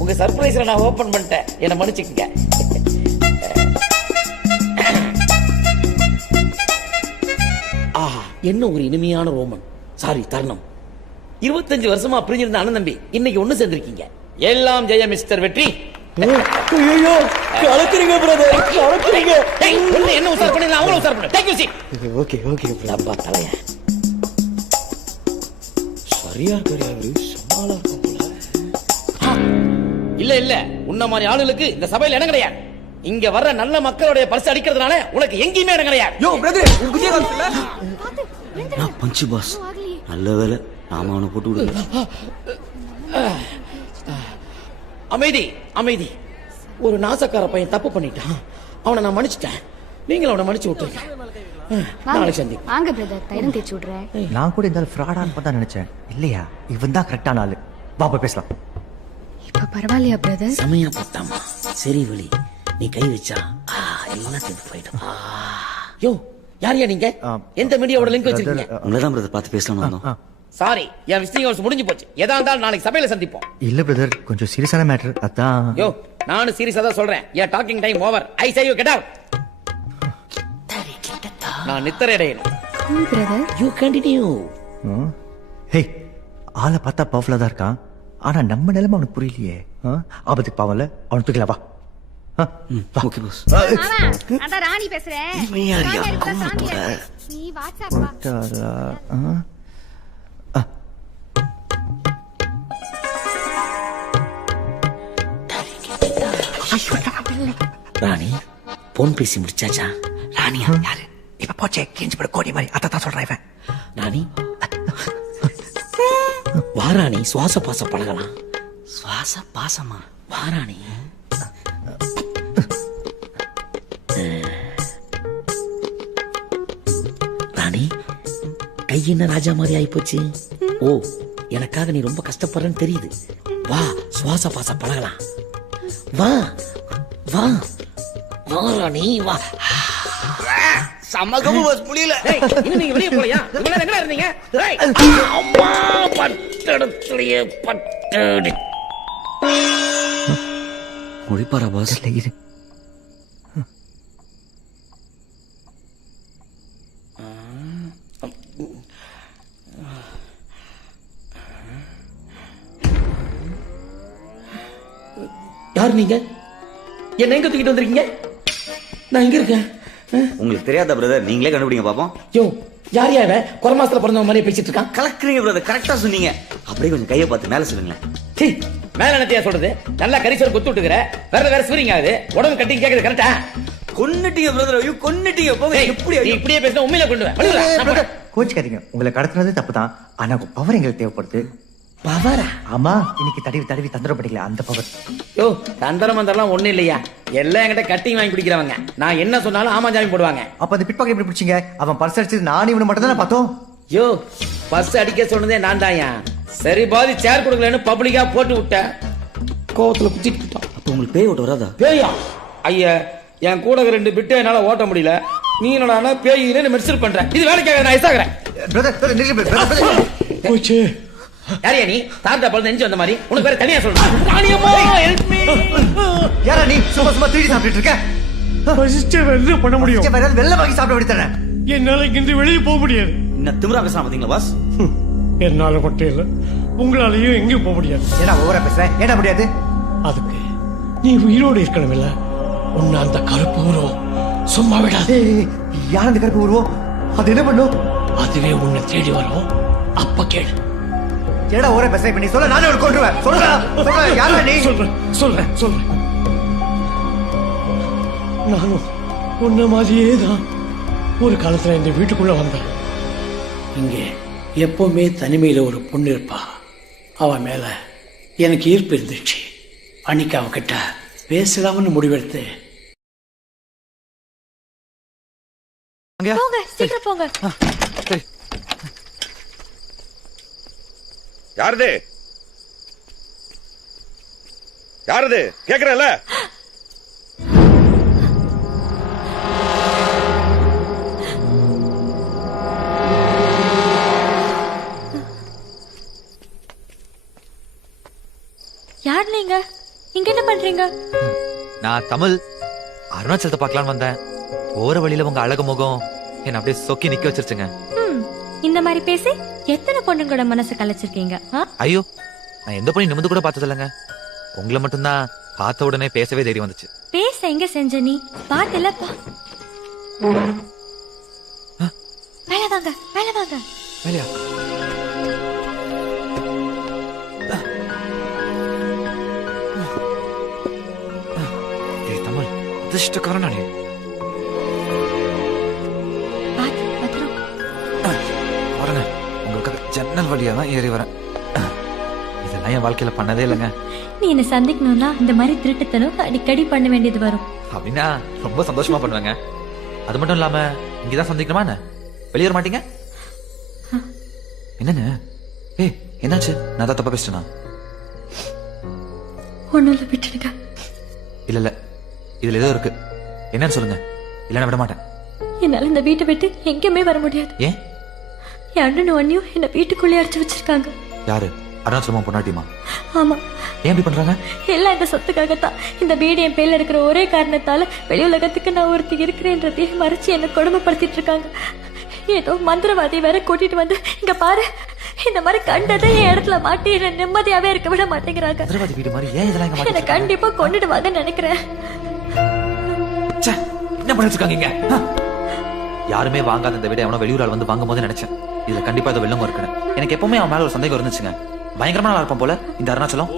உங்க சர்ப்ரைஸ்ல நான் ஓபன் பண்ணிட்டேன், என்ன மன்னிச்சுக்கங்க. என்ன ஒரு இனிமையான ரோமன், சாரி தருணம். 25 வருஷமா பிரிஞ்சிருந்த அண்ணன் தம்பி இன்னைக்கு ஒண்ணு சேர்ந்திருக்கீங்க. எல்லாம் ஜெய மிஸ்டர் வெற்றி. ஐயோ, கலக்குறீங்க பிரதர், கலக்குறீங்க. என்ன உசார் பண்ணி அவங்கள உசார் பண்ணு. Take you seat. Okay okay. டப்பா தலைய சரியா இருக்காரு, சமாளா இருக்கும் போல. இல்ல இல்ல, உன்ன மாதிரி ஆளுகளுக்கு இந்த சபையில இடம் கிடையாது. இங்க வர்ற நல்ல மக்களுடைய பரிசு அடிக்கிறதுனால உனக்கு எங்கேயுமே இடம் கிடையாது. யோ பிரதர், உங்களுக்கு விஜயகாந்த் இல்ல? நான் பஞ்சு பாஸ், நல்ல வேலை நாம அவனை போட்டு விடுங்க. அமைதி அமைதி. ஒரு நாசக்கார பையன் தப்பு பண்ணிட்டான், அவனை நான் மன்னிச்சிட்டேன். நீங்களும் அவனை மன்னிச்சு விட்டுருங்க. நாளைக்கு சந்தி. வாங்க பிரதர், தைரம் தேய்ச்சி விடுறேன். நான் கூட இந்த ஃப்ராடான்னு பார்த்தா நினைச்சேன். இல்லையா, இவன் தான் கரெக்டான ஆளு. பாப்பா பேசலாம். இப்ப பரவாயில்லையா பிரதர்? சமயா போட்டாமா, சரி வழி. நீ கை வச்சா எல்லாம் சேர்ந்து போயிடும். யோ, யாரையா நீங்க? எந்த மீடியாவோட லிங்க் வச்சிருக்கீங்க? உங்களதான் பிரதர் பார்த்து பேசலாம்னு வந்தோம். சாரி, என் விசிட்டிங் ஹவர்ஸ் முடிஞ்சு போச்சு. எதா இருந்தாலும் நாளைக்கு சபையில சந்திப்போம். இல்ல பிரதர், கொஞ்சம் சீரியஸான மேட்டர். அதான். யோ, நானும் சீரியஸா தான் சொல்றேன். என் talking time over. I say you get out. நான் நித்திரை அடையணும். Brother, you continue. ஹே, ஆளை பார்த்தா பவர்ஃபுல்லா தான் இருக்கான். ஆனா நம்ம நிலைமை அவனுக்கு புரியலையே. ஆபத்துக்கு பாவம்ல, அவன் தூக்கல. வா. Okay boss. அதான் ராணி பேசுறேன். நீ வாட்ஸ்அப் வா. ராணி, போன் பேசி முடிச்சாச்சா? ராணியா யாரு? இப்ப போச்சே, கேஞ்சி பட கோடி மாதிரி. அதான் சொல்றேன் இவன். ராணி வாராணி, சுவாச பாச பழகலாம். சுவாச பாசமா? வாராணி. கை என்ன ராஜா மாதிரி ஆயிப்போச்சு. ஓ, எனக்காக நீ ரொம்ப கஷ்டப்படுறன்னு தெரியுது. வா, சுவாச பாச பழகலாம். வா வா வா ராணி வா. சமகமும் பஸ் புரியல. இன்னும் நீங்க வெளியே போலையா? இவ்வளவு நேரம் எங்க இருந்தீங்க? அம்மா பட்டடத்துலயே பட்டடி. ஒழிப்பாரா பாஸ்? இரு. யார் நீங்க? என்ன எங்க தூக்கிட்டு வந்திருக்கீங்க? நான் எங்க இருக்கேன்? உங்களுக்கு தெரியாத பிரதர், நீங்களே கண்டுபிடிங்க பாப்போம். யோ, யார் யார குறை மாசத்துல பிறந்த மாதிரி பேசிட்டு இருக்கான்? கலக்குறீங்க பிரதர், கரெக்டா சொன்னீங்க. அப்படியே கொஞ்சம் கையை பார்த்து மேல சொல்லுங்களேன். மேல என்னத்தையா சொல்றது? நல்லா கரிசோர் குத்து விட்டுக்கிற, வேற ஸ்வீரிங் ஆகுது, உடம்பு கட்டி கேக்குது. கரெக்டா? கொன்னுட்டீங்க பிரதர், ஐயோ கொன்னுட்டீங்க. போங்க. எப்படி நீ இப்படியே பேசினா உண்மையில கொண்டு கோச்சுக்காதீங்க, உங்களை கடத்துனது தப்பு தான். ஆனா பவர் எங்களுக்கு தேவைப்படுது. பவரா? ஆமா, இன்னைக்கு தடவி தடவி தந்திரம் படிக்கல, அந்த பவர். யோ, தந்திரம் மந்திரம் ஒண்ணு இல்லையா, எல்லாம் என்கிட்ட கட்டிங் வாங்கி குடிக்கிறவங்க. நான் என்ன சொன்னாலும் ஆமா ஜாமி போடுவாங்க. அப்ப அந்த பிட்பாக்கெட் எப்படி பிடிச்சீங்க? அவன் பர்ஸ் அடிச்சது நானும் இவனு மட்டும் தானே பார்த்தோம். யோ, பர்ஸ் அடிக்க சொன்னதே நான் தான்யா. சரி, பாதி சேர் கொடுக்கலன்னு பப்ளிக்கா போட்டு விட்டேன். கோவத்துல குச்சிட்டு. அப்ப உங்களுக்கு பேய் ஓட்ட வராதா? பேயா? ஐயா, என் கூட 2 பிட்டு என்னால ஓட்ட முடியல. நீ என்னடா பேயின்னு மெர்சல் பண்ற? இது வேலைக்காக நான் ஐசாகிறேன். யாரையா நீ? தாத்தா பழுது நெஞ்சு வந்த மாதிரி உனக்கு வேற தனியா சொல்றேன். யாரா நீ? சும்மா சும்மா திருடி சாப்பிட்டு இருக்க. என்ன பண்ண முடியும்? வெள்ள வாங்கி சாப்பிட விடுத்தானே. என்னால இங்கிருந்து வெளியே போக முடியாது. என்ன திமிரா பேசலாம் பாத்தீங்களா பாஸ்? என்னால மட்டும் இல்ல, உங்களாலையும் எங்கேயும் போக முடியாது. ஏன்னா ஓவரா பேசுறேன். ஏன்னா முடியாது? அதுக்கு நீ உயிரோடு இருக்கணும் இல்ல. உன்னை அந்த கருப்பு உருவம் சும்மா விடாது. யார் அந்த கருப்பு உருவம்? அது என்ன பண்ணும்? அதுவே உன்னை தேடி வரும். அப்ப கேளு. ஏடா ஓரே பேசுறேன். இப்ப நீ சொல்ல, நானே உனக்கு கொன்றுவேன். சொல்றா யாரா நீ? சொல்றேன். நானும் உன்ன மாதிரியே தான் ஒரு காலத்துல இந்த வீட்டுக்குள்ள வந்தேன். இங்கே எப்பவுமே தனிமையில ஒரு பொண்ணு இருப்பா. அவ மேல எனக்கு ஈர்ப்பு இருந்துச்சு. அன்னைக்கு அவகிட்ட பேசலாம்னு முடிவெடுத்து. போங்க, சீக்கிரம் போங்க. யாரது கேக்குறல? யார் நீங்க? இங்க என்ன பண்றீங்க? நான் தமிழ். அருணாச்சலத்தை பார்க்கலான்னு வந்தேன். போற வழியில உங்க அழகு முகம் என்ன அப்படியே சொக்கி நிக்க வச்சிருச்சுங்க. இந்த மாதிரி பேசி எத்தனை பொண்ணுங்களோட மனசு கலைச்சிருக்கீங்க? ஐயோ, நான் எந்த பொண்ணு நிமிந்து கூட பார்த்தது இல்லைங்க. உங்களை மட்டும்தான் பார்த்த உடனே பேசவே தைரியம் வந்துச்சு. பேச எங்க செஞ்ச நீ? பாட்டுல மேல வாங்க. வேலையா? தமிழ் அதிர்ஷ்டக்காரன் நானே. வரேங்க, உங்களுக்காக ஜன்னல் வழியா தான் ஏறி வரேன். இதெல்லாம் என் வாழ்க்கையில பண்ணதே இல்லைங்க. நீ என்ன சந்திக்கணும்னா இந்த மாதிரி திருட்டுத்தனம் அடிக்கடி பண்ண வேண்டியது வரும். அப்படின்னா ரொம்ப சந்தோஷமா பண்ணுவேங்க. அது மட்டும் இல்லாம இங்கதான் சந்திக்கணுமா என்ன? வெளியே வர மாட்டீங்க? என்னங்க? ஏய், என்னாச்சு? நான் தான் தப்பா பேசிட்டேனா? ஒண்ணும் இல்ல, விட்டுடுங்க. இல்ல இதுல ஏதோ இருக்கு. என்னன்னு சொல்லுங்க, இல்லைன்னா விட மாட்டேன். என்னால இந்த வீட்டை விட்டு எங்கேயுமே வர முடியாது. ஏன்? என் அண்ணனும் அண்ணியும் என்ன வீட்டுக்குள்ளே அடைச்சு வச்சிருக்காங்க. யாரு? அருணாச்சலமா பொண்டாட்டியுமா? ஆமா. ஏன் இப்படி பண்றாங்க? எல்லாம் இந்த சொத்துக்காகத்தான். இந்த வீடு என் பேர்ல இருக்கிற ஒரே காரணத்தால வெளி உலகத்துக்கு நான் ஒருத்தி இருக்கிறேன்றதையும் மறைச்சு என்ன கொடுமைப்படுத்திட்டு இருக்காங்க. ஏதோ மந்திரவாதி வேற கூட்டிட்டு வந்து இங்க பாரு, இந்த மாதிரி கண்டதை என் இடத்துல மாட்டி என்ன நிம்மதியாவே இருக்க விட மாட்டேங்கிறாங்க. என்ன கண்டிப்பா கொண்டுடுவாங்கன்னு நினைக்கிறேன். என்ன பண்ணிட்டு இருக்காங்க இங்க? யாருமே வாங்காத இந்த வீடு எவனோ வெளியூரால் வந்து வாங்கும் போது நினைச்சேன் இதுல கண்டிப்பா இது வெள்ளம் இருக்குன்னு. எனக்கு எப்பவுமே அவன் மேல ஒரு சந்தேகம் இருந்துச்சுங்க. பயங்கரமா நல்லா இருப்பான் போல இந்த அருணாச்சலம்.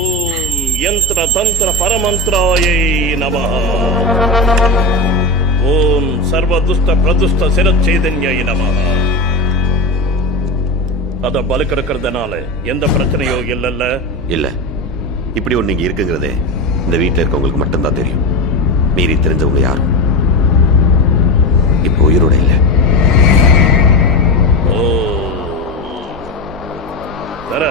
ஓம் யந்திர தந்திர பரமந்திராயை நமஹ. ஓம் சர்வதுஷ்ட பிரதுஷ்ட சிரச்சைதன்யை நமஹ. அத பலுக்கெடுக்கிறதுனால எந்த பிரச்சனையோ இல்லல்ல? இல்ல, இப்படி ஒண்ணு இங்க இருக்குங்கிறதே இந்த வீட்டுல இருக்கவங்களுக்கு மட்டும்தான் தெரியும். மீறி தெரிஞ்சவங்க யாரும் இப்போ உயிரோட இல்ல. ஓ தர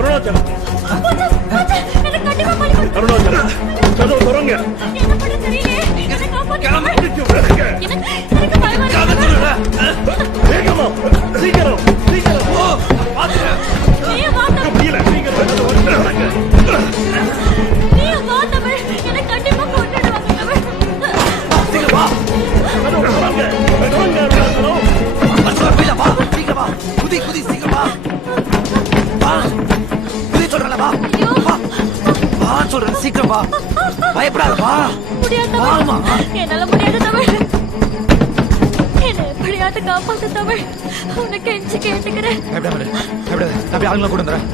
அருணாச்சலம், அருணாச்சலம், கதவு திறங்க. வேகமா, சீக்கிரம், சீக்கிரம். முடியல, சீக்கிரம் திறங்க. சீக்கிரம் வா, பயப்படாத, வா. என்னால முடியாது தமிழ். என்ன எப்படியாவது காப்பாத்து தமிழ். உனக்கு கெஞ்சி கேட்டுக்கிறேன். நான் ஆளுங்களை கூட வந்துடுறேன்.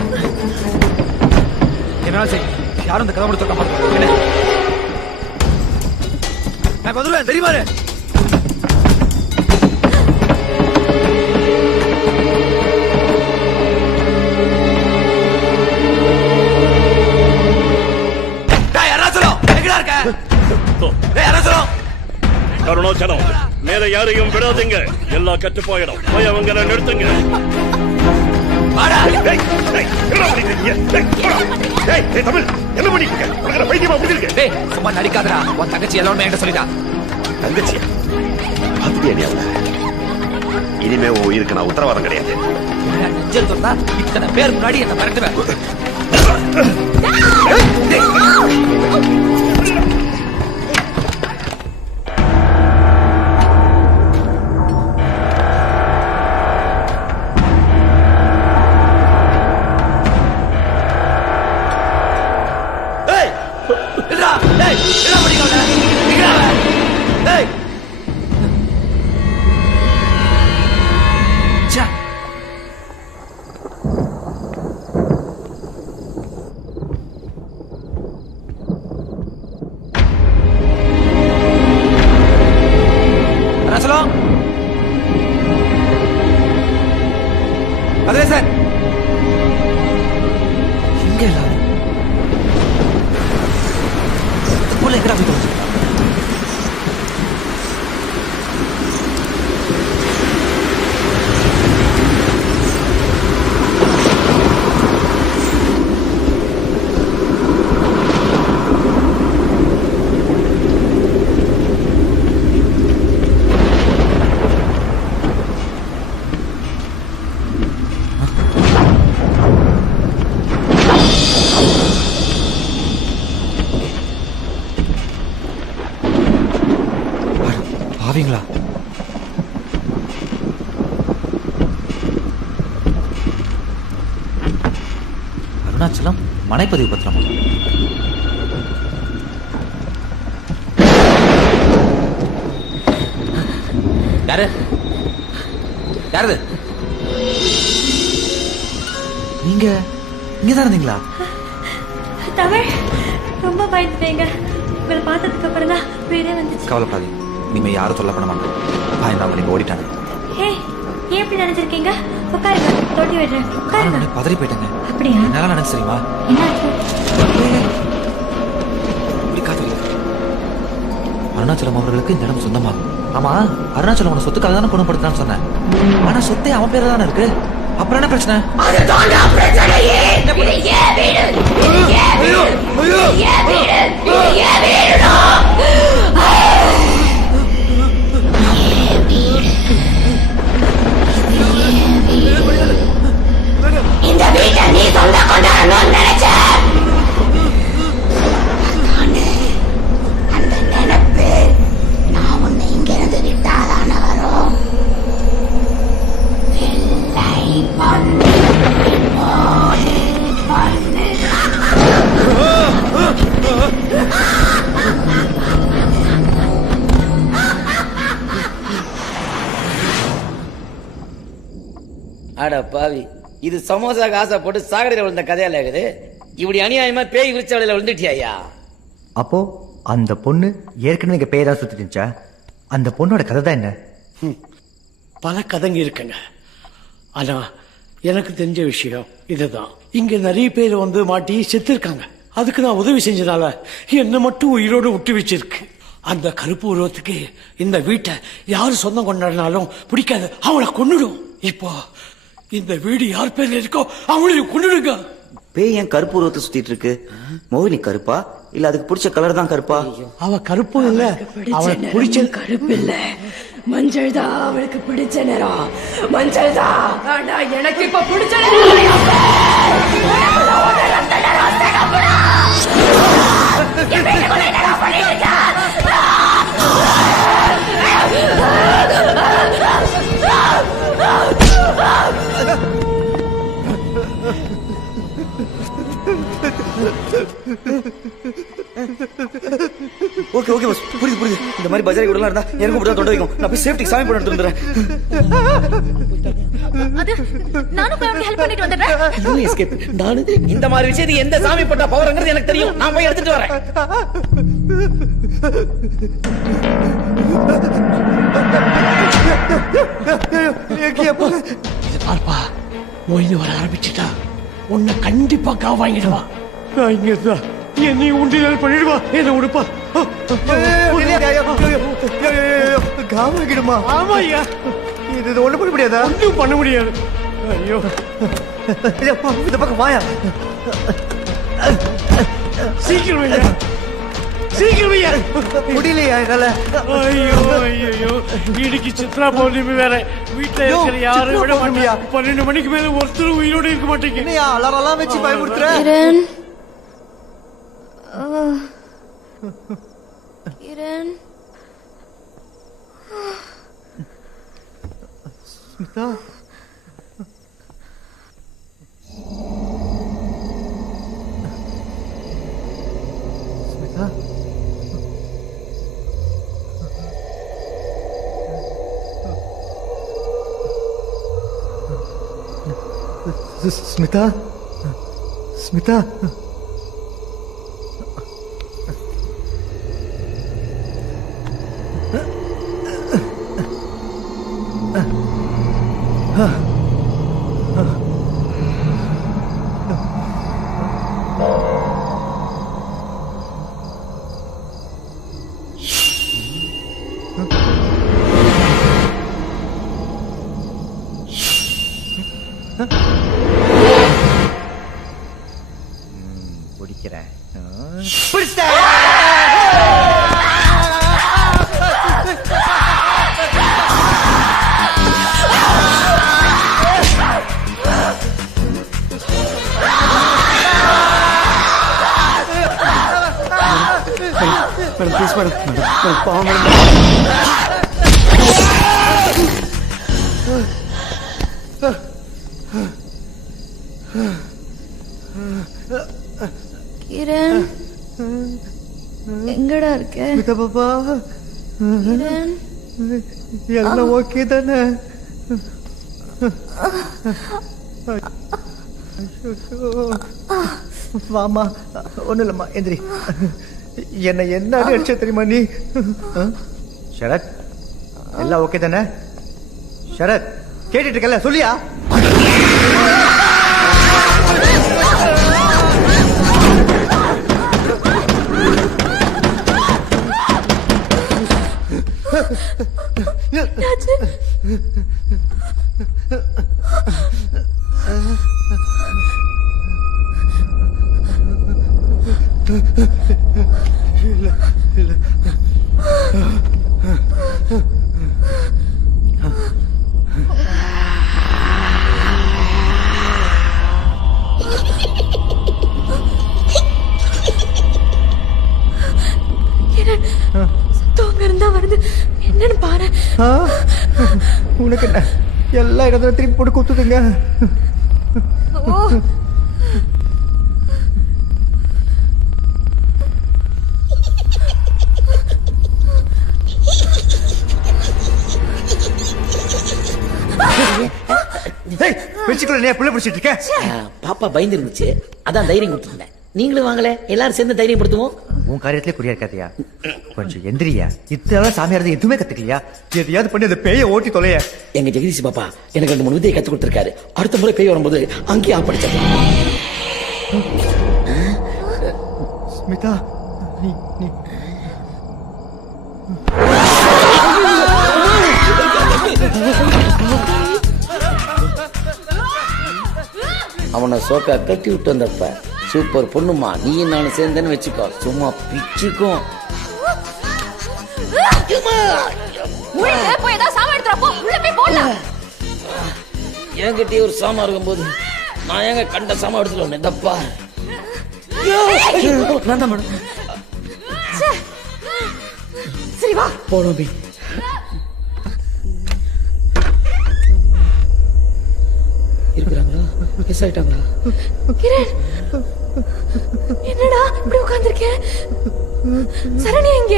என்னால சரி, யாரும் இந்த கதை முடிச்சு மாட்டேன். என்ன நான் வந்துடுவேன், தெரியுமா? அருணாச்சலம், மேல யாரையும் விடாதீங்க. எல்லாம் கட்டு போயிடும். போய் அவங்களை நிறுத்துங்க. தமிழ், என்ன பண்ணிட்டு வைத்தியமா முடிஞ்சிருக்க? சும்மா நடிக்காதடா. உன் தங்கச்சி எல்லாமே என்கிட்ட சொல்லிட்டான். தங்கச்சி அப்படியே இனிமே உன் உயிருக்கு நான் உத்தரவாதம் கிடையாது. இத்தனை பேர் முன்னாடி என்ன மிரட்டுவேன். அதே சார், இங்க எல்லாரும் போல எங்கடா போய் தொலைஞ்சு? பாவீங்களா? அருணாச்சலம் மனைப்பதிவு பத்திரமா? யாரு யாரு? நீங்க இங்கதான் இருந்தீங்களா? தமிழ், ரொம்ப பயந்துட்டேங்க. உங்களை பார்த்ததுக்கு அப்புறம் தான் வீடே வந்துச்சு. கவலைப்படாதீங்க, இனிமே யாரும் சொல்ல பண்ண மாட்டோம். பயந்தாங்க, நீங்க ஓடிட்டாங்க. ஏய், ஏன் இப்படி நினைச்சிருக்கீங்க? உட்காருங்க, தொட்டி விடுறேன். உட்காருங்க. பதறி போயிட்டேங்க. அப்படியா? என்னால நினைச்சு தெரியுமா? என்னாச்சு? அருணாச்சலம் அவர்களுக்கு இந்த இடம் சொந்தமாகும். ஆமா, அருணாச்சலம் அவனை சொத்துக்காக தானே குணப்படுத்தான்னு சொன்னேன். ஆனா சொத்தே அவன் பேர தானே இருக்கு. அப்புறம் என்ன பிரச்சனை? இந்த வீட்டை நீ சொந்த கொண்டாடணும்னு நினைச்ச. அந்த நினைப்பு நான் உன்னை இங்க இருந்து விட்டாதான வரும். அட பாவி, இது சமோசா காசை போட்டு சாகடையில் விழுந்த கதையால இருக்குது. இப்படி அநியாயமா பேய் விரிச்சாலையில விழுந்துட்டியா? அப்போ அந்த பொண்ணு ஏற்கனவே இங்க பேய் தான் சுத்திட்டு இருந்துச்சா? அந்த பொண்ணோட கதை தான் என்ன? பல கதைங்க இருக்குங்க. ஆனா எனக்கு தெரிஞ்ச விஷயம் இதுதான். இங்க நிறைய பேர் வந்து மாட்டி செத்து இருக்காங்க. அதுக்கு நான் உதவி செஞ்சதால என்ன மட்டும் உயிரோடு விட்டு வச்சிருக்கு. அந்த கருப்பு உருவத்துக்கு இந்த வீட்டை யாரு சொந்தம் கொண்டாடினாலும் பிடிக்காது, அவளை கொன்னுடும். இப்போ இந்த வீடு யார் பேர்ல இருக்கோ அவளையும் கொன்னுடுங்க. பேய் ஏன் கருப்பு உருவத்தை சுத்திட்டு இருக்கு? மோகினி கருப்பா இல்ல அதுக்கு பிடிச்ச கலர் தான் கருப்பா? அவ கருப்பும் இல்ல, அவளுக்கு பிடிச்ச கருப்பு இல்ல, மஞ்சள் தான் அவளுக்கு பிடிச்ச நிறம். மஞ்சள் தான். ஆனா எனக்கு இப்ப பிடிச்ச ஓகே ஓகே பஸ், புரியுது புரியுது. இந்த மாதிரி பஜாரி கூட இருந்தா எனக்கு கூட தொண்டை வைக்கும். நான் போய் சேஃப்டி சாமி பண்ணி எடுத்துறேன். அது நானும் போய் ஹெல்ப் பண்ணிட்டு வந்துடுறேன். நானு இந்த மாதிரி விஷயத்துக்கு எந்த சாமி போட்டா பவர்ங்கிறது எனக்கு தெரியும். நான் போய் எடுத்துட்டு வரேன். பார்ப்பா, மொய்னு வர ஆரம்பிச்சுட்டா உன்னை கண்டிப்பா காவாங்கிடுவா. நான் இங்க இருந்தா என்னை உண்டியல் பண்ணிடுவா. என்ன உடுப்பா. காவாங்கிடுமா? ஆமா ஐயா, இது ஒண்ணு பண்ண முடியாதா? ஒன்றும் பண்ண முடியாது. ஐயோ, இந்த பக்கம் வாயா. சீக்கிரம் ஐயா, சீக்கிரம் ஐயா. முடியலையா என்னால? ஐயோ ஐயோ, இன்னைக்கு சித்ரா பௌர்ணமி வேற. வீட்டுல இருக்கிற யாரும் விட மாட்டியா? 12 மணிக்கு மேல ஒருத்தரும் உயிரோடு இருக்க மாட்டீங்க. என்னையா அலாரம் வச்சு பயமுறுத்துற? கிரண், கிரண். ஸ்மிதா, ஸ்மிதா, ஸ்மிதா, ஸ்மிதா. பிடிக்கிறேன். மேடம் ப்ளீஸ் மேடம், மேடம் பாவம் மேடம். கிரண், எங்கடா இருக்க? பாப்பா, கிரண், எல்லாம் ஓகே தானே? வாமா, ஒண்ணு இல்லம்மா, எந்திரி. என்ன என்ன அடிச்ச தெரியுமா நீ? சரத், எல்லாம் ஓகே தானே? சரத், கேட்டுட்டு இருக்கல, சொல்லியா? என்னன்னு பாரு. உனக்கு என்ன எல்லா இடத்துல திருப்பி போட்டு குத்துதுங்க. வச்சுக்கல நீ புள்ள பிடிச்சிட்டு இருக்க பாப்பா பயந்து இருந்துச்சு அதான் தைரியம் கொடுத்துருந்தேன். நீங்களும் வாங்கல, எல்லாரும் சேர்ந்து தைரியப்படுத்துவோம். உன் காரியத்திலே குறியா இருக்காதியா, கொஞ்சம் எந்திரியா. இத்தனை சாமியார் எதுவுமே கத்துக்கலையா? எதையாவது பண்ணி அந்த பேயை ஓட்டி தொலைய. எங்க ஜெகதீஷ் பாப்பா எனக்கு 2 3 வித்தையை கத்து கொடுத்துருக்காரு. அடுத்த முறை பேய் வரும்போது அங்கேயே ஆப்படிச்சது. ஸ்மிதா, நீ அவனை சோக்கா கட்டி விட்டு வந்தப்ப சூப்பர் பொண்ணுமா நீயும் நானும் சேர்ந்தேன்னு வச்சுக்கோ, சும்மா பிச்சுக்கும். என்கிட்டயே ஒரு சாமா இருக்கும்போது நான் ஏங்க கண்ட சாமா எடுத்துட்டு தப்பா நான் தான் மேடம். சரி வா போனோம். இருக்கிறாங்களா? மிஸ் ஆயிட்டாங்களா? கிரண் என்னடா இப்படி உட்கார்ந்திருக்கேன்? சரண்யா எங்க?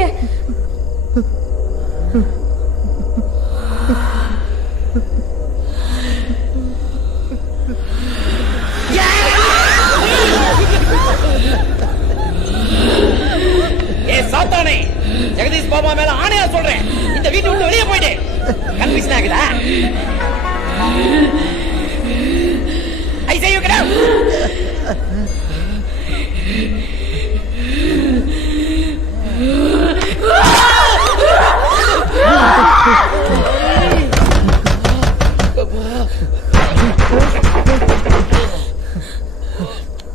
ஏ சாத்தானே, ஜெகதீஷ் பாபா மேல ஆணையா சொல்றேன், இந்த வீட்டை விட்டு வெளியே போயிடு. கன்ஃபியூஷன் ஆகுதா? I say you get out.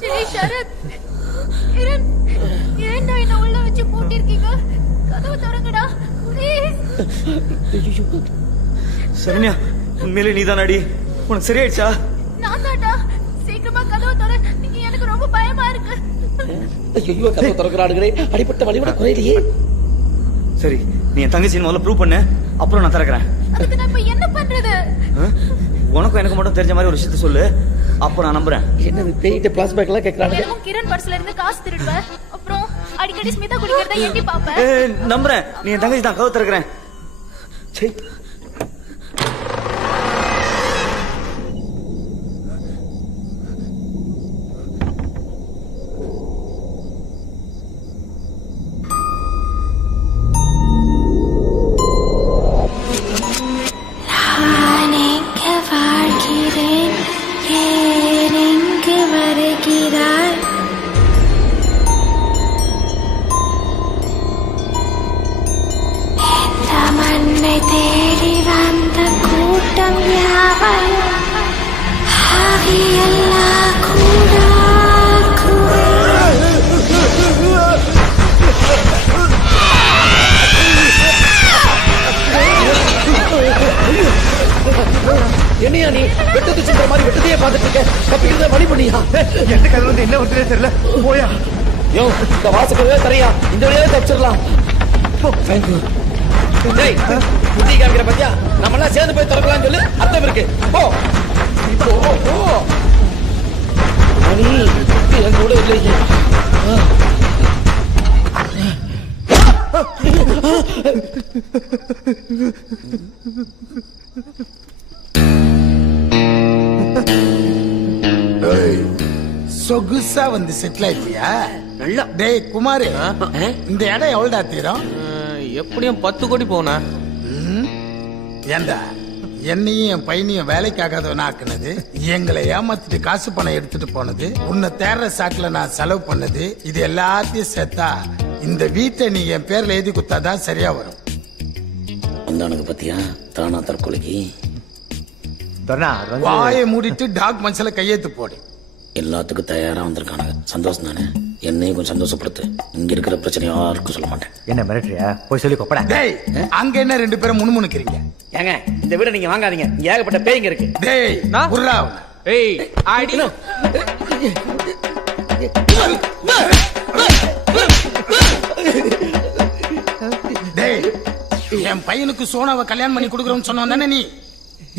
Jai Sarath, Kiran, ஏன்டா என்ன உள்ள வச்சு பூட்டிருக்கீங்க? கதவு திறங்கடா ப்ளீஸ். சரண்யா, உண்மையிலே நீதானாடி? உனக்கு சரியாயிடுச்சா? நான் தான்டா. சீக்கிரமா கதவு திற, நீங்க எனக்கு ரொம்ப பயமா இருக்கு. ஐயோ, கதவு திறக்கறாடுகளே, அடிபட்ட வலியோட குறையிலையே. சரி, நீ என் தங்கச்சின்னு முதல்ல ப்ரூவ் பண்ணு, அப்புறம் நான் திறக்கிறேன். அதுக்கு நான் இப்ப என்ன பண்றது? உனக்கும் எனக்கு மட்டும் தெரிஞ்ச மாதிரி ஒரு விஷயத்த சொல்லு, அப்ப நான் நம்புறேன். என்னது பேயிட்ட பிளாஸ்பேக் எல்லாம் கேக்குறாங்க? எனக்கும் கிரண் பர்ஸ்ல இருந்து காசு திருடுவேன். அப்புறம் அடிக்கடி ஸ்மிதா குடிக்கிறத எண்ணி பாப்பேன். நம்புறேன், நீ என் தங்கச்சி தான். கதவு திறக்கிறேன். சரி, தேடி வந்த கூட்டம் யாவன் ஆவியல்லா கூட என்னையா நீ வெட்டத்து சிந்த மாதிரி வெட்டத்தையே பார்த்துட்டு இருக்க? தப்பிக்கிறத வழி பண்ணியா? எந்த கதவு வந்து என்ன ஒன்றே தெரியல. போயா யோ, இந்த வாசக்கதவே தரையா, இந்த வழியாவே தப்பிச்சிடலாம். தேங்க்யூ. டேய், புத்தி காமிக்கிற பத்தியா? நம்ம எல்லாம் சேர்ந்து போய் திறக்கலாம்னு சொல்லி அர்த்தம் இருக்கு. போ போ. மணி என் கூட இல்லையே. சொகுசா வந்து செட்டில் ஆயிட்டியா? நல்லா. டேய் குமாரு, இந்த இடம் எவ்வளோடா தீரும்? எப்படியும் 10 கோடி போனா. ஏண்டா என்னையும் என் பையனையும் வேலைக்காகாதவனா ஆக்குனது, எங்களை ஏமாத்திட்டு காசு பணம் எடுத்துட்டு போனது, உன்னை தேர்ற சாக்குல நான் செலவு பண்ணது, இது எல்லாத்தையும் சேர்த்தா இந்த வீட்டை நீ என் பேர்ல எழுதி குத்தாதான் சரியா வரும். வந்தானுக்கு பத்தியா தானா தற்கொலைக்கு? வாயை மூடிட்டு டாக்குமெண்ட்ஸ்ல கையெழுத்து போடு. எல்லாத்துக்கும் தயாரா வந்திருக்கானுங்க. சந்தோஷம் தானே? என்னையும் கொஞ்சம் சந்தோஷப்படுத்து. இங்க இருக்கிற பிரச்சனை யாருக்கும் சொல்ல மாட்டேன். என்ன மிரட்டுறியா? போய் சொல்லி கொப்படா. டேய், அங்க என்ன 2 பேரும் முணுமுணுக்கிறீங்க? ஏங்க, இந்த வீட நீங்க வாங்காதீங்க, இங்க ஏகப்பட்ட பேய்ங்க இருக்கு. டேய் புர்ரா, ஏய் ஆடி டேய், என் பையனுக்கு சோனாவை கல்யாணம் பண்ணி கொடுக்குறோம்னு சொன்னோம் தானே நீ?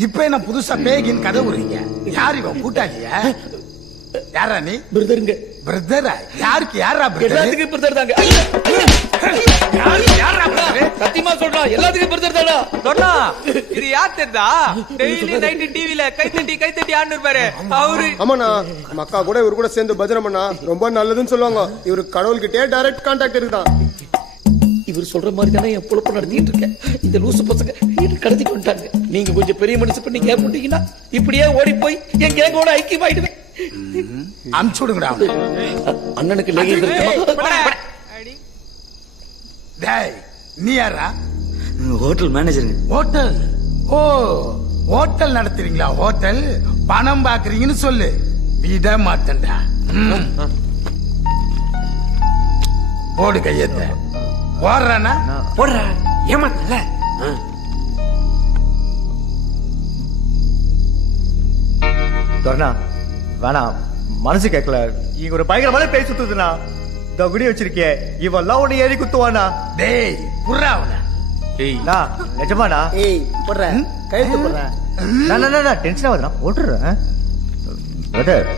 இப்ப என்ன புதுசா பேகின் கதை விடுறீங்க? யார் இவன்? கூட்டாளியா? யாரா நீ? பிரதருங்க. பிரதரா? யாருக்கு யாரா பிரதர்? எல்லாத்துக்கும் பிரதர் தாங்க. சத்தியமா சொல்றா எல்லாத்துக்கும் பெருசாடா சொன்னா இது யார் தெரியுதா? டெய்லி நைட் டிவில கைத்தட்டி ஆண்டு இருப்பாரு அவரு. ஆமாண்ணா மக்கா கூட இவரு கூட சேர்ந்து பஜனை பண்ணா ரொம்ப நல்லதுன்னு சொல்லுவாங்க. இவரு கடவுள்கிட்டே டைரக்ட் கான்டாக்ட் இருக்குதான். இவர் சொல்ற மாதிரி தானே என் பொழப்பு நடத்திட்டு இருக்கேன். இந்த லூசு பசங்க கடத்திட்டு வந்துட்டாங்க. நீங்க கொஞ்சம் பெரிய மனுஷன் பண்ணி கேட்டீங்கன்னா இப்படியே ஓடி போய் என் கேங்கோட ஐக்கியமாயிடுவேன். அனுப்பிச்சு விடுங்கடா. அண்ணனுக்கு டேய் நீ யாரா? ஹோட்டல் மேனேஜருங்க. ஹோட்டல்? ஓ ஹோட்டல் நடத்துறீங்களா? ஹோட்டல் பணம் பாக்குறீங்கன்னு சொல்லு, விட மாட்டேன்டா. போடு கையத்த. போடுறானா? போடுற ஏமாத்தல. தோரணா வேணாம், மனசு கேட்கல. இங்க ஒரு பயங்கரமான பேய் சுத்துதுண்ணா. இந்த குடி வச்சிருக்கே இவெல்லாம் உன்னை ஏறி குத்துவானா? டேய் புர்ரா அவன. டேய்ண்ணா நிஜமாண்ணா? ஏய் போடுற கையெழுத்து போடுற. நான் டென்ஷன் ஆகுதுண்ணா. போட்டுறேன் பிரதர்.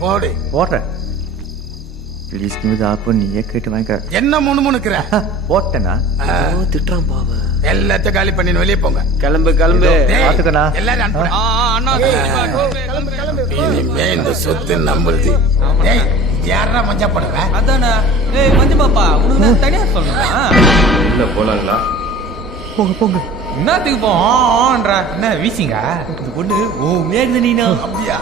போடு. போடுறேன் ப்ளீஸ். ஆப்பு நீயே கேட்டு வாங்கிக்க. என்ன முணுமுணுக்கிற? போட்டேண்ணா. திட்டுறான் பாவ. எல்லாத்தையும் காலி பண்ணி வெளியே போங்க. கிளம்பு கிளம்பு. பாத்துக்கண்ணா. எல்லாரும் இனிமே இந்த சொத்து நம்புறது. ஏய் யாரா மஞ்சா போடுவேன்? அதானே. ஏய் மஞ்சு பாப்பா உனக்கு தனியா சொல்லணுமா? இல்ல போலாங்களா? போங்க போங்க. என்னத்துக்கு போன்ற என்ன வீசிங்க பொண்ணு ஓ மேடு நீனா அப்படியா?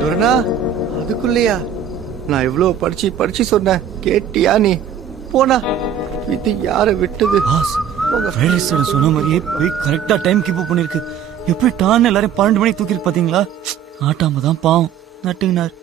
துர்னா அதுக்குள்ளயா? நான் இவ்வளவு படிச்சு சொன்னேன், கேட்டியா நீ? போனா இது யார விட்டது? சொன்ன மாதிரியே போய் கரெக்டா டைம் கீப் பண்ணிருக்கு. எப்படி டான்னு எல்லாரும் 12 மணிக்கு தூக்கிட்டு பாத்தீங்களா? ஆட்டாம தான் பாவம் நட்டுங்கினார்.